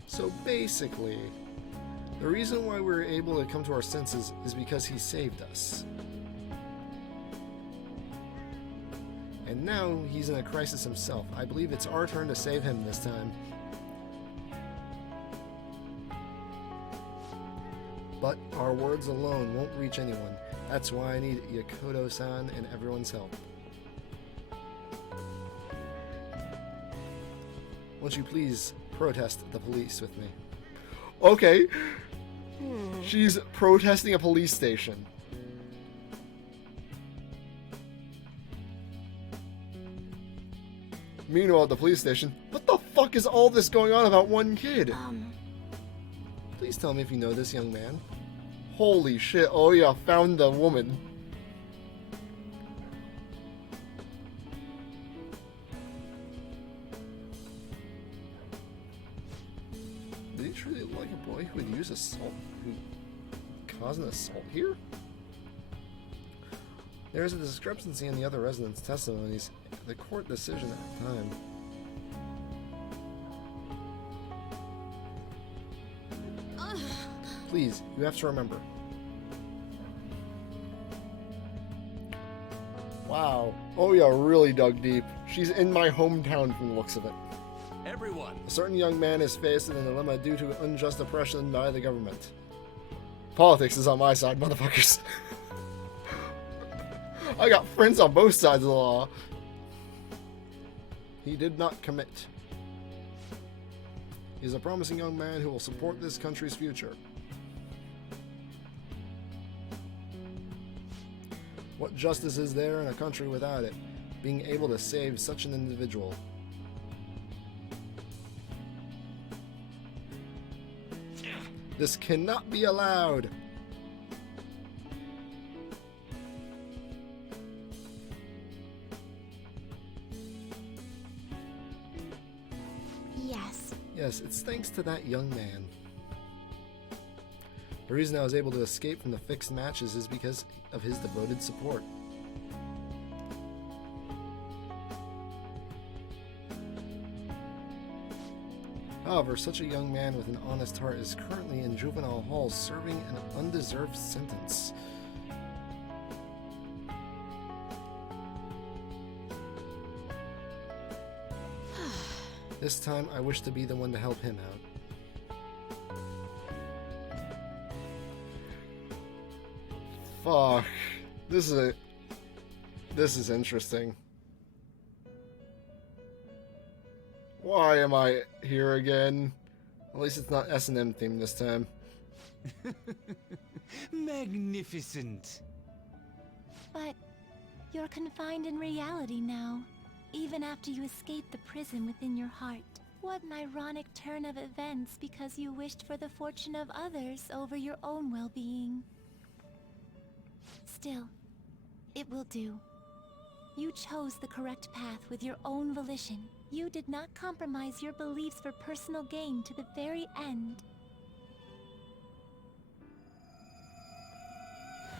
So basically, the reason why we're able to come to our senses is because he saved us. And now he's in a crisis himself. I believe it's our turn to save him this time. But our words alone won't reach anyone. That's why I need Yakoto-san and everyone's help. Won't you please protest the police with me? Okay. She's protesting a police station. Meanwhile, at the police station, what the fuck is all this going on about one kid? Please tell me if you know this young man. Holy shit, oh yeah, found the woman. Did he truly look like a boy who would use assault, who caused an assault here? There is a discrepancy in the other residents' testimonies. The court decision at the time. Please, you have to remember. Wow. Oh yeah, really dug deep. She's in my hometown from the looks of it. Everyone. A certain young man is faced in a dilemma due to unjust oppression by the government. Politics is on my side, motherfuckers. I got friends on both sides of the law. He did not commit. He is a promising young man who will support this country's future. What justice is there in a country without it, being able to save such an individual? This cannot be allowed. Yes. Yes, it's thanks to that young man. The reason I was able to escape from the fixed matches is because of his devoted support. However, such a young man with an honest heart is currently in juvenile hall serving an undeserved sentence. This time, I wish to be the one to help him out. Fuck. This is interesting. Why am I here again? At least it's not S&M themed this time. Magnificent. But you're confined in reality now, even after you escaped the prison within your heart. What an ironic turn of events because you wished for the fortune of others over your own well-being. Still, it will do. You chose the correct path with your own volition. You did not compromise your beliefs for personal gain to the very end.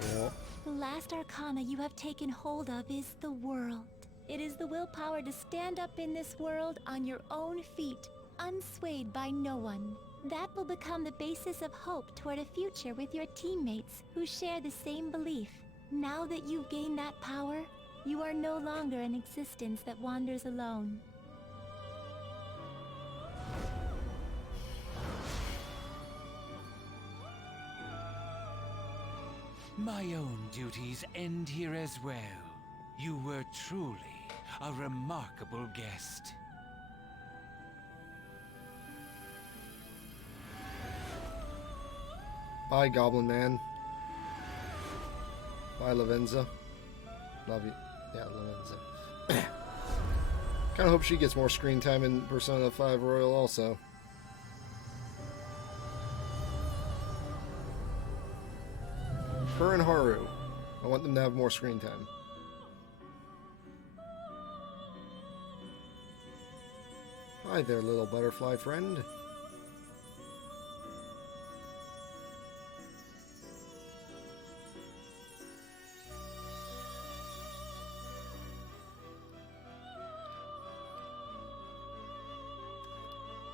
Yeah. The last arcana you have taken hold of is the world. It is the willpower to stand up in this world on your own feet, unswayed by no one. That will become the basis of hope toward a future with your teammates who share the same belief. Now that you've gained that power, you are no longer an existence that wanders alone. My own duties end here as well. You were truly a remarkable guest. Bye, Goblin Man. Bye, Lavenza. Love you. Yeah, Lavenza. Kinda hope she gets more screen time in Persona 5 Royal also. Her and Haru. I want them to have more screen time. Hi there, little butterfly friend.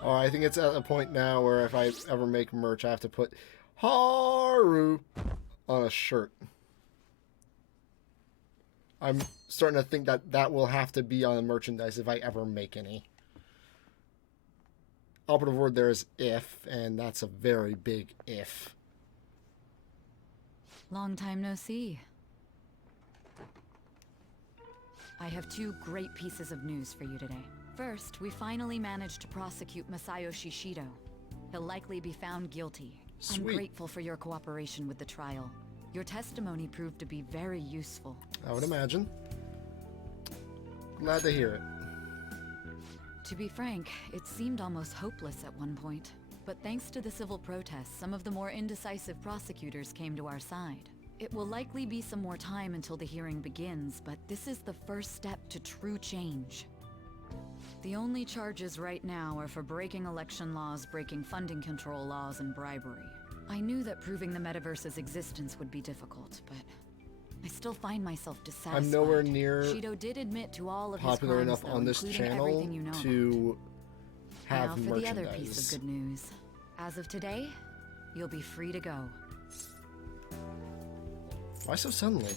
Oh, I think it's at a point now where if I ever make merch, I have to put Haru on a shirt. I'm starting to think that that will have to be on merchandise if I ever make any. Operative word there is if, and that's a very big if. Long time no see. I have two great pieces of news for you today. First, we finally managed to prosecute Masayoshi Shido. He'll likely be found guilty. Sweet. I'm grateful for your cooperation with the trial. Your testimony proved to be very useful. I would imagine. Glad to hear it. To be frank, it seemed almost hopeless at one point. But thanks to the civil protests, some of the more indecisive prosecutors came to our side. It will likely be some more time until the hearing begins, but this is the first step to true change. The only charges right now are for breaking election laws, breaking funding control laws, and bribery. I knew that proving the metaverse's existence would be difficult, but I still find myself dissatisfied. I'm nowhere near Shido did admit to all of popular his crimes, enough though, on this including channel everything you know to have now for the other piece merchandise. of good news. As of today, you'll be free to go. Why so suddenly?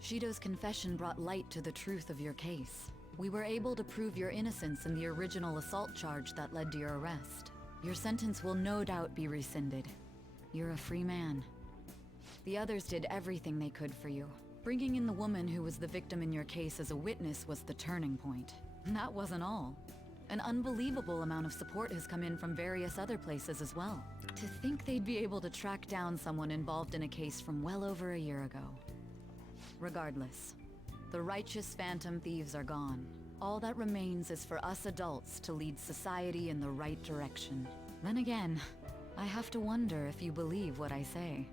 Shido's confession brought light to the truth of your case. We were able to prove your innocence in the original assault charge that led to your arrest. Your sentence will no doubt be rescinded. You're a free man. The others did everything they could for you. Bringing in the woman who was the victim in your case as a witness was the turning point. That wasn't all. An unbelievable amount of support has come in from various other places as well. To think they'd be able to track down someone involved in a case from well over a year ago. Regardless, the righteous phantom thieves are gone. All that remains is for us adults to lead society in the right direction. Then again, I have to wonder if you believe what I say.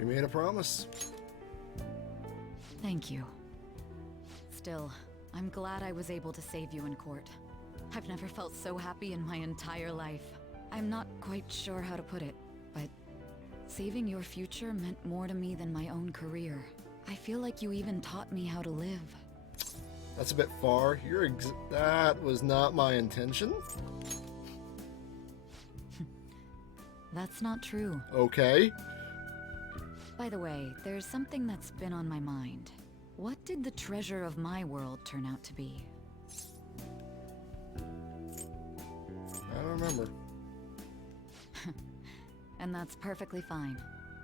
You made a promise. Thank you. Still, I'm glad I was able to save you in court. I've never felt so happy in my entire life. I'm not quite sure how to put it, but saving your future meant more to me than my own career. I feel like you even taught me how to live. That's a bit far. That was not my intention. That's not true. Okay. By the way, there's something that's been on my mind. What did the treasure of my world turn out to be? I don't remember. And that's perfectly fine.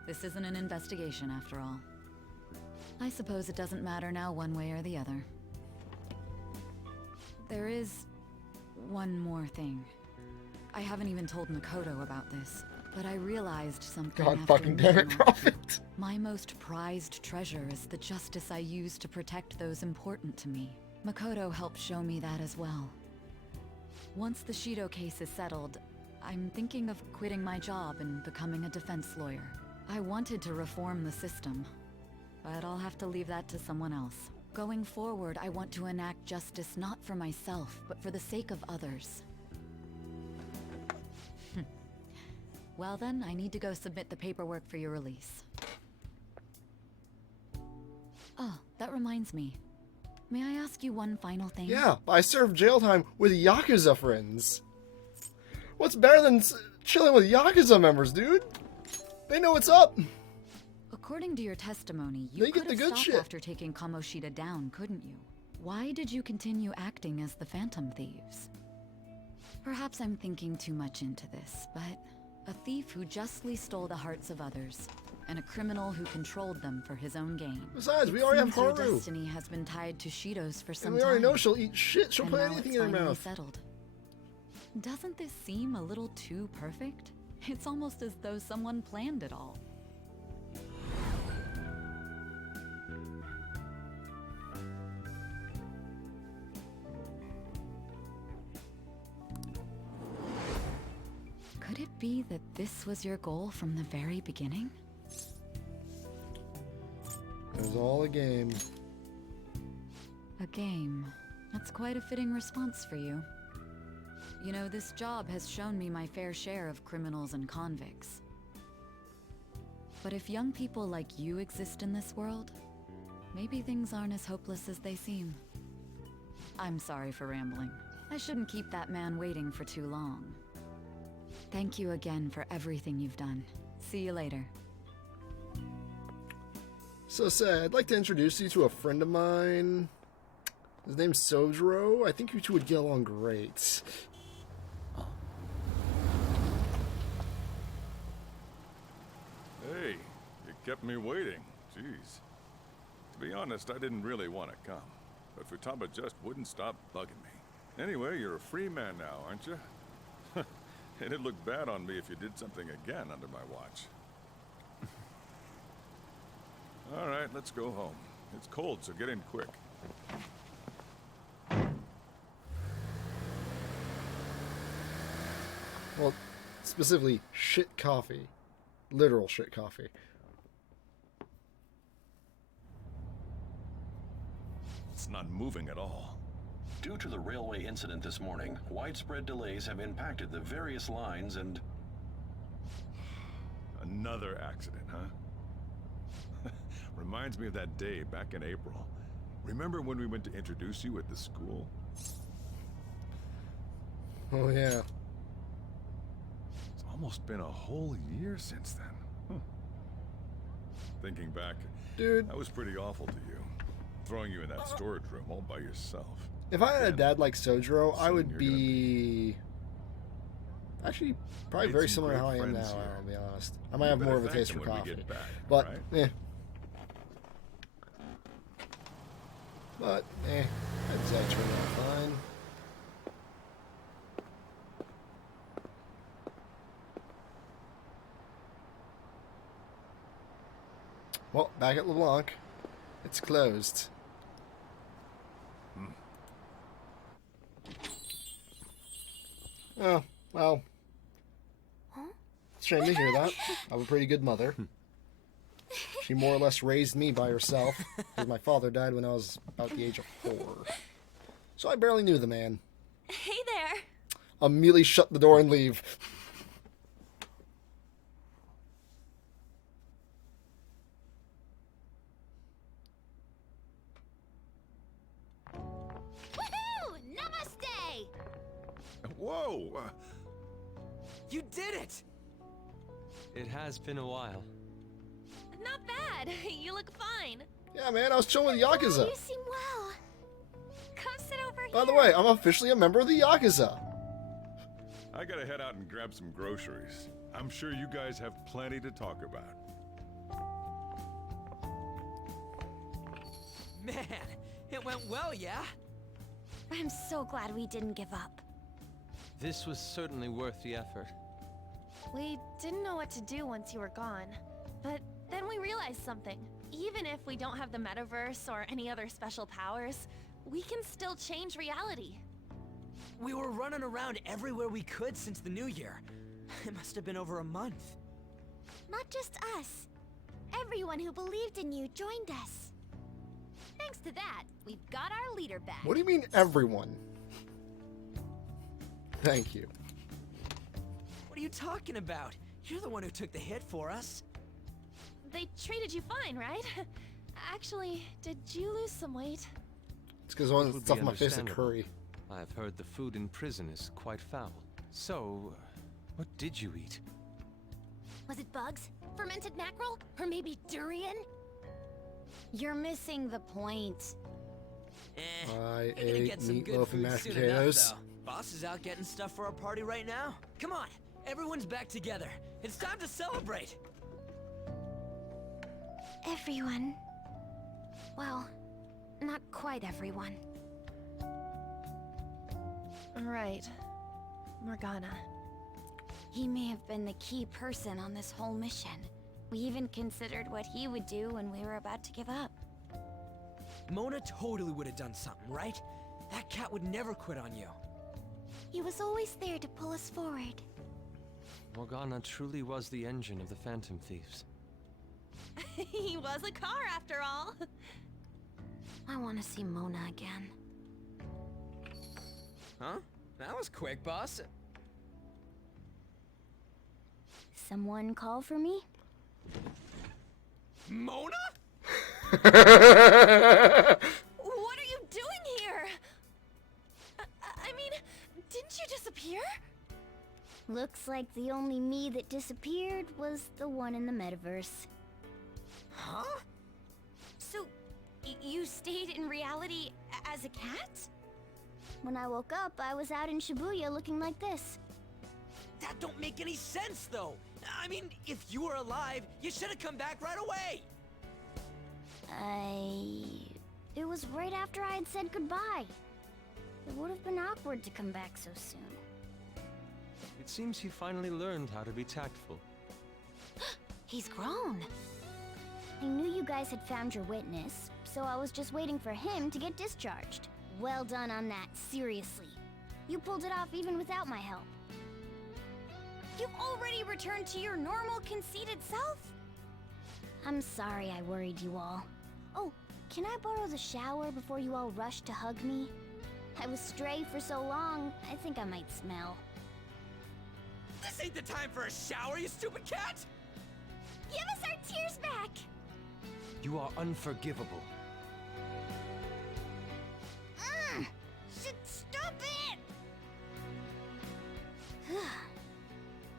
This isn't an investigation after all. I suppose it doesn't matter now one way or the other. There is one more thing. I haven't even told Makoto about this, but I realized something God after fucking damn it, meeting Prophet. My most prized treasure is the justice I use to protect those important to me. Makoto helped show me that as well. Once the Shido case is settled, I'm thinking of quitting my job and becoming a defense lawyer. I wanted to reform the system, but I'll have to leave that to someone else. Going forward, I want to enact justice not for myself, but for the sake of others. Well then, I need to go submit the paperwork for your release. Oh, that reminds me. May I ask you one final thing? Yeah, I served jail time with Yakuza friends. What's better than chilling with Yakuza members, dude? They know what's up. According to your testimony, you They get could the have good stopped shit. after taking Kamoshida down, couldn't you? Why did you continue acting as the Phantom Thieves? Perhaps I'm thinking too much into this, but a thief who justly stole the hearts of others, and a criminal who controlled them for his own gain. Besides, we It already have seems your Haru. destiny has been tied to Shido's for some And we time. already know she'll eat shit. She'll And put now anything it's in her finally mouth. settled. Doesn't this seem a little too perfect? It's almost as though someone planned it all. Could it be that this was your goal from the very beginning? It was all a game. A game. That's quite a fitting response for you. You know, this job has shown me my fair share of criminals and convicts. But if young people like you exist in this world, maybe things aren't as hopeless as they seem. I'm sorry for rambling. I shouldn't keep that man waiting for too long. Thank you again for everything you've done. See you later. So, Say, I'd like to introduce you to a friend of mine. His name's Sojiro. I think you two would get along great. Hey, you kept me waiting. Jeez. To be honest, I didn't really want to come, but Futaba just wouldn't stop bugging me. Anyway, you're a free man now, aren't you? And it'd look bad on me if you did something again under my watch. All right, let's go home. It's cold, so get in quick. Well, specifically, shit coffee. Literal shit coffee. It's not moving at all. Due to the railway incident this morning, widespread delays have impacted the various lines and... Another accident, huh? Reminds me of that day back in April. Remember when we went to introduce you at the school? Oh, yeah. It's almost been a whole year since then. Thinking back, dude, I was pretty awful to you. Throwing you in that storage room all by yourself. If I had a dad like Sojiro, I would be... Actually, probably very similar to how I am now, I'll be honest. I might have more of a taste for coffee. But, I'd say it turned out fine. Well, back at LeBlanc. It's closed. Oh, well. It's a shame to hear that. I have a pretty good mother. She more or less raised me by herself, because my father died when I was about the age of 4. So I barely knew the man. Hey there! Immediately shut the door and leave. Woohoo! Namaste! Whoa! You did it! It has been a while. Not bad. You look fine. Yeah, man, I was chilling with Yakuza. You seem well. Come sit over here. By the way, I'm officially a member of the Yakuza. I gotta head out and grab some groceries. I'm sure you guys have plenty to talk about. Man, it went well, yeah? I'm so glad we didn't give up. This was certainly worth the effort. We didn't know what to do once you were gone. But then we realized something. Even if we don't have the metaverse or any other special powers, we can still change reality. We were running around everywhere we could since the new year. It must have been over a month. Not just us. Everyone who believed in you joined us. Thanks to that, we've got our leader back. What do you mean, everyone? Thank you. What are you talking about? You're the one who took the hit for us. They treated you fine, right? Actually, did you lose some weight? It's because all the stuff on my face is curry. I've heard the food in prison is quite foul. So, what did you eat? Was it bugs? Fermented mackerel? Or maybe durian? You're missing the point. I You're gonna ate get some good meatloaf and food mashed soon potatoes. enough, though. Boss is out getting stuff for our party right now. Come on, everyone's back together. It's time to celebrate. Everyone. Well, not quite everyone. Right. Morgana. He may have been the key person on this whole mission. We even considered what he would do when we were about to give up. Mona totally would have done something, right? That cat would never quit on you. He was always there to pull us forward. Morgana truly was the engine of the Phantom Thieves. He was a car after all. I want to see Mona again. Huh? That was quick, boss. Someone call for me? Mona? What are you doing here? I mean, didn't you disappear? Looks like the only me that disappeared was the one in the metaverse. Huh? So, you stayed in reality as a cat? When I woke up, I was out in Shibuya looking like this. That don't make any sense, though. I mean, if you were alive, you should have come back right away. It was right after I had said goodbye. It would have been awkward to come back so soon. It seems he finally learned how to be tactful. He's grown. I knew you guys had found your witness, so I was just waiting for him to get discharged. Well done on that, seriously. You pulled it off even without my help. You've already returned to your normal, conceited self? I'm sorry I worried you all. Oh, can I borrow the shower before you all rush to hug me? I was stray for so long, I think I might smell. This ain't the time for a shower, you stupid cat! Give us our tears back! You are unforgivable. Stop it!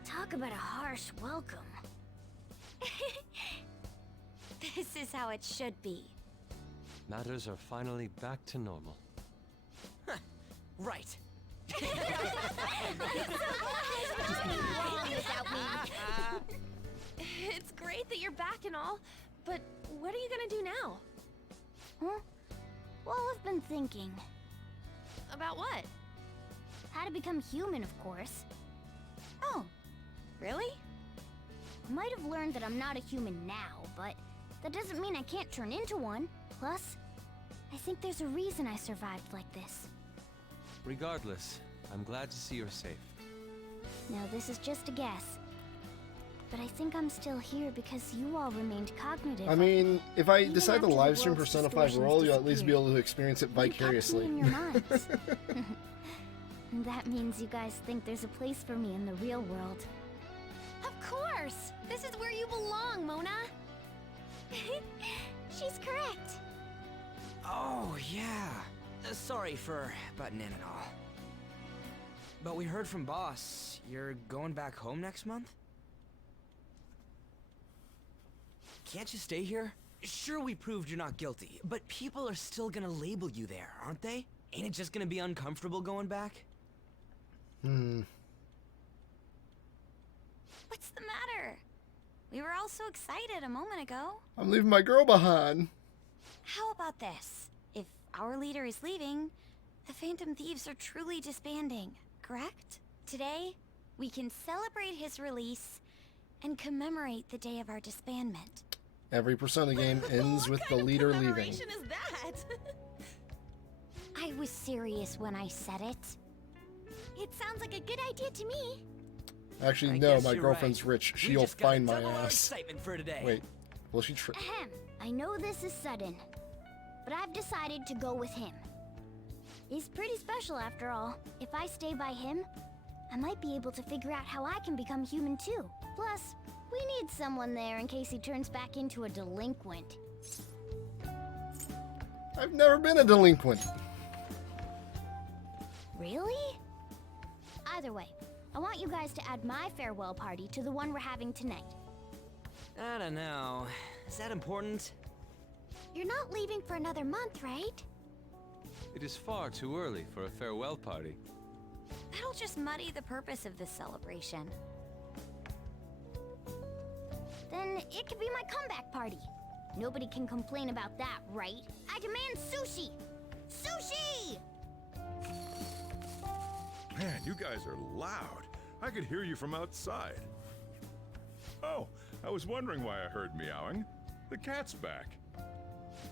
Talk about a harsh welcome. This is how it should be. Matters are finally back to normal. Right. It's great that you're back and all, but what are you gonna do now? Huh? Well, I've been thinking. About what? How to become human, of course. Oh, really? I might have learned that I'm not a human now, but that doesn't mean I can't turn into one. Plus, I think there's a reason I survived like this. Regardless, I'm glad to see you're safe. Now, this is just a guess. But I think I'm still here because you all remained cognitive. I mean, if I Even decide to after the live stream world's Persona 5 Royal, you'll at least be distortions able to experience it vicariously. in your minds. That means you guys think there's a place for me in the real world. Of course! This is where you belong, Mona! She's correct. Oh, yeah. Sorry for butting in and all. But we heard from Boss, you're going back home next month? Can't you stay here? Sure, we proved you're not guilty, but people are still gonna label you there, aren't they? Ain't it just gonna be uncomfortable going back? What's the matter? We were all so excited a moment ago. I'm leaving my girl behind. How about this? If our leader is leaving, the Phantom Thieves are truly disbanding, correct? Today, we can celebrate his release and commemorate the day of our disbandment. Every Persona game ends with the leader leaving. Is that? I was serious when I said it. It sounds like a good idea to me. Actually, I no, guess my you're girlfriend's right. rich. We She'll just gotta find my double our ass. excitement for today. Wait, will she Ahem. I know this is sudden, but I've decided to go with him. He's pretty special after all. If I stay by him, I might be able to figure out how I can become human too. Plus, we need someone there in case he turns back into a delinquent. I've never been a delinquent. Really? Either way, I want you guys to add my farewell party to the one we're having tonight. I don't know. Is that important? You're not leaving for another month, right? It is far too early for a farewell party. That'll just muddy the purpose of this celebration. Then it could be my comeback party. Nobody can complain about that, right? I demand sushi! Sushi! Man, you guys are loud. I could hear you from outside. Oh, I was wondering why I heard meowing. The cat's back.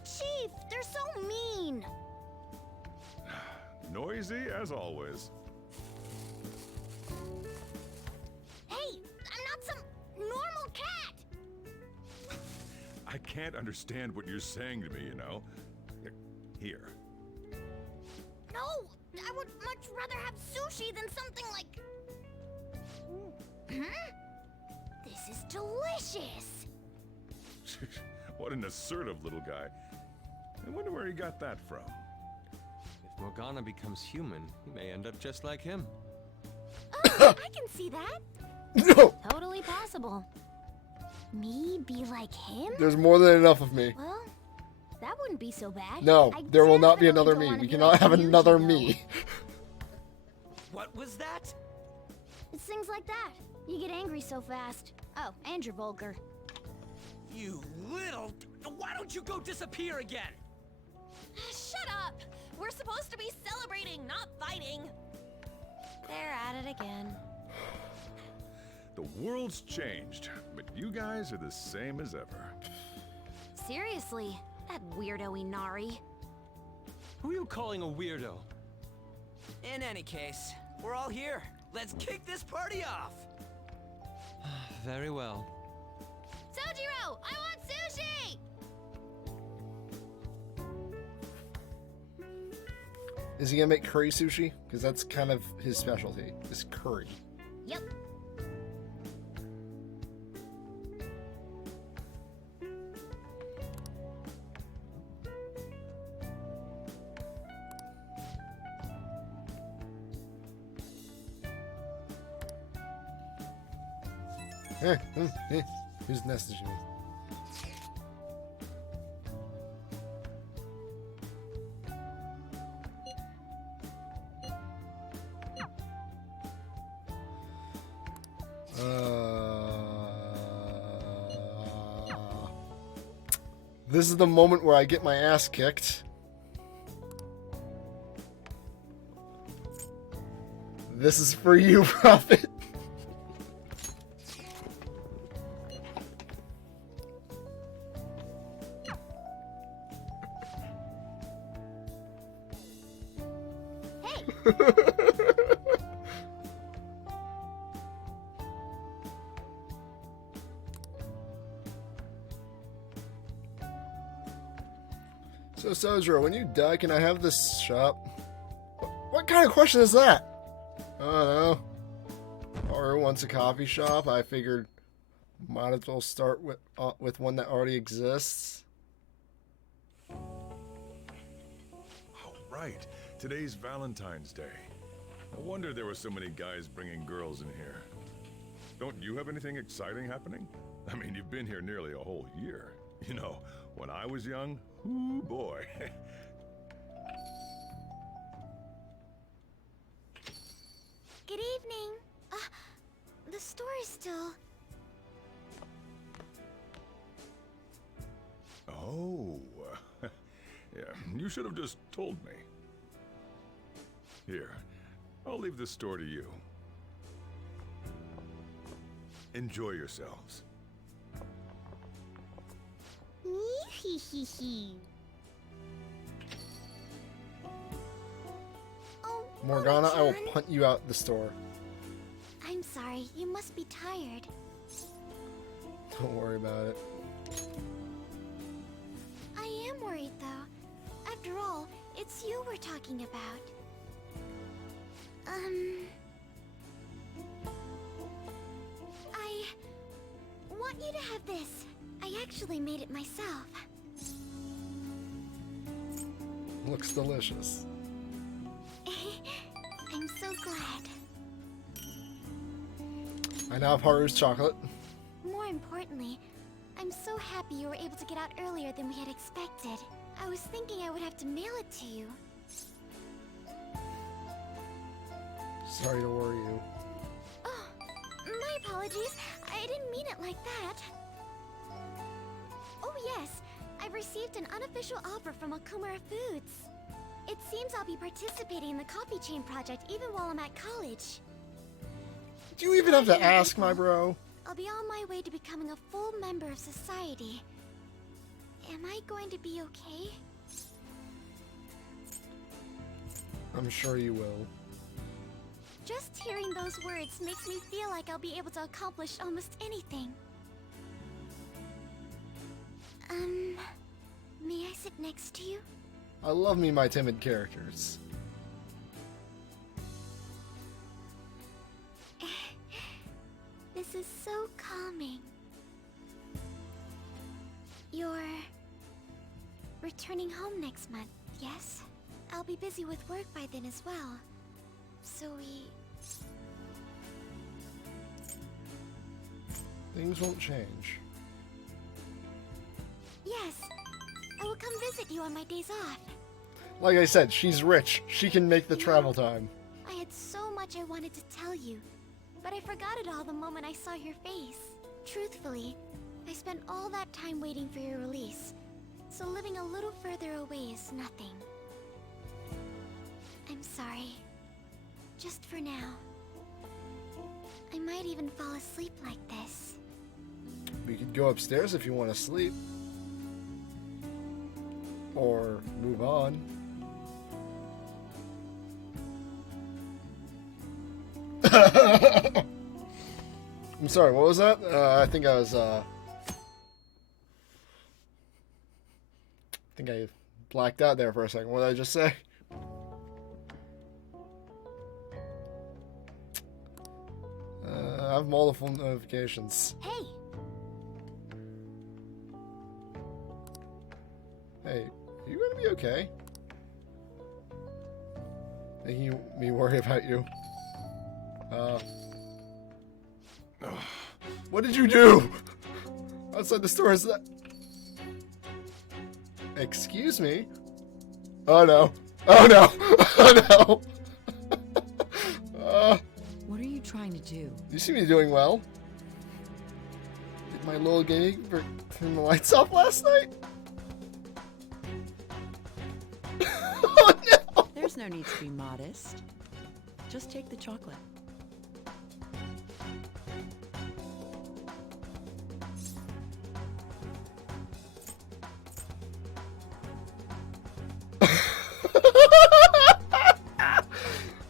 Chief, they're so mean! Noisy as always. Hey, I'm not some normal cat! I can't understand what you're saying to me, you know. Here. No, I would much rather have sushi than something like... This is delicious! What an assertive little guy. I wonder where he got that from. If Morgana becomes human, he may end up just like him. Oh, I can see that. No! Totally possible. Me be like him? There's more than enough of me. Well, that wouldn't be so bad. No, I there will not be definitely another don't me. wanna We be cannot like have Ryuji, another though. me. What was that? It's things like that. You get angry so fast. Oh, and you're vulgar. You little... Why don't you go disappear again? Shut up! We're supposed to be celebrating, not fighting. They're at it again. The world's changed, but you guys are the same as ever. Seriously, that weirdo Inari. Who are you calling a weirdo? In any case, we're all here. Let's kick this party off. Very well. Sojiro, I want sushi! Is he gonna make curry sushi? Because that's kind of his specialty, is curry. Yep. Who's messaging me? This is the moment where I get my ass kicked. This is for you, Prophet. So, Sojiro, when you die, can I have this shop? What kind of question is that? I don't know. Or wants a coffee shop. I figured might as well start with one that already exists. Oh, right. Today's Valentine's Day. No wonder there were so many guys bringing girls in here. Don't you have anything exciting happening? I mean, you've been here nearly a whole year. You know, When I was young, ooh boy. Good evening. The store is still... Oh. Yeah, you should have just told me. Here, I'll leave this store to you. Enjoy yourselves. Morgana, I will punt you out the store. I'm sorry, you must be tired. Don't worry about it. I am worried, though. After all, it's you we're talking about. I want you to have this. I actually made it myself. Looks delicious. I'm so glad. I now have Haru's chocolate. More importantly, I'm so happy you were able to get out earlier than we had expected. I was thinking I would have to mail it to you. Sorry to worry you. Oh, my apologies. I didn't mean it like that. Oh yes, I've received an unofficial offer from Okumura Foods. It seems I'll be participating in the coffee chain project even while I'm at college. Do you even have to ask, my bro? I'll be on my way to becoming a full member of society. Am I going to be okay? I'm sure you will. Just hearing those words makes me feel like I'll be able to accomplish almost anything. May I sit next to you? I love me my timid characters. This is so calming. You're returning home next month, yes? I'll be busy with work by then as well. So Things won't change. Yes, I will come visit you on my days off. Like I said, she's rich. She can make the travel time. I had so much I wanted to tell you, but I forgot it all the moment I saw your face. Truthfully, I spent all that time waiting for your release, so living a little further away is nothing. I'm sorry. Just for now. I might even fall asleep like this. We could go upstairs if you want to sleep. Or move on. I'm sorry, what was that? I think I was, I think I blacked out there for a second. What did I just say? I have multiple notifications. Hey! Hey, are you gonna be okay? Making me worry about you. What did you do? Outside the store is that... Excuse me? Oh no. Oh no. Oh no. What are you trying to do? You seem to be doing well. Did my little guinea turn the lights off last night? Oh no! There's no need to be modest. Just take the chocolate.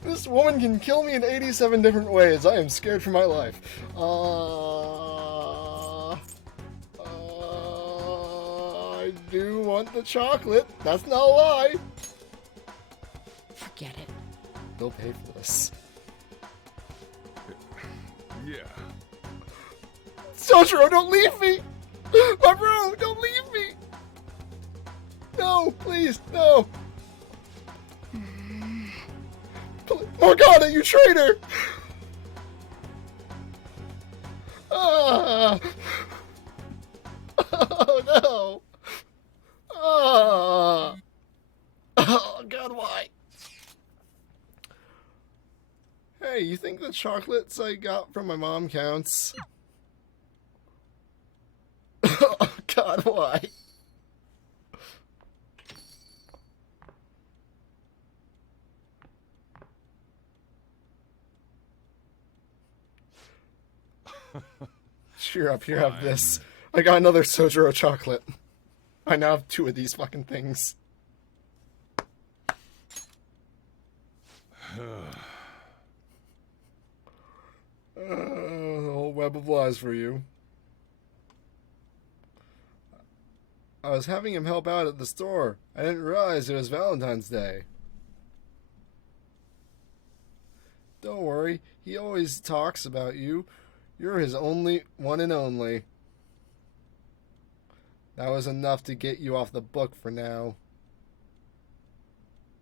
This woman can kill me in 87 different ways. I am scared for my life. I do want the chocolate. That's not a lie. Forget it. They'll pay for this. Yeah. Sojiro, don't leave me! My bro, don't leave me! No, please, no! Morgana, you traitor! Ah. Oh no! God, why? Hey, you think the chocolates I got from my mom counts? Oh, God, why? Cheer up, here, have this. I got another Sojiro chocolate. I now have 2 of these fucking things. A whole web of lies for you. I was having him help out at the store. I didn't realize it was Valentine's Day. Don't worry, he always talks about you. You're his only one and only. That was enough to get you off the book for now.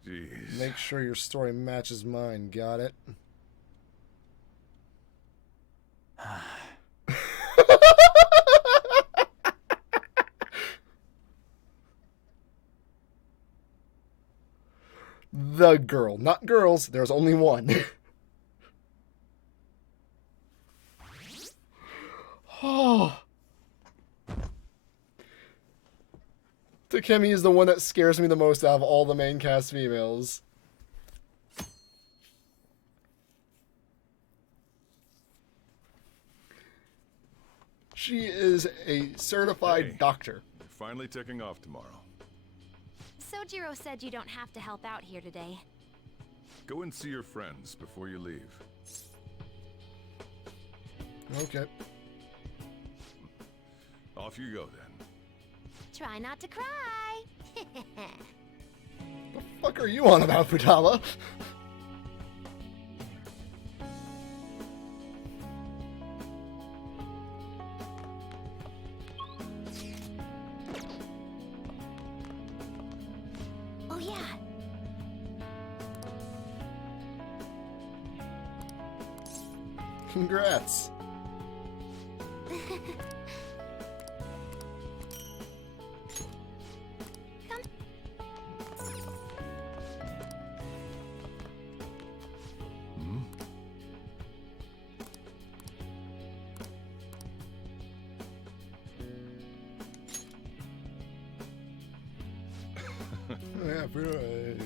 Jeez. Make sure your story matches mine, got it? The girl, not girls, there's only one. Oh. Takemi is the one that scares me the most out of all the main cast females. She is a certified doctor. You're finally taking off tomorrow. Sojiro said you don't have to help out here today. Go and see your friends before you leave. Okay. Off you go then. Try not to cry. The fuck are you on about, Futaba? Oh yeah. Congrats. Yeah, right.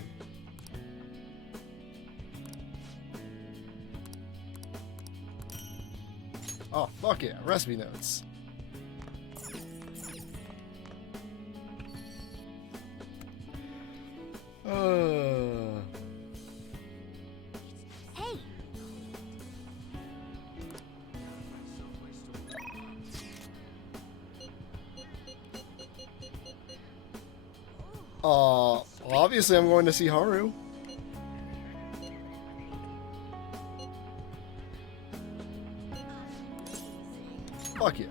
Oh, fuck yeah. Recipe notes. Hey. Well, obviously I'm going to see Haru. Fuck yeah.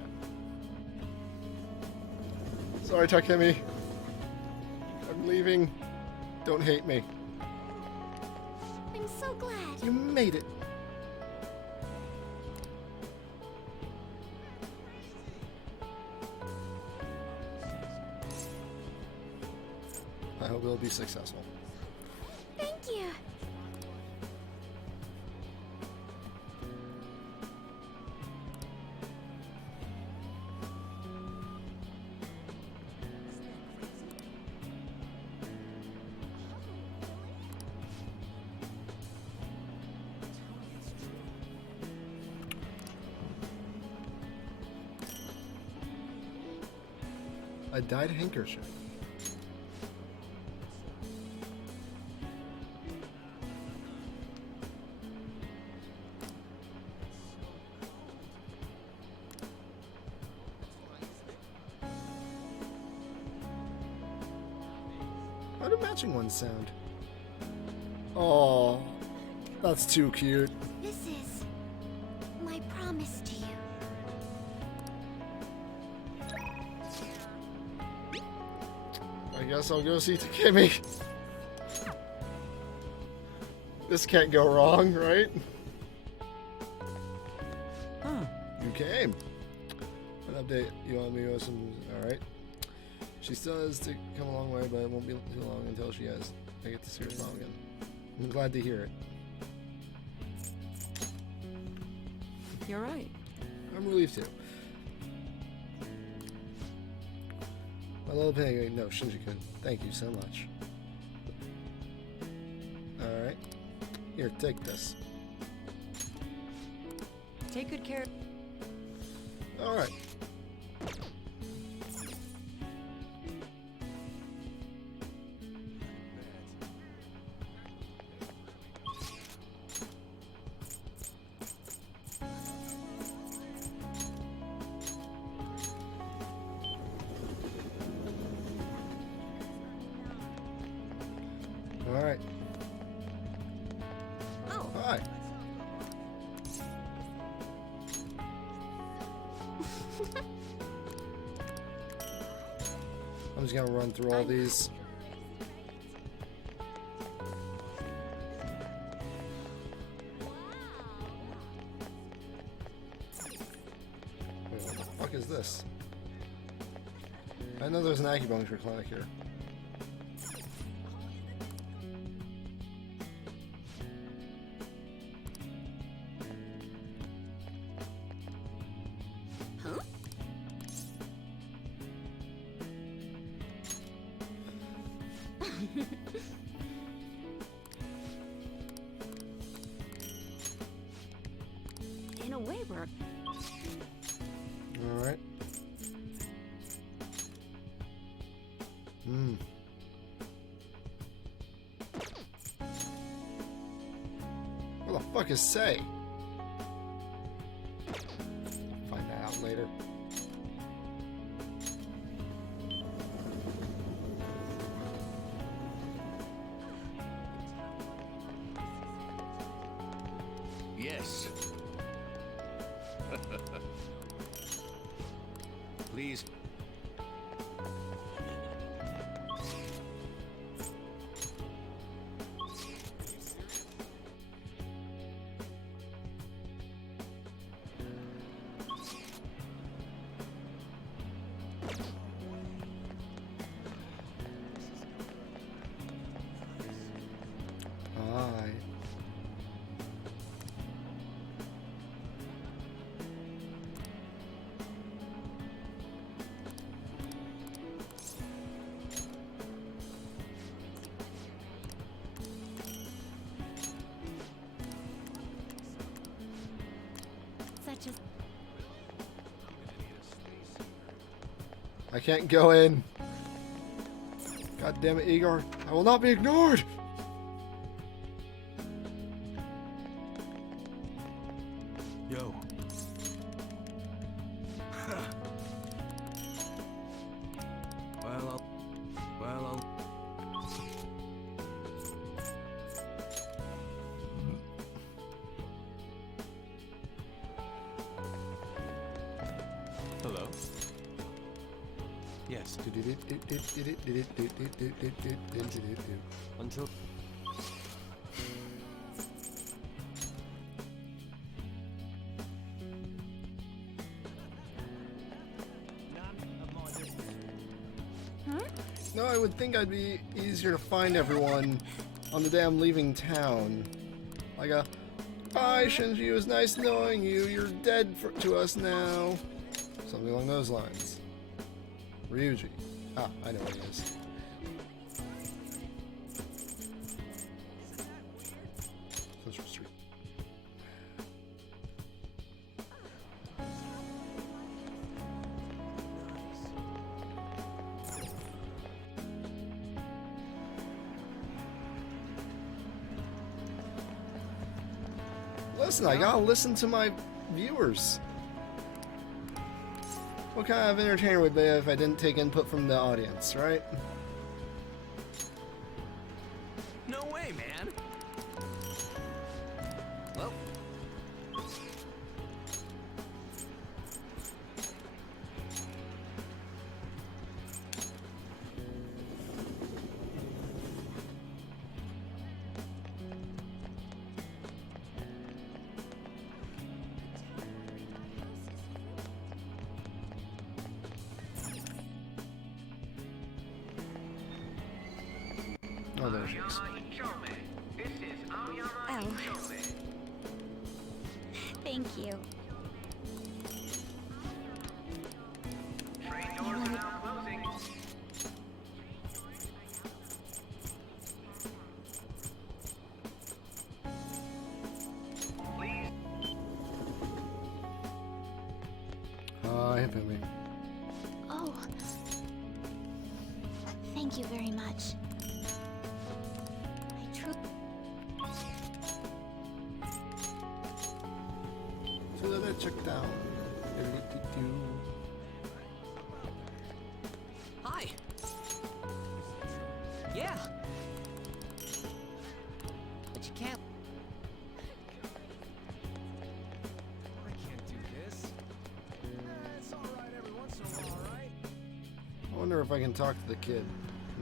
Sorry, Takemi. I'm leaving. Don't hate me. I'm so glad. You made it. I hope it'll be successful. Thank you. A dyed handkerchief. How do matching ones sound? Oh, that's too cute. This is my promise to you. I guess I'll go see Takemi. This can't go wrong, right? Huh. You came. An update. You want me to Alright. She still has to come a long way, but it won't be too long until she has I get to see her smile again. I'm glad to hear it. You're right. I'm relieved too. My little pig. No, Shinji-kun. Thank you so much. Alright. Here, take this. Take good care. Alright. Alright. Oh. Hi. I'm just gonna run through all these. Wait, what the fuck is this? I know there's an acupuncture clinic here. In a way, we're... Alright. What the fuck is say? Find that out later. Yes. Please. Hi. Such as I can't go in. God damn it, Igor. I will not be ignored! Yo. Well, I'll... Hello? Yes. Until... No, I would think I'd be easier to find everyone on the damn leaving town. Like a, bye Shinji, it was nice knowing you, you're dead to us now. Something along those lines. Ryuji. Ah, I know what he is. Central Street. Listen, I gotta listen to my viewers. What kind of entertainer would they if I didn't take input from the audience, right? No way, man. Well. graphics. Oh. Thank you. Hit me. Oh. Thank you very much. So that check down. Hi. Yeah. But you can't. I can't do this. It's all right every once in a while, right? I wonder if I can talk to the kid.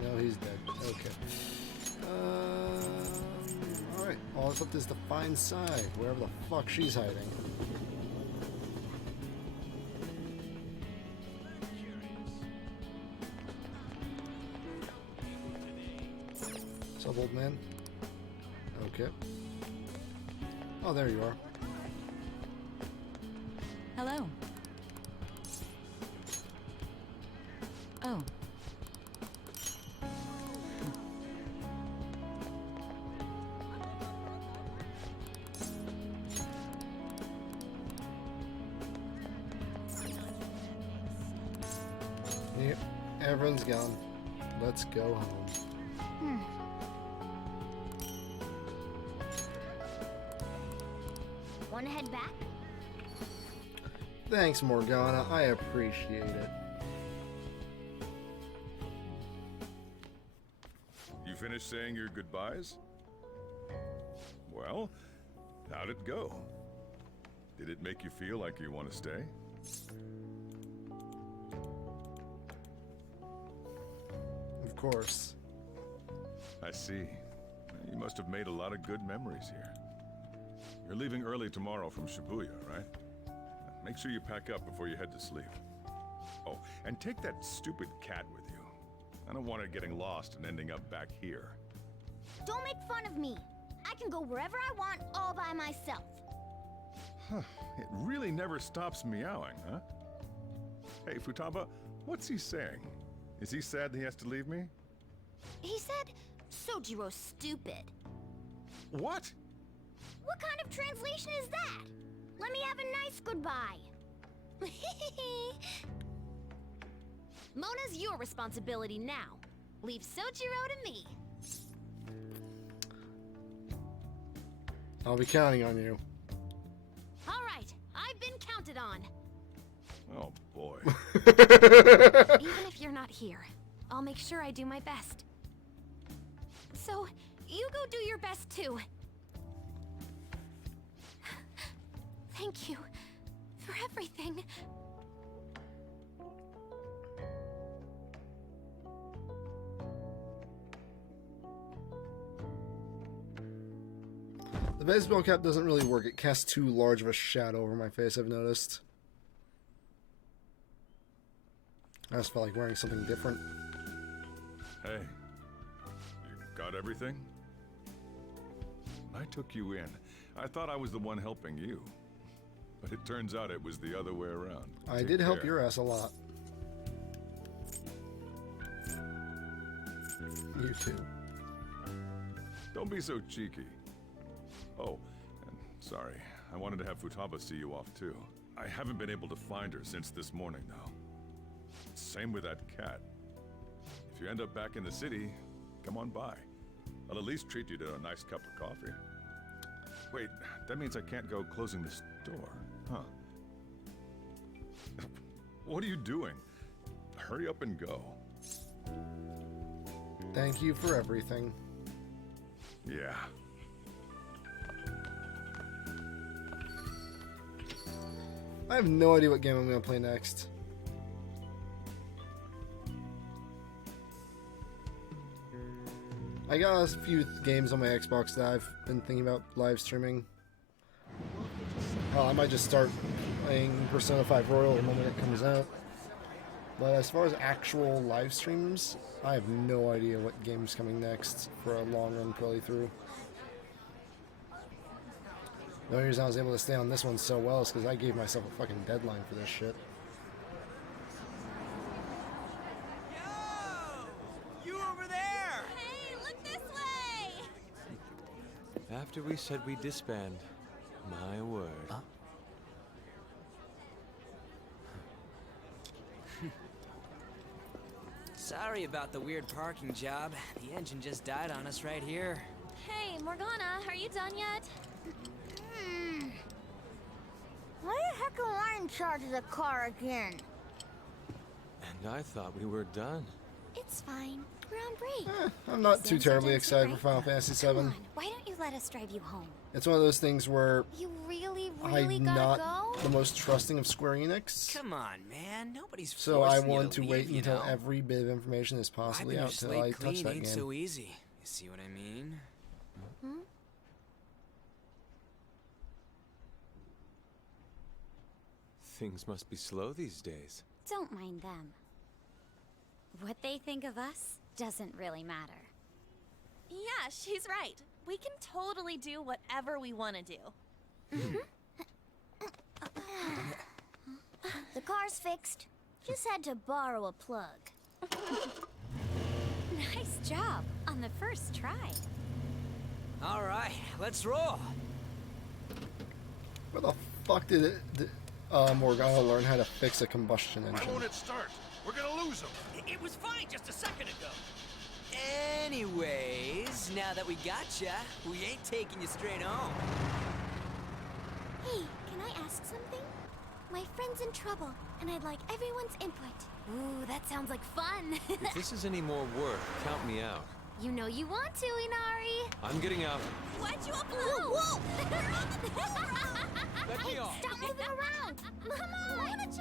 No, he's dead. Okay. Alright. All that's left is to find Sai, wherever the fuck she's hiding. What's up, old man? Okay. Oh, there you are. Hello. Oh. Yep, everyone's gone. Let's go home. Wanna head back? Thanks, Morgana. I appreciate it. You finished saying your goodbyes? Well, how'd it go? Did it make you feel like you want to stay? Of course. I see. You must have made a lot of good memories here. You're leaving early tomorrow from Shibuya, right? Make sure you pack up before you head to sleep. Oh, and take that stupid cat with you. I don't want it getting lost and ending up back here. Don't make fun of me. I can go wherever I want all by myself. Huh. It really never stops meowing, huh? Hey, Futaba, what's he saying? Is he sad that he has to leave me? He said, Sojiro's stupid. What? What kind of translation is that? Let me have a nice goodbye. Mona's your responsibility now. Leave Sojiro to me. I'll be counting on you. All right, I've been counted on. Oh, boy. Even if you're not here, I'll make sure I do my best. So, you go do your best too. Thank you for everything. The baseball cap doesn't really work. It casts too large of a shadow over my face, I've noticed. I just felt like wearing something different. Hey, you got everything? I took you in. I thought I was the one helping you. But it turns out it was the other way around. I Take did help care. your ass a lot. You too. Don't be so cheeky. Oh, and sorry. I wanted to have Futaba see you off too. I haven't been able to find her since this morning, though. Same with that cat. If you end up back in the city, come on by. I'll at least treat you to a nice cup of coffee. Wait, that means I can't go closing this door, huh? What are you doing? Hurry up and go. Thank you for everything. Yeah. I have no idea what game I'm going to play next. I got a few games on my Xbox that I've been thinking about live streaming. I might just start playing Persona 5 Royal the moment it comes out. But as far as actual live streams, I have no idea what game's coming next for a long run playthrough. The only reason I was able to stay on this one so well is because I gave myself a fucking deadline for this shit. You over there! Hey, look this way! After we said we disband, my word. Sorry about the weird parking job. The engine just died on us right here. Hey, Morgana, are you done yet? Why the heck am I in charge of the car again? And I thought we were done. It's fine. We're on break. I'm not too Sam's terribly urgency, excited for right? Final Fantasy Come VII. on, why don't you let us drive you home? It's one of those things where You really I'm gotta not go? the most trusting of Square Enix. Come on, man. Nobody's So I forcing you want to leave, wait you until know? every bit of information is possibly Wiping out your till slate I touch clean that ain't game. so easy. You see what I mean? Hmm? Things must be slow these days. Don't mind them. What they think of us doesn't really matter. Yeah, she's right. We can totally do whatever we want to do. The car's fixed. Just had to borrow a plug. Nice job on the first try. All right, let's roll. Where the fuck did Morgana learn how to fix a combustion engine? Why won't it start? We're gonna lose him. It was fine just a second ago. Anyways, now that we gotcha, we ain't taking you straight home. Hey, can I ask something? My friend's in trouble, and I'd like everyone's input. Ooh, that sounds like fun. If this is any more work, count me out. You know you want to, Inari. I'm getting out. Why'd you upload? Whoa! Let me off. Stop moving around! Come on! That's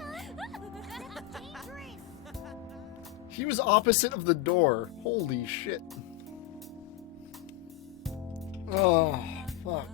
dangerous! He was opposite of the door. Holy shit. Oh, fuck.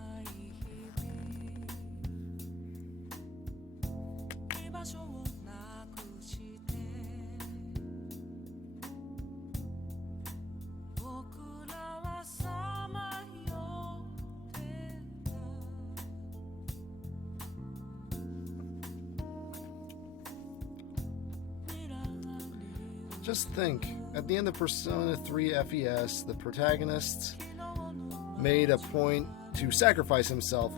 Just think, at the end of Persona 3 FES, the protagonist made a point to sacrifice himself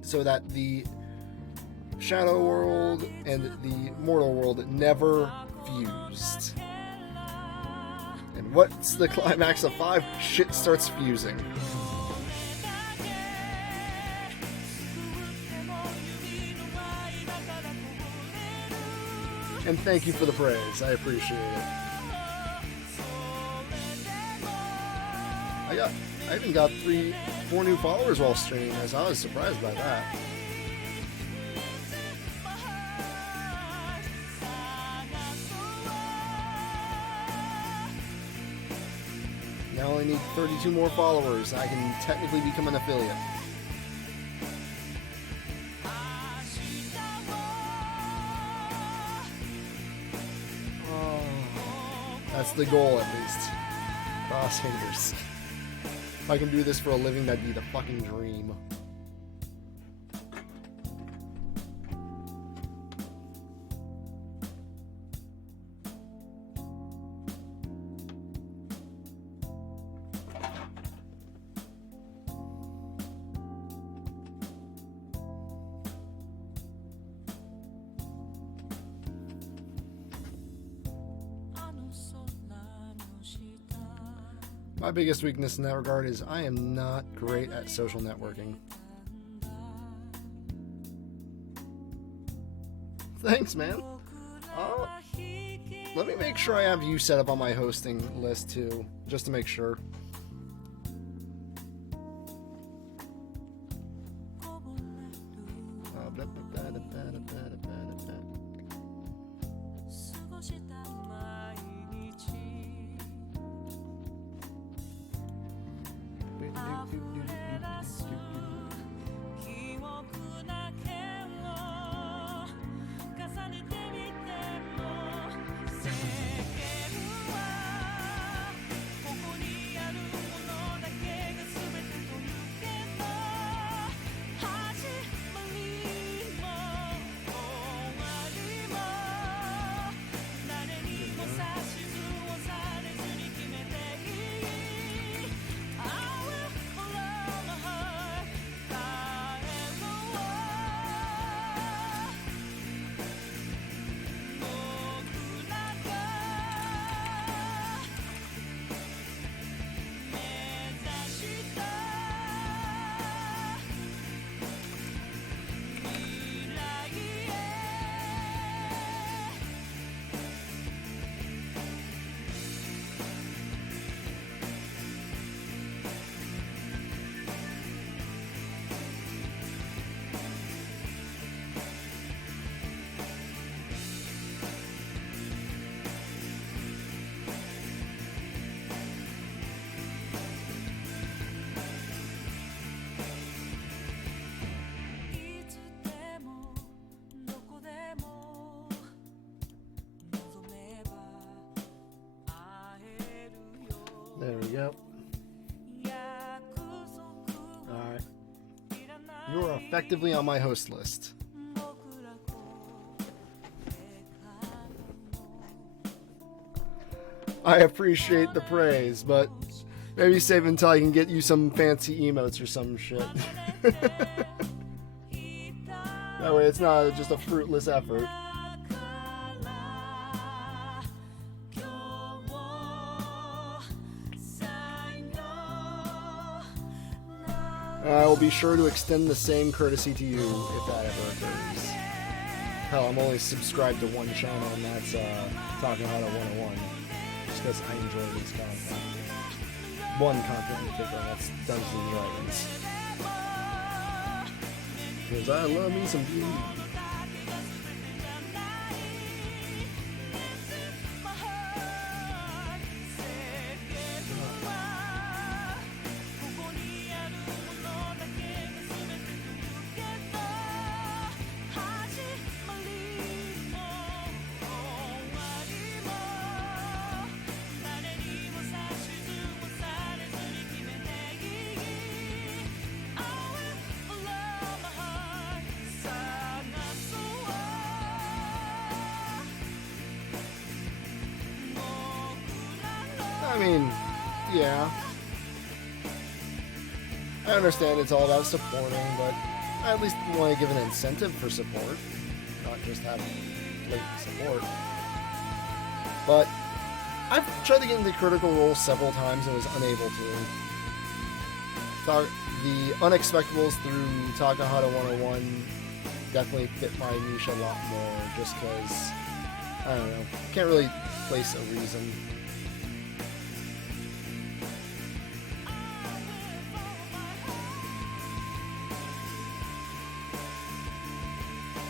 so that the Shadow World and the Mortal World never fused. And what's the climax of 5? Shit starts fusing. And thank you for the praise. I appreciate it. I even got 4 new followers while streaming this. I was surprised by that. Now I only need 32 more followers. I can technically become an affiliate. That's the goal, at least. Cross fingers. If I can do this for a living, that'd be the fucking dream. My biggest weakness in that regard is I am not great at social networking. Thanks, man. Let me make sure I have you set up on my hosting list too, just to make sure. Yep. Alright. You are effectively on my host list. I appreciate the praise, but maybe save it until I can get you some fancy emotes or some shit. That way it's not just a fruitless effort. I will be sure to extend the same courtesy to you if that ever occurs. Hell, I'm only subscribed to one channel, and that's Talking Hado 101. Just because I enjoy this content. One content in particular, and that's Dungeons and Dragons. Because I love me some beauty. I mean, yeah. I understand it's all about supporting, but I at least want to give an incentive for support, not just have blatant support. But I've tried to get into Critical Role several times and was unable to. The Unexpectables through Takahata 101 definitely fit my niche a lot more, just because, I don't know, can't really place a reason.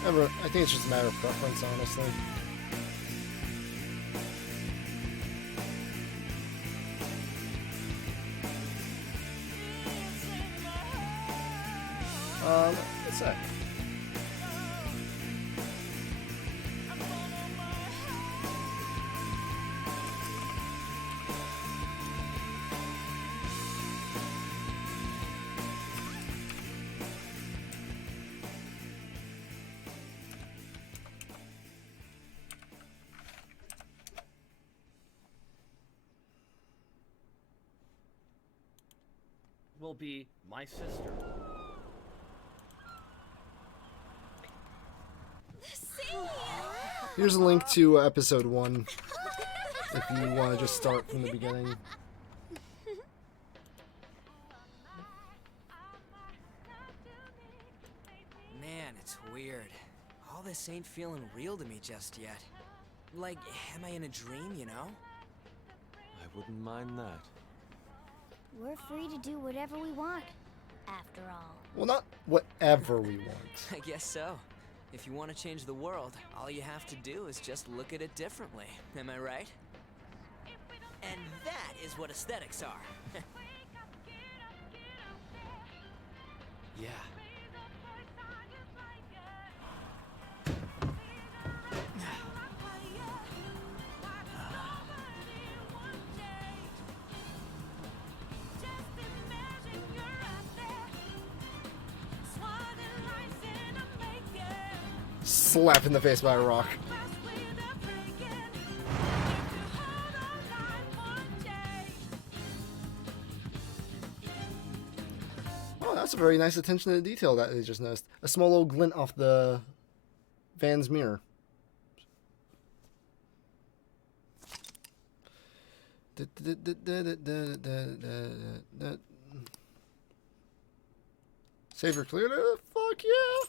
I think it's just a matter of preference, honestly. What's that? Will be my sister. Here's a link to episode 1 if you want to just start from the beginning. Man, it's weird. All this ain't feeling real to me just yet. Like, am I in a dream, you know? I wouldn't mind that. We're free to do whatever we want, after all. Well, not whatever we want. I guess so. If you want to change the world, all you have to do is just look at it differently. Am I right? And that is what aesthetics are. Yeah. Slap in the face by a rock. Oh, that's a very nice attention to detail that they just noticed. A small little glint off the van's mirror. Saber cleared it? Fuck yeah!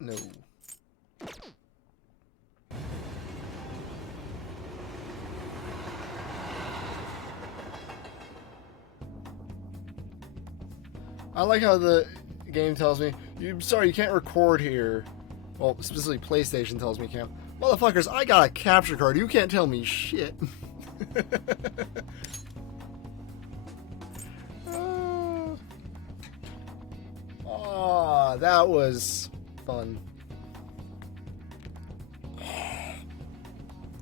No. I like how the game tells me, sorry, you can't record here. Well, specifically PlayStation tells me you can't. Motherfuckers, I got a capture card. You can't tell me shit. Oh, that was fun.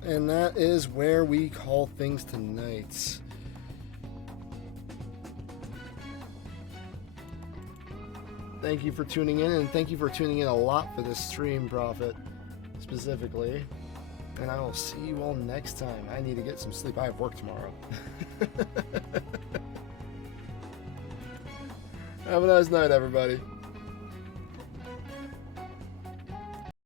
And that is where we call things tonight. Thank you for tuning in, and thank you for tuning in a lot for this stream, Prophet, specifically. And I will see you all next time. I need to get some sleep. I have work tomorrow. Have a nice night, everybody.